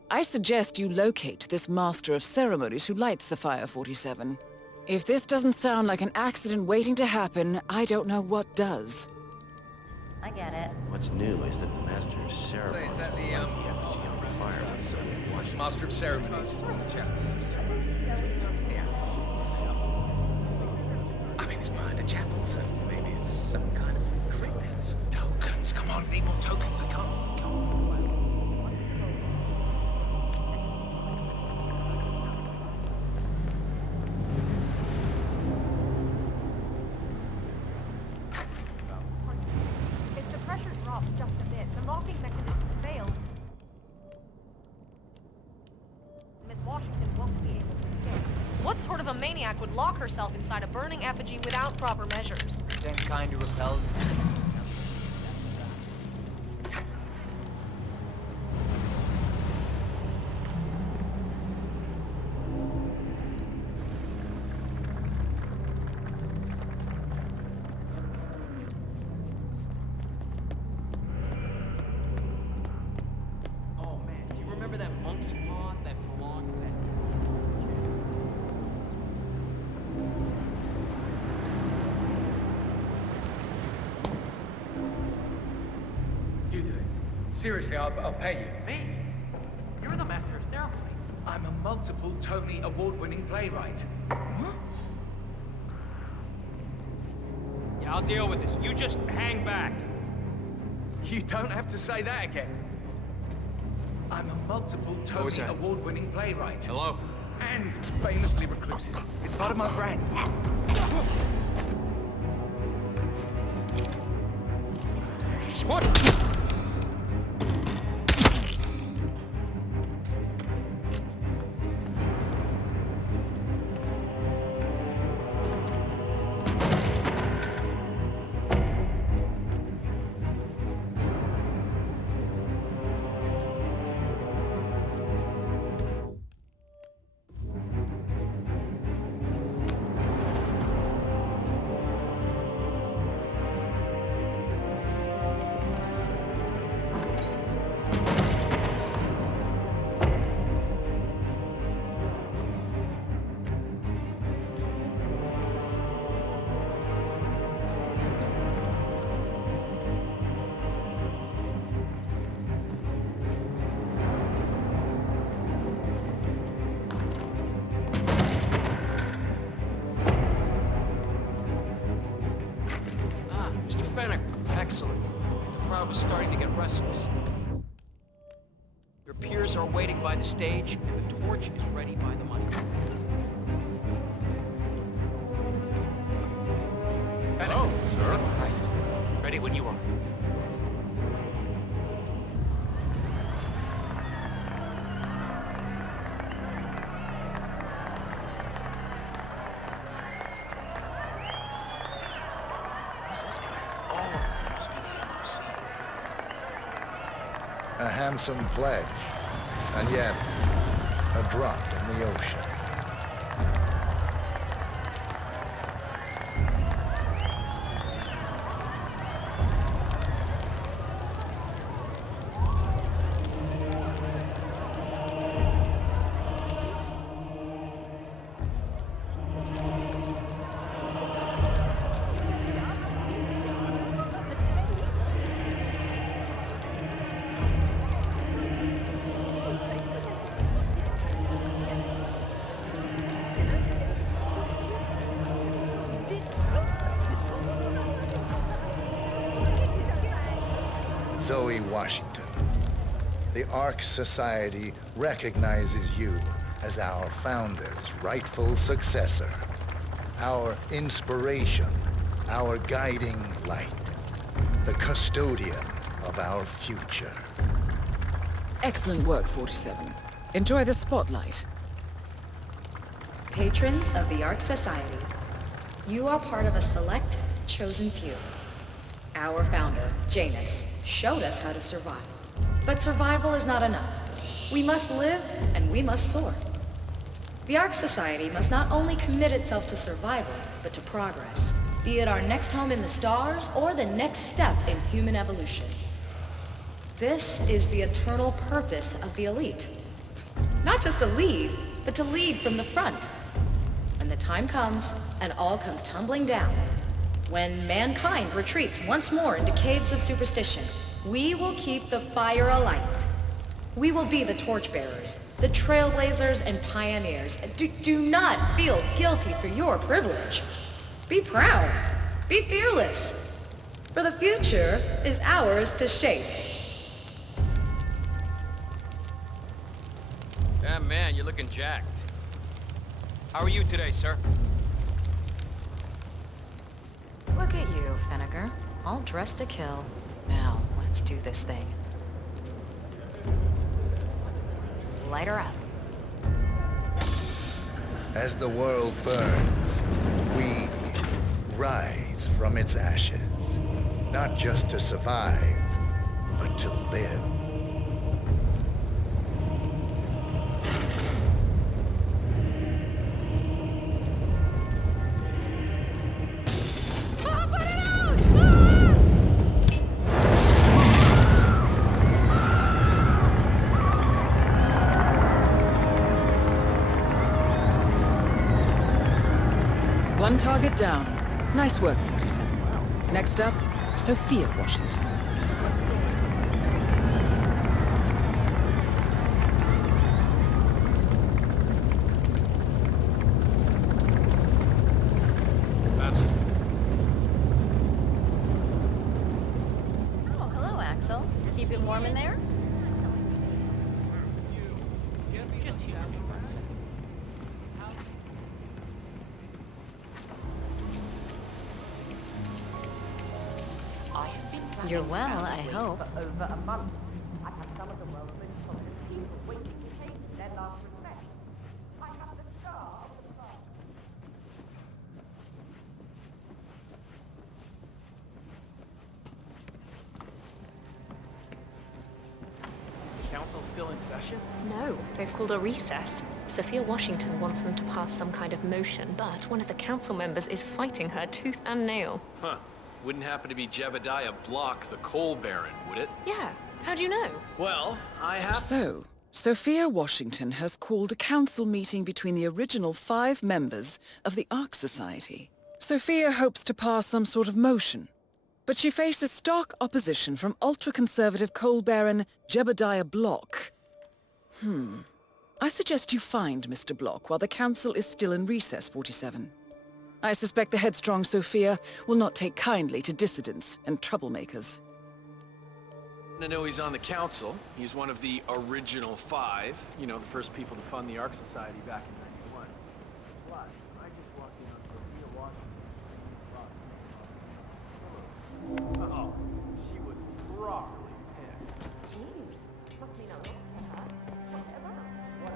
I suggest you locate this master of ceremonies who lights the Fire 47. If this doesn't sound like an accident waiting to happen, I don't know what does. I get it. What's new is that the Master of Ceremonies... Is that the effigy on the fire outside. Master of Ceremonies in the chapel? I mean, it's behind a chapel, so maybe it's some kind of trick. It's tokens. Come on, need more tokens. I can't. If the pressure drops just a bit, the locking mechanism fails. Miss Washington won't be able to escape. What sort of a maniac would lock herself inside a burning effigy without proper measures? Same kind who repels. Oh man, do you remember that monkey paw that belonged to that? You do it. Seriously, I'll pay you. Me? You're the master of ceremony. I'm a multiple Tony award-winning playwright. Yeah, I'll deal with this. You just hang back. You don't have to say that again. I'm a multiple was Tony that? award-winning playwright. Hello? And famously reclusive. It's part of my brand. What? Excellent. The crowd was starting to get restless. Your peers are waiting by the stage, and the torch is ready by the money. Hello, sir. Christ. Ready when you are. Who's this guy? Oh, must be the MOC. A handsome pledge, and yet a drop in the ocean. Zoe Washington, the Ark Society recognizes you as our founder's rightful successor, our inspiration, our guiding light, the custodian of our future. Excellent work, 47. Enjoy the spotlight. Patrons of the Ark Society, you are part of a select, chosen few. Our founder, Janus, showed us how to survive. But survival is not enough. We must live, and we must soar. The Ark Society must not only commit itself to survival, but to progress, be it our next home in the stars or the next step in human evolution. This is the eternal purpose of the elite. Not just to lead, but to lead from the front. When the time comes, and all comes tumbling down, when mankind retreats once more into caves of superstition, we will keep the fire alight. We will be the torchbearers, the trailblazers and pioneers. Do not feel guilty for your privilege. Be proud. Be fearless. For the future is ours to shape. Yeah, man, you're looking jacked. How are you today, sir? Look at you, Finnegar. All dressed to kill. Now, let's do this thing. Light her up. As the world burns, we rise from its ashes. Not just to survive, but to live. One target down. Nice work, 47. Next up, Sophia Washington. Oh, hello, Axel. Keeping warm in there? You're well, I hope. For over a month, I have some of the world's most popular people waiting to take their last respect. I have the star of the cross. Council's still in session? No, they've called a recess. Sophia Washington wants them to pass some kind of motion, but one of the council members is fighting her tooth and nail. Huh. Wouldn't happen to be Jebediah Block, the coal baron, would it? Yeah, how do you know? Well, I have... So, Sophia Washington has called a council meeting between the original 5 members of the Ark Society. Sophia hopes to pass some sort of motion, but she faces stark opposition from ultra-conservative coal baron Jebediah Block. I suggest you find Mr. Block while the council is still in recess, 47. I suspect the headstrong Sophia will not take kindly to dissidents and troublemakers. I know he's on the council. He's one of the original 5. You know, the first people to fund the Ark Society back in 91. Plus, I just walked in on Sophia Washington. Oh, she was properly pissed. Jeez, must mean a lot to her. Whatever. What a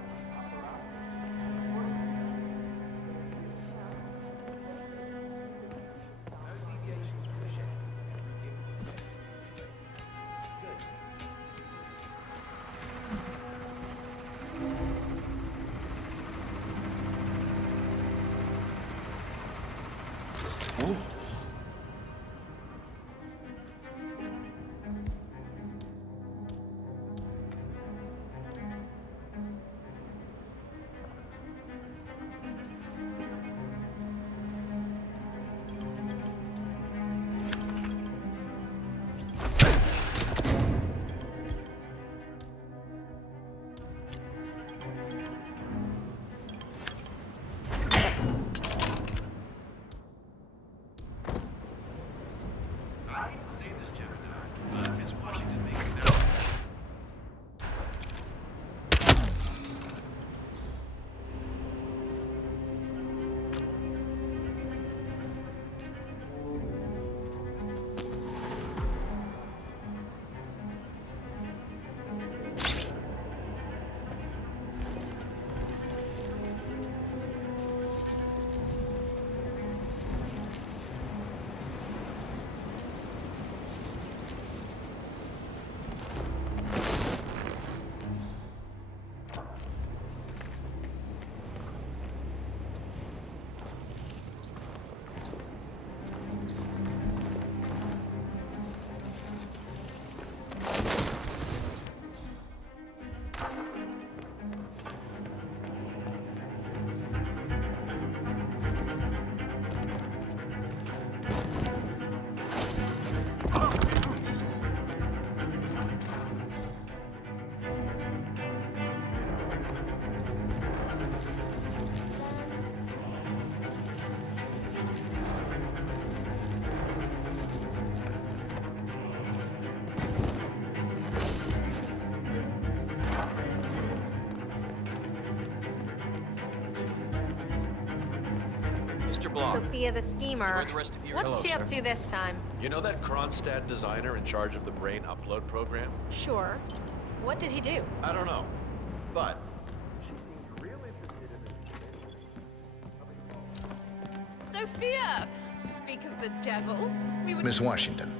Mr. Block. Sophia the schemer. Enjoy the rest of your- What's Hello, she up sir. to this time? You know that Kronstadt designer in charge of the brain upload program? Sure. What did he do? I don't know, but Sophia! Speak of the devil. We would... Miss Washington,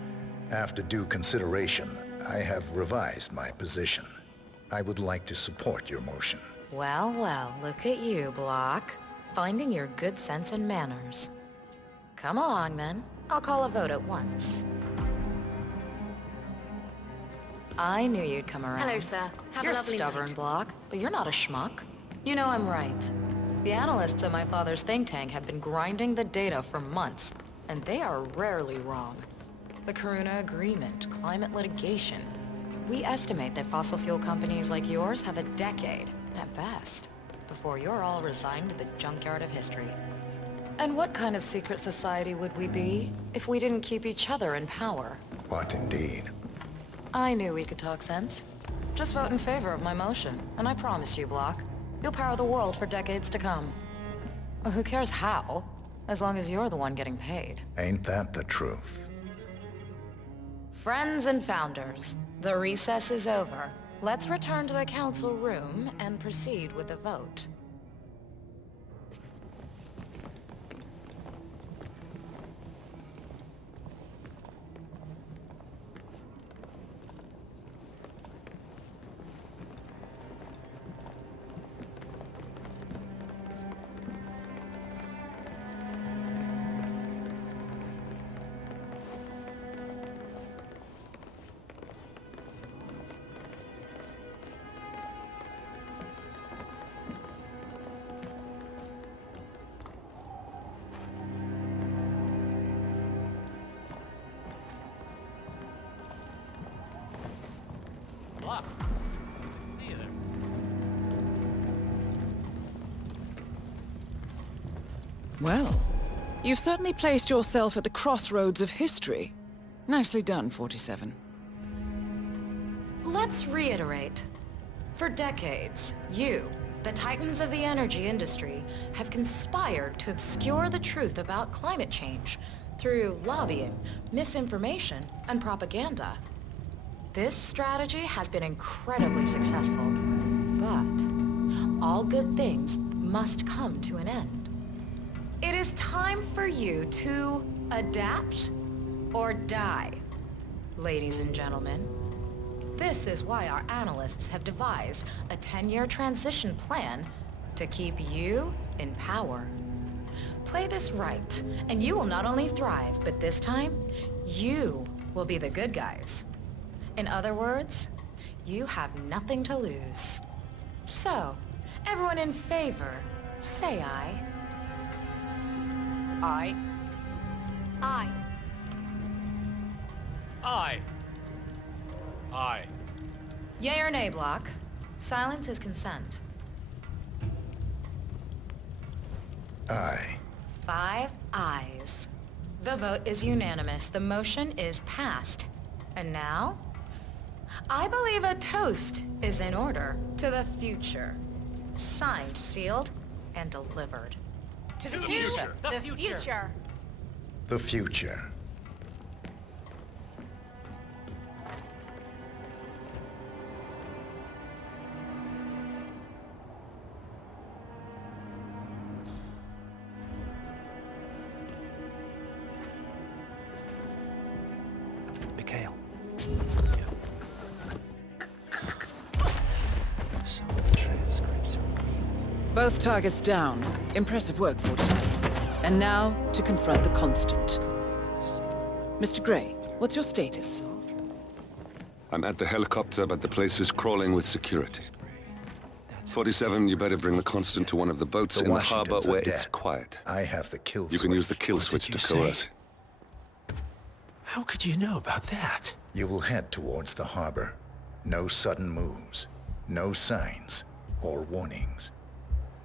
after due consideration, I have revised my position. I would like to support your motion. Well, well, look at you, Block. Finding your good sense and manners. Come along, then. I'll call a vote at once. I knew you'd come around. Hello, sir. Have You're a lovely stubborn, night. Block, but you're not a schmuck. You know I'm right. The analysts at my father's think tank have been grinding the data for months, and they are rarely wrong. The Karuna Agreement, climate litigation. We estimate that fossil fuel companies like yours have a decade, at best, before you're all resigned to the junkyard of history. And what kind of secret society would we be if we didn't keep each other in power? What indeed? I knew we could talk sense. Just vote in favor of my motion, and I promise you, Block, you'll power the world for decades to come. Well, who cares how, as long as you're the one getting paid. Ain't that the truth? Friends and founders, the recess is over. Let's return to the council room and proceed with the vote. Block. See you there. Well, you've certainly placed yourself at the crossroads of history. Nicely done, 47. Let's reiterate. For decades, you, the titans of the energy industry, have conspired to obscure the truth about climate change through lobbying, misinformation, and propaganda. This strategy has been incredibly successful, but all good things must come to an end. It is time for you to adapt or die, ladies and gentlemen. This is why our analysts have devised a 10-year transition plan to keep you in power. Play this right, and you will not only thrive, but this time, you will be the good guys. In other words, you have nothing to lose. So, everyone in favor, say aye. Aye. Aye. Aye. Aye. Yea or nay, Block? Silence is consent. Aye. 5 ayes. The vote is unanimous. The motion is passed. And now, I believe a toast is in order to the future. Signed, sealed, and delivered. To the future. The future. The future. Mikhail. Both targets down. Impressive work, 47. And now, to confront the Constant. Mr. Gray, what's your status? I'm at the helicopter, but the place is crawling with security. 47, you better bring the Constant to one of the boats in the harbor Washingtons are where dead. it's quiet. I have the kill switch. You can use the kill What switch did to you say? coerce. How could you know about that? You will head towards the harbor. No sudden moves. No signs or warnings.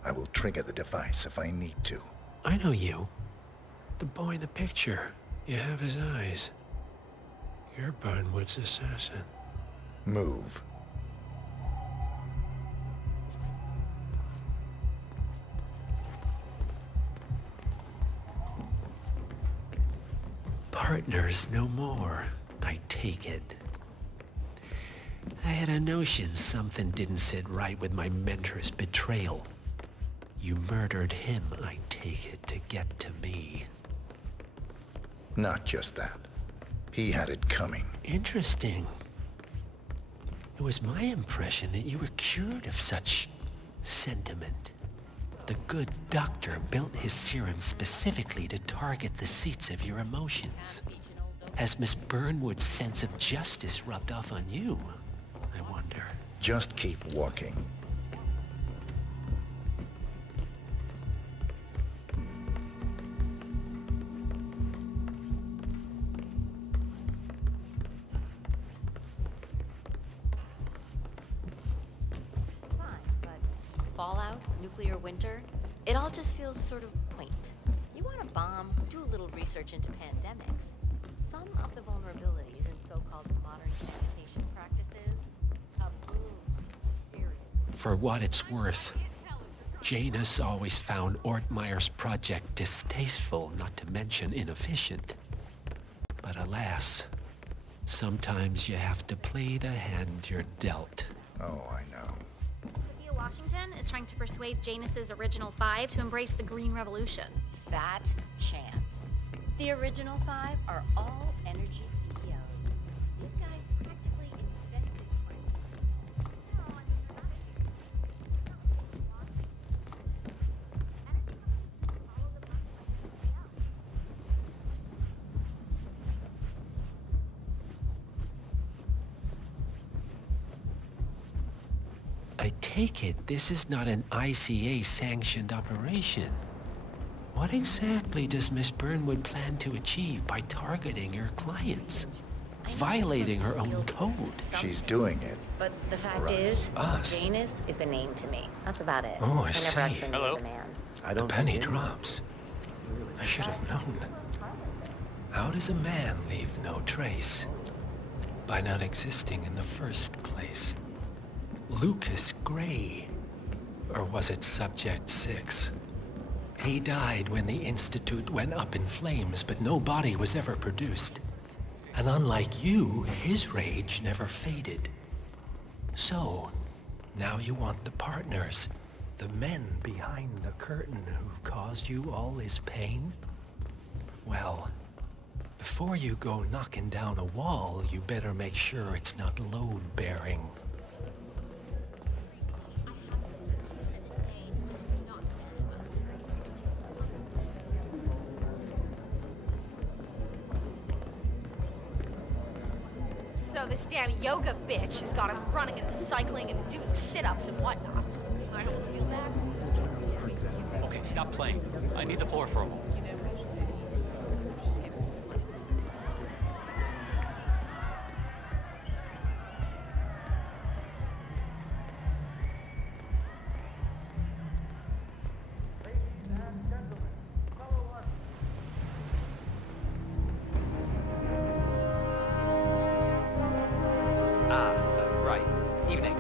I will trigger the device if I need to. I know you. The boy in the picture. You have his eyes. You're Burnwood's assassin. Move. partners no more, I take it. I had a notion something didn't sit right with my mentor's betrayal. You murdered him, I take it, to get to me. Not just that. He had it coming. Interesting. It was my impression that you were cured of such sentiment. The good doctor built his serum specifically to target the seats of your emotions. Has Miss Burnwood's sense of justice rubbed off on you, I wonder? Just keep walking. Fallout, nuclear winter, it all just feels sort of quaint. You want a bomb, do a little research into pandemics. Some of the vulnerabilities in so-called modern sanitation practices, a boom. For what it's worth, Janus always found Ortmeyer's project distasteful, not to mention inefficient. But alas, sometimes you have to play the hand you're dealt. Oh, I know. Washington is trying to persuade Janus's original 5 to embrace the Green Revolution. That chance. The original 5 are all energy CEOs. These guys practically invented I take it this is not an ICA-sanctioned operation. What exactly does Miss Burnwood plan to achieve by targeting her clients? Violating her own code? She's doing it. But the fact is, Us. Janus is a name to me. That's about it. Oh, I never see. actually met the man. The penny drops. I should have known. How does a man leave no trace? By not existing in the first place. Lucas Gray. Or was it Subject 6? He died when the Institute went up in flames, but no body was ever produced. And unlike you, his rage never faded. So, now you want the partners, the men behind the curtain who caused you all this pain? Well, before you go knocking down a wall, you better make sure it's not load-bearing. So this damn yoga bitch has got him running and cycling and doing sit-ups and whatnot. I almost feel bad. Okay, stop playing. I need the floor for a moment. Right. Evening.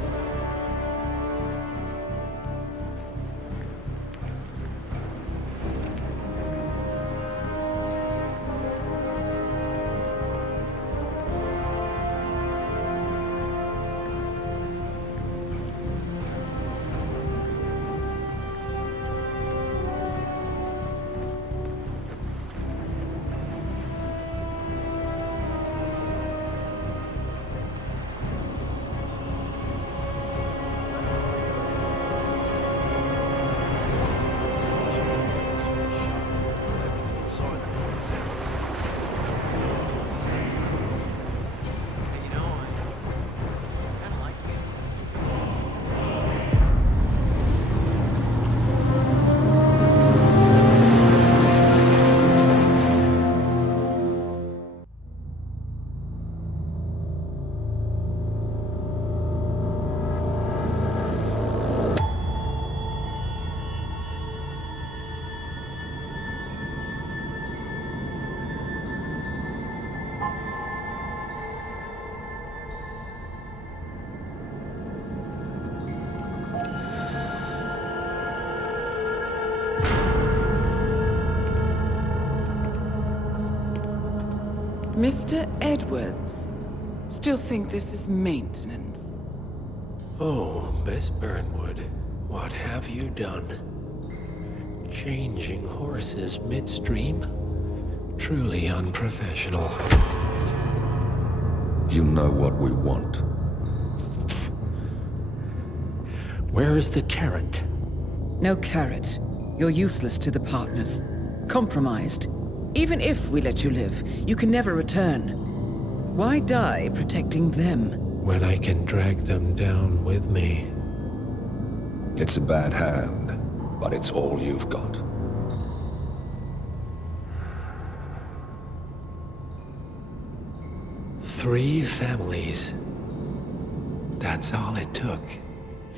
Mr. Edwards. Still think this is maintenance? Oh, Miss Burnwood, what have you done? Changing horses midstream? Truly unprofessional. You know what we want. Where is the carrot? No carrot. You're useless to the partners. Compromised. Even if we let you live, you can never return. Why die protecting them? When I can drag them down with me. It's a bad hand, but it's all you've got. Three families. That's all it took.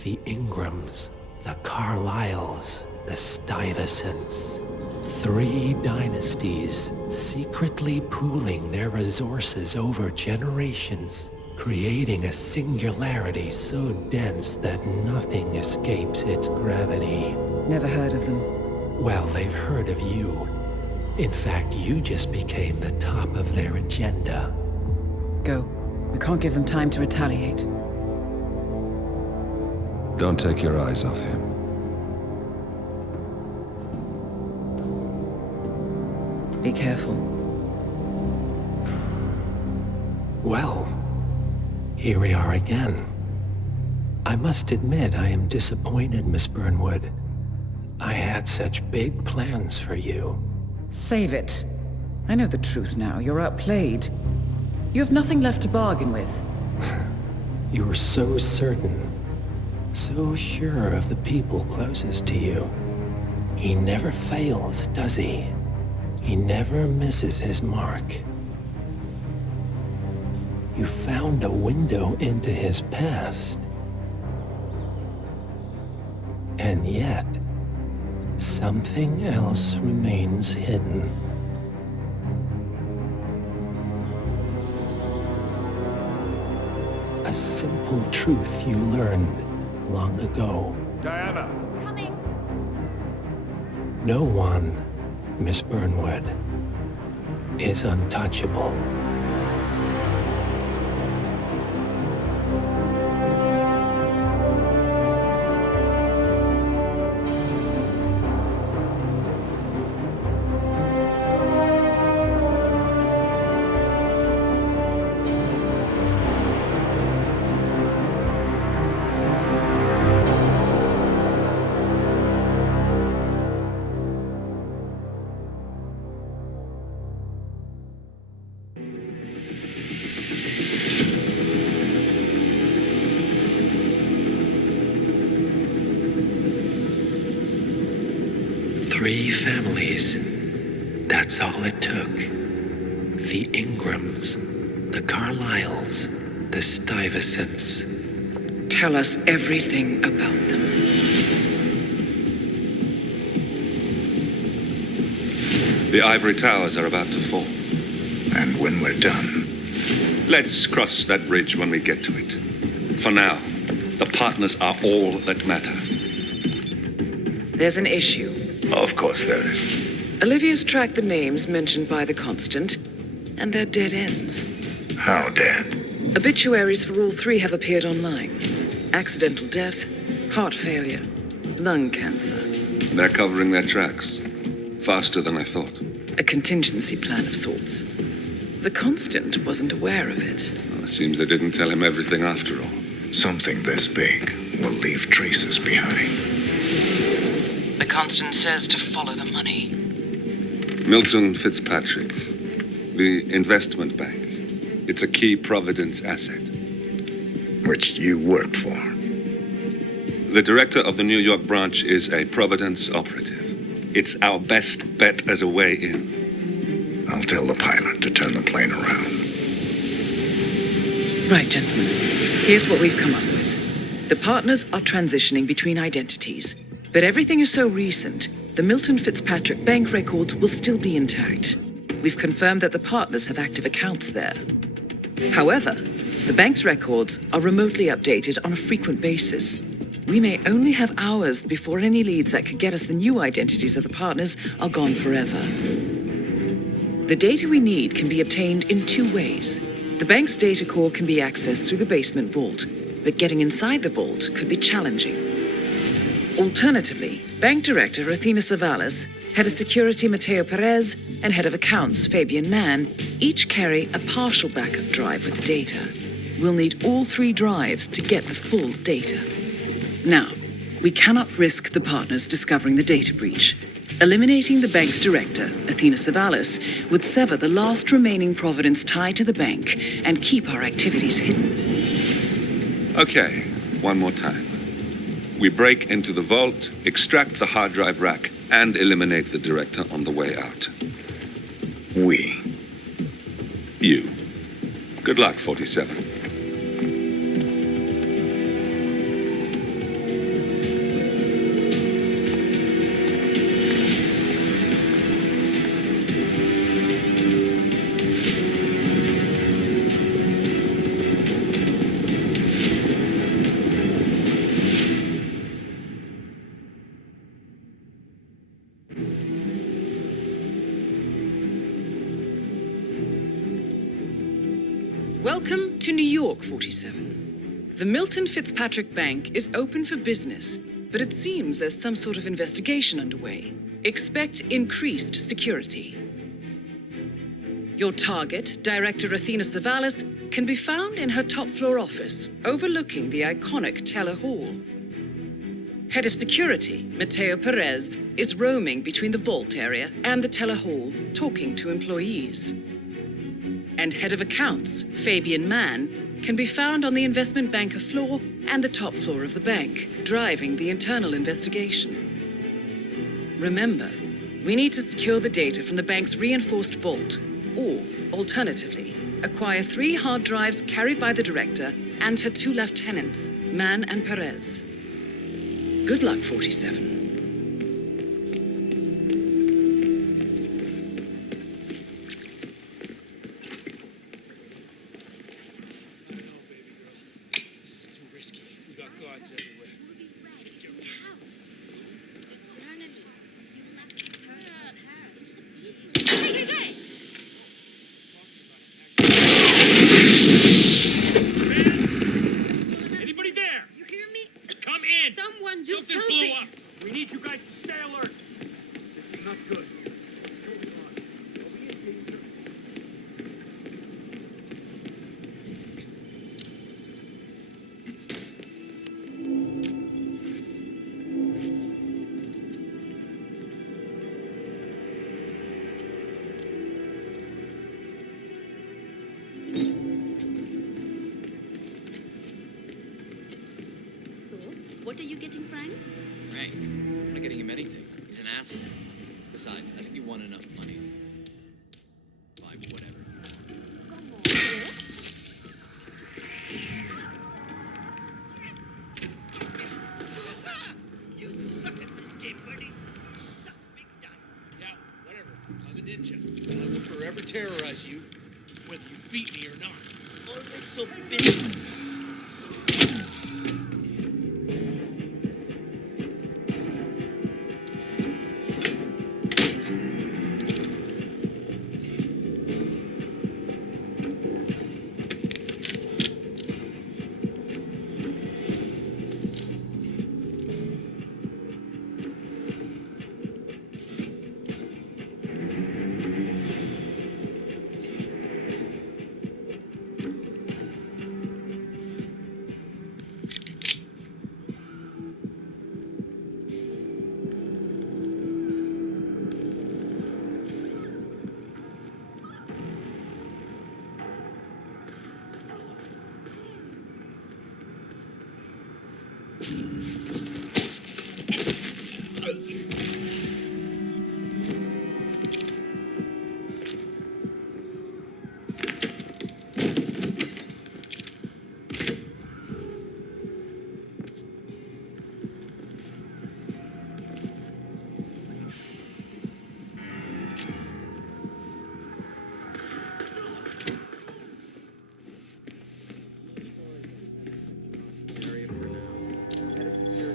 The Ingrams, the Carlyles, the Stuyvesants. 3 dynasties, secretly pooling their resources over generations, creating a singularity so dense that nothing escapes its gravity. Never heard of them. Well, they've heard of you. In fact, you just became the top of their agenda. Go. We can't give them time to retaliate. Don't take your eyes off him. Be careful. Well, here we are again. I must admit I am disappointed, Miss Burnwood. I had such big plans for you. Save it. I know the truth now. You're outplayed. You have nothing left to bargain with. You were so certain, so sure of the people closest to you. He never fails, does he? He never misses his mark. You found a window into his past. And yet, something else remains hidden. A simple truth you learned long ago. Diana! Coming! No one, Miss Burnwood, is untouchable. Three families. That's all it took. The Ingrams, the Carlyles, the Stuyvesants. Tell us everything about them. The ivory towers are about to fall. And when we're done... Let's cross that bridge when we get to it. For now, the partners are all that matter. There's an issue. Of course there is. Olivia's tracked the names mentioned by the Constant, and they're dead ends. How dead? Obituaries for all 3 have appeared online. Accidental death, heart failure, lung cancer. They're covering their tracks. Faster than I thought. A contingency plan of sorts. The Constant wasn't aware of it. Well, seems they didn't tell him everything after all. Something this big will leave traces behind. The Constant says to follow the money. Milton Fitzpatrick. The investment bank. It's a key Providence asset. Which you worked for. The director of the New York branch is a Providence operative. It's our best bet as a way in. I'll tell the pilot to turn the plane around. Right, gentlemen. Here's what we've come up with. The partners are transitioning between identities. But everything is so recent, the Milton Fitzpatrick bank records will still be intact. We've confirmed that the partners have active accounts there. However, the bank's records are remotely updated on a frequent basis. We may only have hours before any leads that could get us the new identities of the partners are gone forever. The data we need can be obtained in two ways. The bank's data core can be accessed through the basement vault, but getting inside the vault could be challenging. Alternatively, Bank Director Athena Savalas, Head of Security Mateo Perez, and Head of Accounts Fabian Mann each carry a partial backup drive with the data. We'll need all three drives to get the full data. Now, we cannot risk the partners discovering the data breach. Eliminating the bank's director, Athena Savalas, would sever the last remaining Providence tie to the bank and keep our activities hidden. Okay, one more time. We break into the vault, extract the hard drive rack, and eliminate the director on the way out. We. You. Good luck, 47. Welcome to New York, 47. The Milton Fitzpatrick Bank is open for business, but it seems there's some sort of investigation underway. Expect increased security. Your target, Director Athena Savalas, can be found in her top-floor office, overlooking the iconic Teller Hall. Head of Security, Mateo Perez, is roaming between the vault area and the Teller Hall, talking to employees. And Head of Accounts, Fabian Mann, can be found on the investment banker floor and the top floor of the bank, driving the internal investigation. Remember, we need to secure the data from the bank's reinforced vault, or, alternatively, acquire 3 hard drives carried by the director and her 2 lieutenants, Mann and Perez. Good luck, 47. What are you getting, Frank? Frank? I'm not getting him anything. He's an asshole. Besides, I think he won enough money. Fine, whatever. You suck at this game, buddy. Suck big time. Yeah, whatever. I'm a ninja. And I will forever terrorize you, whether you beat me or not. Always so busy.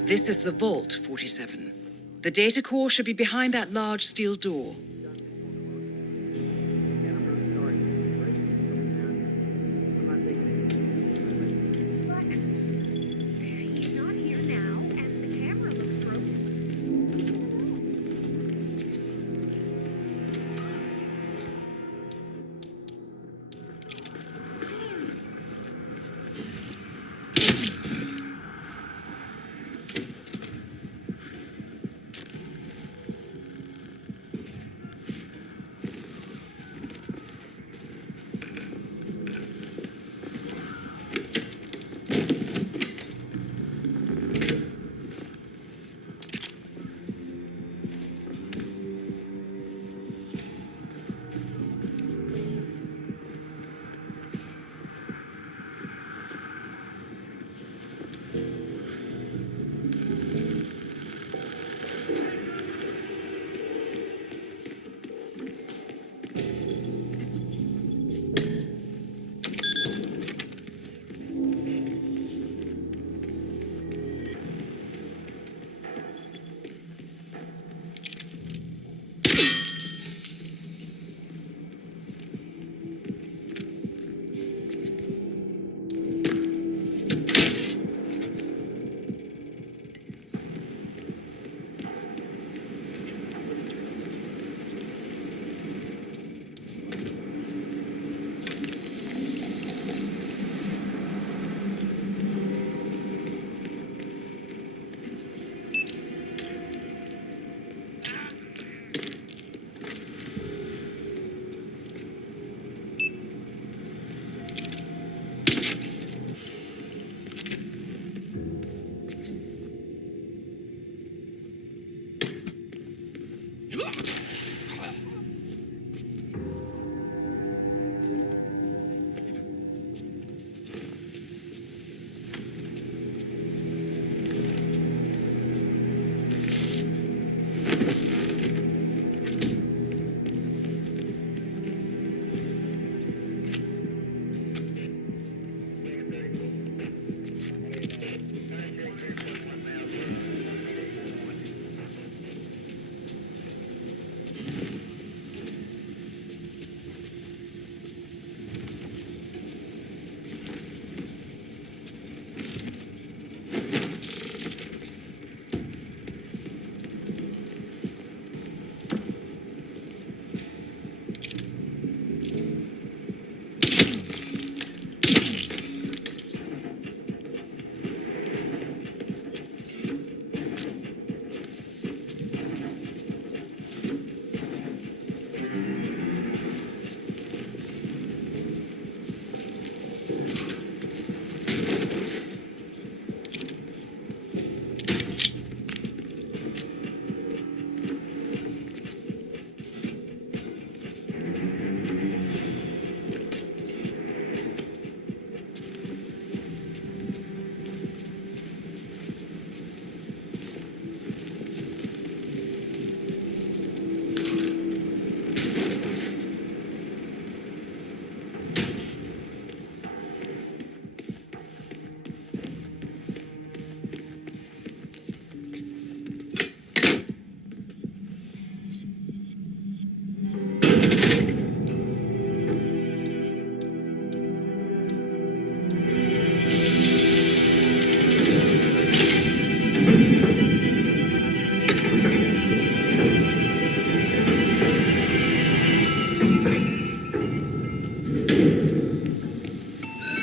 This is the vault, 47. The data core should be behind that large steel door.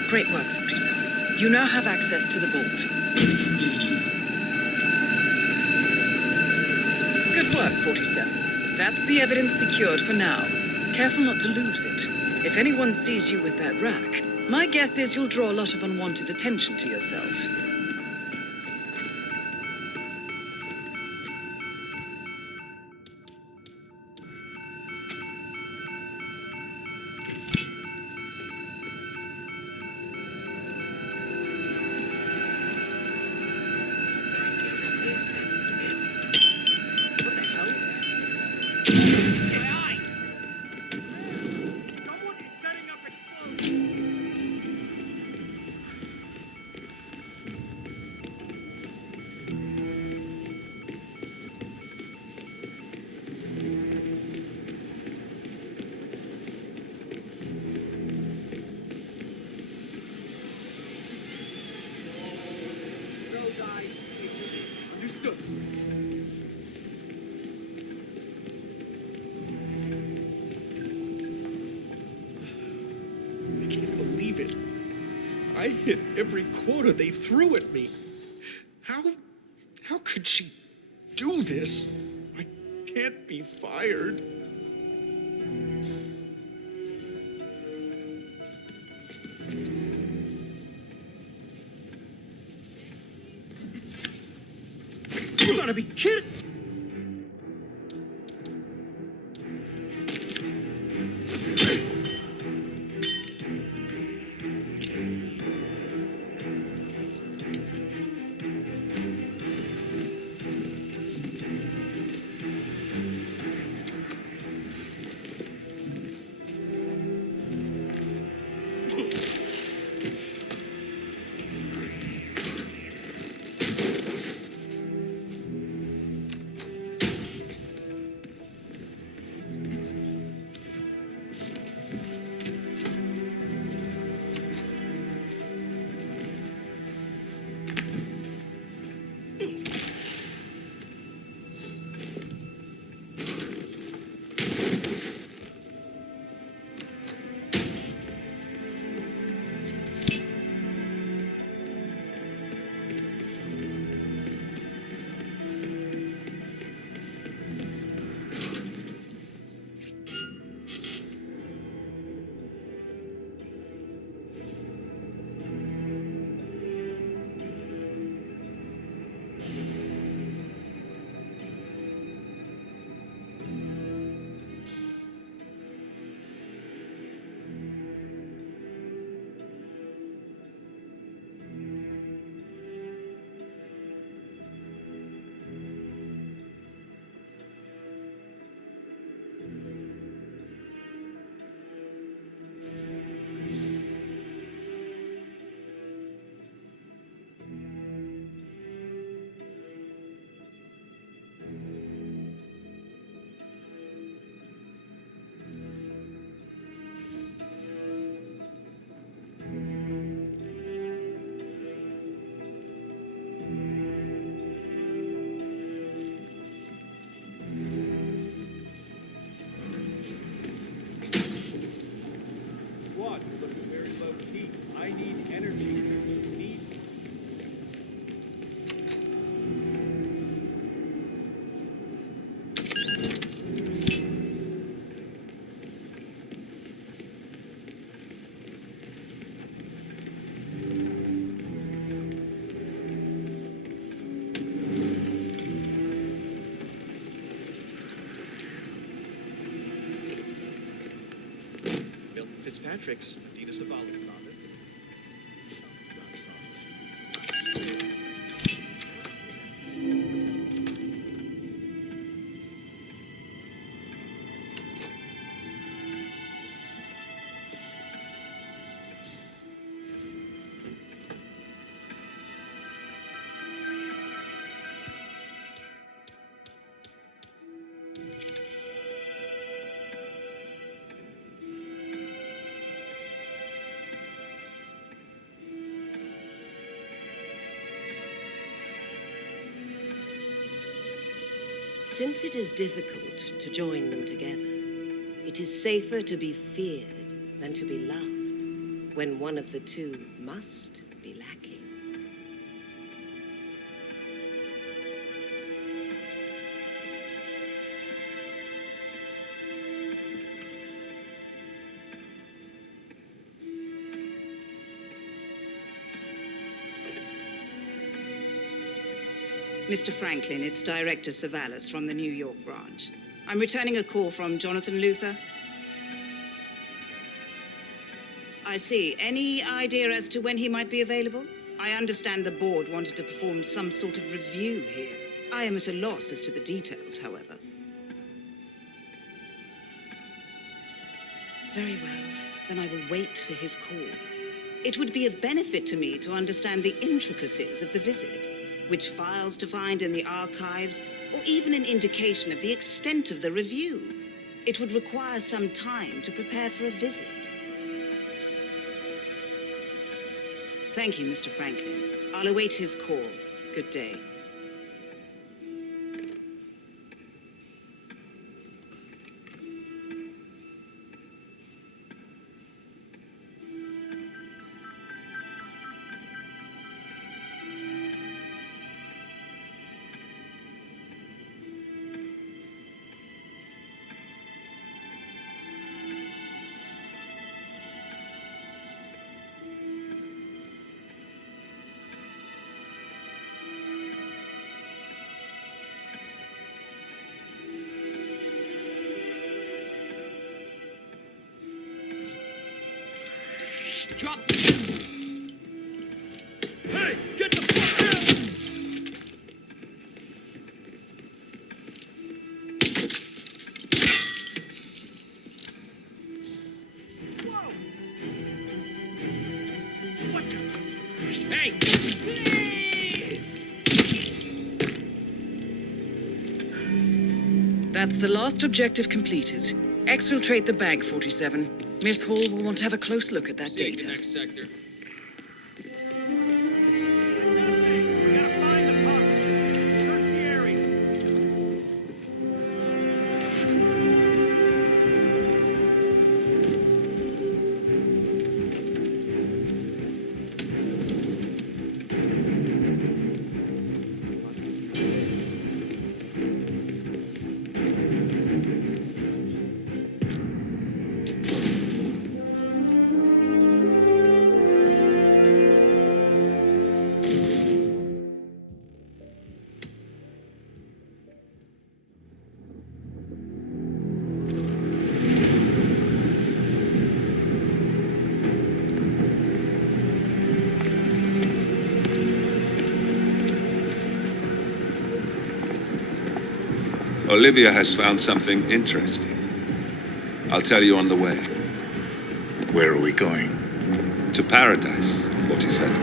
Great work, 47. You now have access to the vault. Good work, 47. That's the evidence secured for now. Careful not to lose it. If anyone sees you with that rack, my guess is you'll draw a lot of unwanted attention to yourself. I hit every quota they threw at me. How could she do this? I can't be fired. You gotta be kidding! Fitzpatrick's, Athena Savali's office. Since it is difficult to join them together, it is safer to be feared than to be loved. when one of the two must be lacking. Mr. Franklin, it's Director Savalas from the New York branch. I'm returning a call from Jonathan Luther. I see. Any idea as to when he might be available? I understand the board wanted to perform some sort of review here. I am at a loss as to the details, however. Very well. Then I will wait for his call. It would be of benefit to me to understand the intricacies of the visit. Which files to find in the archives, or even an indication of the extent of the review. It would require some time to prepare for a visit. Thank you, Mr. Franklin. I'll await his call. Good day. Drop! Hey, get the fuck down! Whoa! What the? Hey! Please! That's the last objective completed. Exfiltrate the bag, 47. Miss Hall will want to have a close look at that data. Next sector. Olivia has found something interesting. I'll tell you on the way. Where are we going? To Paradise, 47.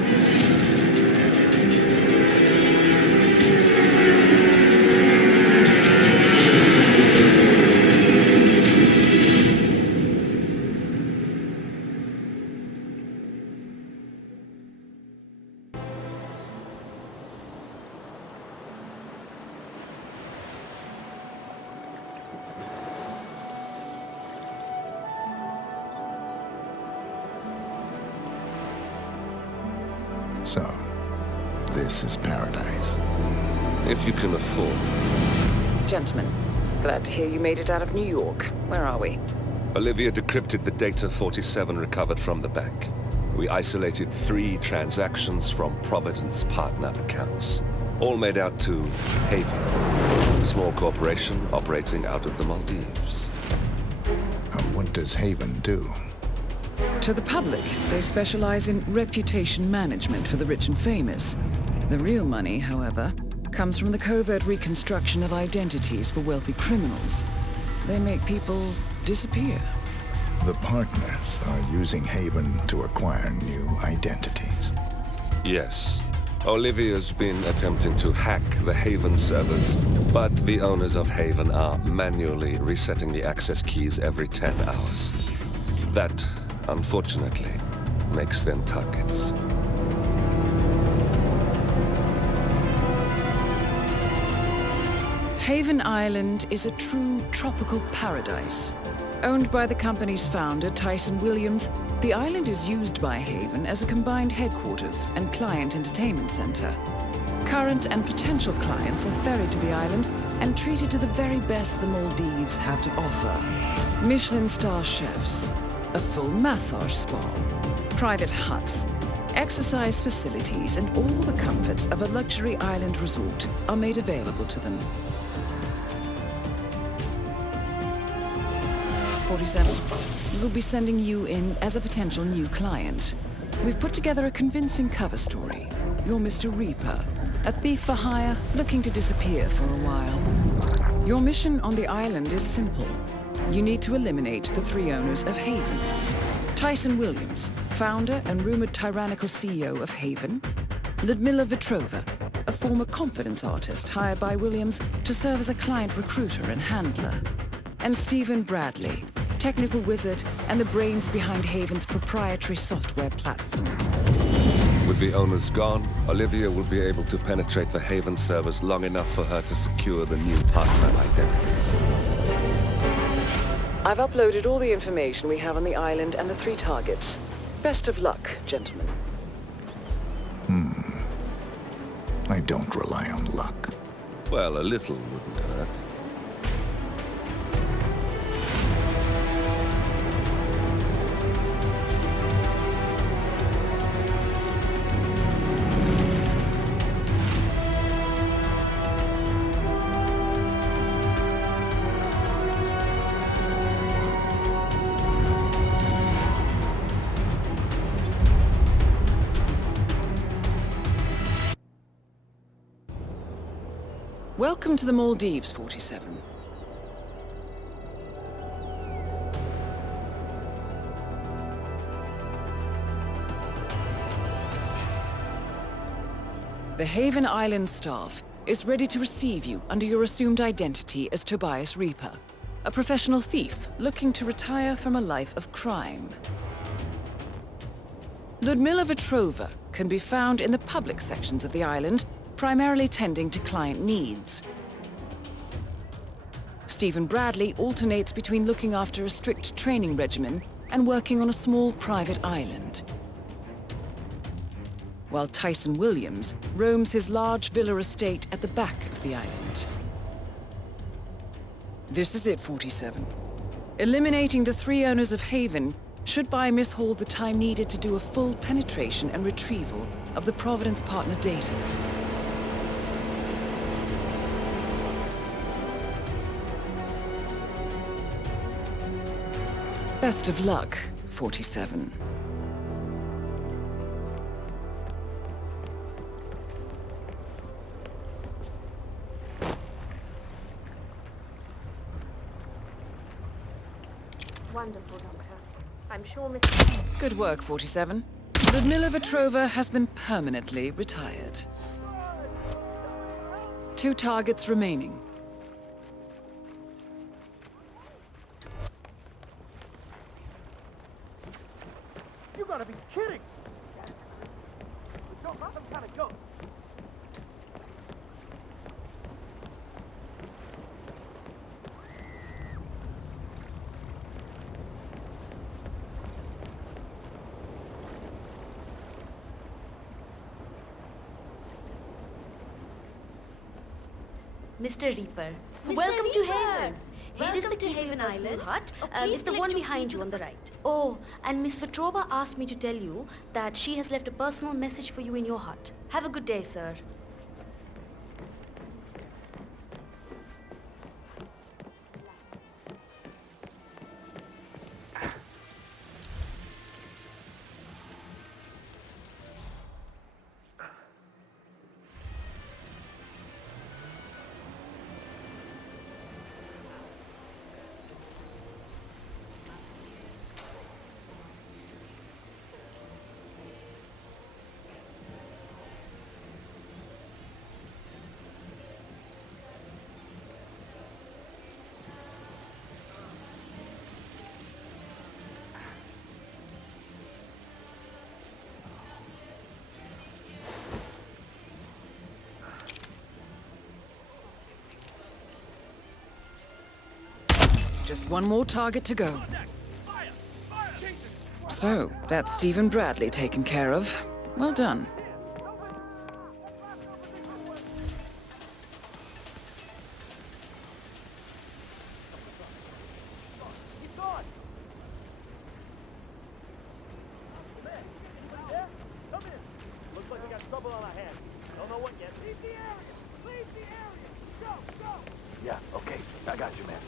So, this is paradise. If you can afford. Gentlemen, glad to hear you made it out of New York. Where are we? Olivia decrypted the data 47 recovered from the bank. We isolated 3 transactions from Providence partner accounts. All made out to Haven, a small corporation operating out of the Maldives. And what does Haven do? To the public, they specialize in reputation management for the rich and famous. The real money, however, comes from the covert reconstruction of identities for wealthy criminals. They make people disappear. The partners are using Haven to acquire new identities. Yes. Olivia's been attempting to hack the Haven servers, but the owners of Haven are manually resetting the access keys every 10 hours. That, unfortunately, makes them targets. Haven Island is a true tropical paradise. Owned by the company's founder, Tyson Williams, the island is used by Haven as a combined headquarters and client entertainment center. Current and potential clients are ferried to the island and treated to the very best the Maldives have to offer. Michelin star chefs, a full massage spa, private huts, exercise facilities, and all the comforts of a luxury island resort are made available to them. 47. We'll be sending you in as a potential new client. We've put together a convincing cover story. You're Mr. Reaper, a thief for hire looking to disappear for a while. Your mission on the island is simple. You need to eliminate the 3 owners of Haven. Tyson Williams, founder and rumored tyrannical CEO of Haven. Ludmila Vetrova, a former confidence artist hired by Williams to serve as a client recruiter and handler. And Stephen Bradley, technical wizard and the brains behind Haven's proprietary software platform. With the owners gone, Olivia will be able to penetrate the Haven servers long enough for her to secure the new partner identities. I've uploaded all the information we have on the island and the 3 targets. Best of luck, gentlemen. I don't rely on luck. Well, a little wouldn't hurt. Welcome to the Maldives, 47. The Haven Island staff is ready to receive you under your assumed identity as Tobias Reaper, a professional thief looking to retire from a life of crime. Ludmila Vetrova can be found in the public sections of the island, primarily tending to client needs. Stephen Bradley alternates between looking after a strict training regimen and working on a small private island, while Tyson Williams roams his large villa estate at the back of the island. This is it, 47. Eliminating the 3 owners of Haven should buy Miss Hall the time needed to do a full penetration and retrieval of the Providence partner data. Best of luck, 47. Wonderful, Doctor. I'm sure Mr. Good work, 47. Ludmila Vetrova has been permanently retired. 2 targets remaining. You gotta be kidding! Don't let them kind of go. Mr. Reaper, welcome to Haven. Here is the to Haven Island. Hut. It's the one behind you on the right. Oh, and Miss Vetrova asked me to tell you that she has left a personal message for you in your hut. Have a good day, sir. Just one more target to go. So, that's Stephen Bradley taken care of. Well done. Yeah, okay. I got you, man.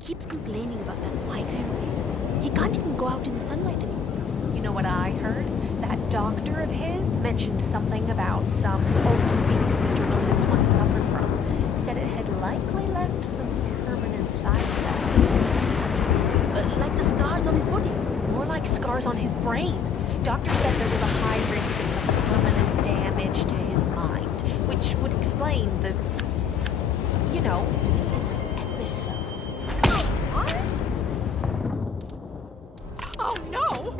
Keeps complaining about that migraine place. He can't even go out in the sunlight anymore. You know what I heard? That doctor of his mentioned something about some old disease Mr. Williams once suffered from. Said it had likely left some permanent side effects. Like the scars on his body? More like scars on his brain. Doctor said there was a high risk of some permanent damage to his mind, which would explain the, you know, this episode. What? Oh no!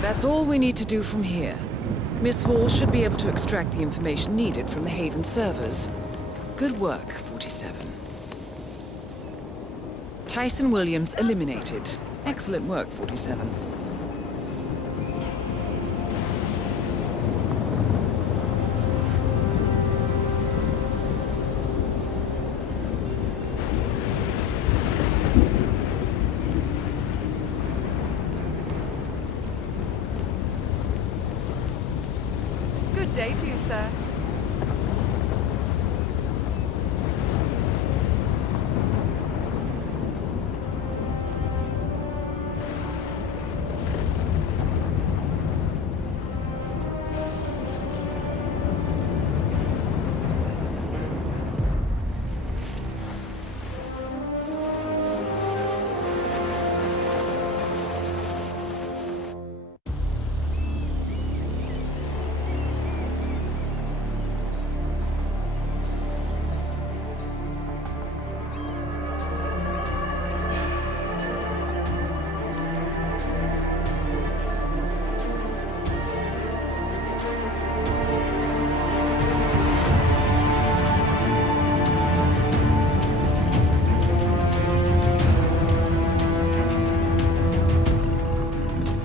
That's all we need to do from here. Miss Hall should be able to extract the information needed from the Haven servers. Good work, 47. Tyson Williams eliminated. Excellent work, 47. day to you, sir.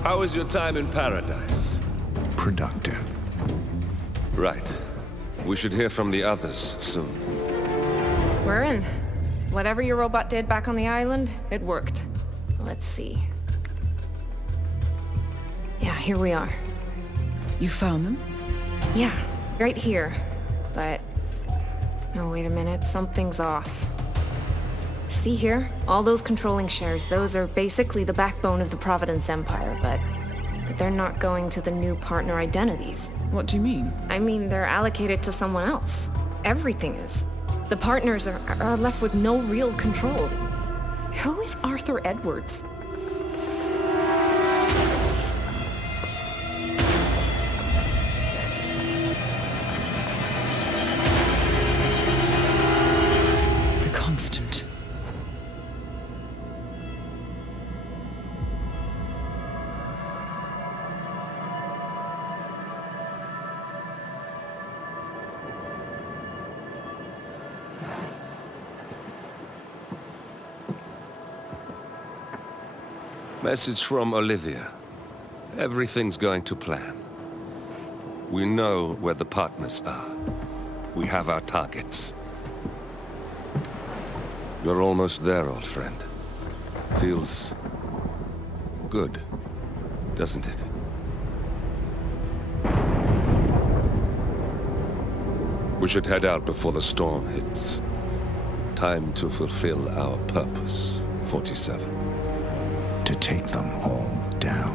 How was your time in paradise? Productive. Right. We should hear from the others soon. We're in. Whatever your robot did back on the island, it worked. Let's see. Yeah, here we are. You found them? Yeah, right here. But... oh, wait a minute. Something's off. See here? All those controlling shares, those are basically the backbone of the Providence Empire, but they're not going to the new partner identities. What do you mean? I mean, they're allocated to someone else. Everything is. The partners are left with no real control. Who is Arthur Edwards? The Constant. Message from Olivia. Everything's going to plan. We know where the partners are. We have our targets. You're almost there, old friend. Feels good, doesn't it? We should head out before the storm hits. Time to fulfill our purpose, 47. To take them all down.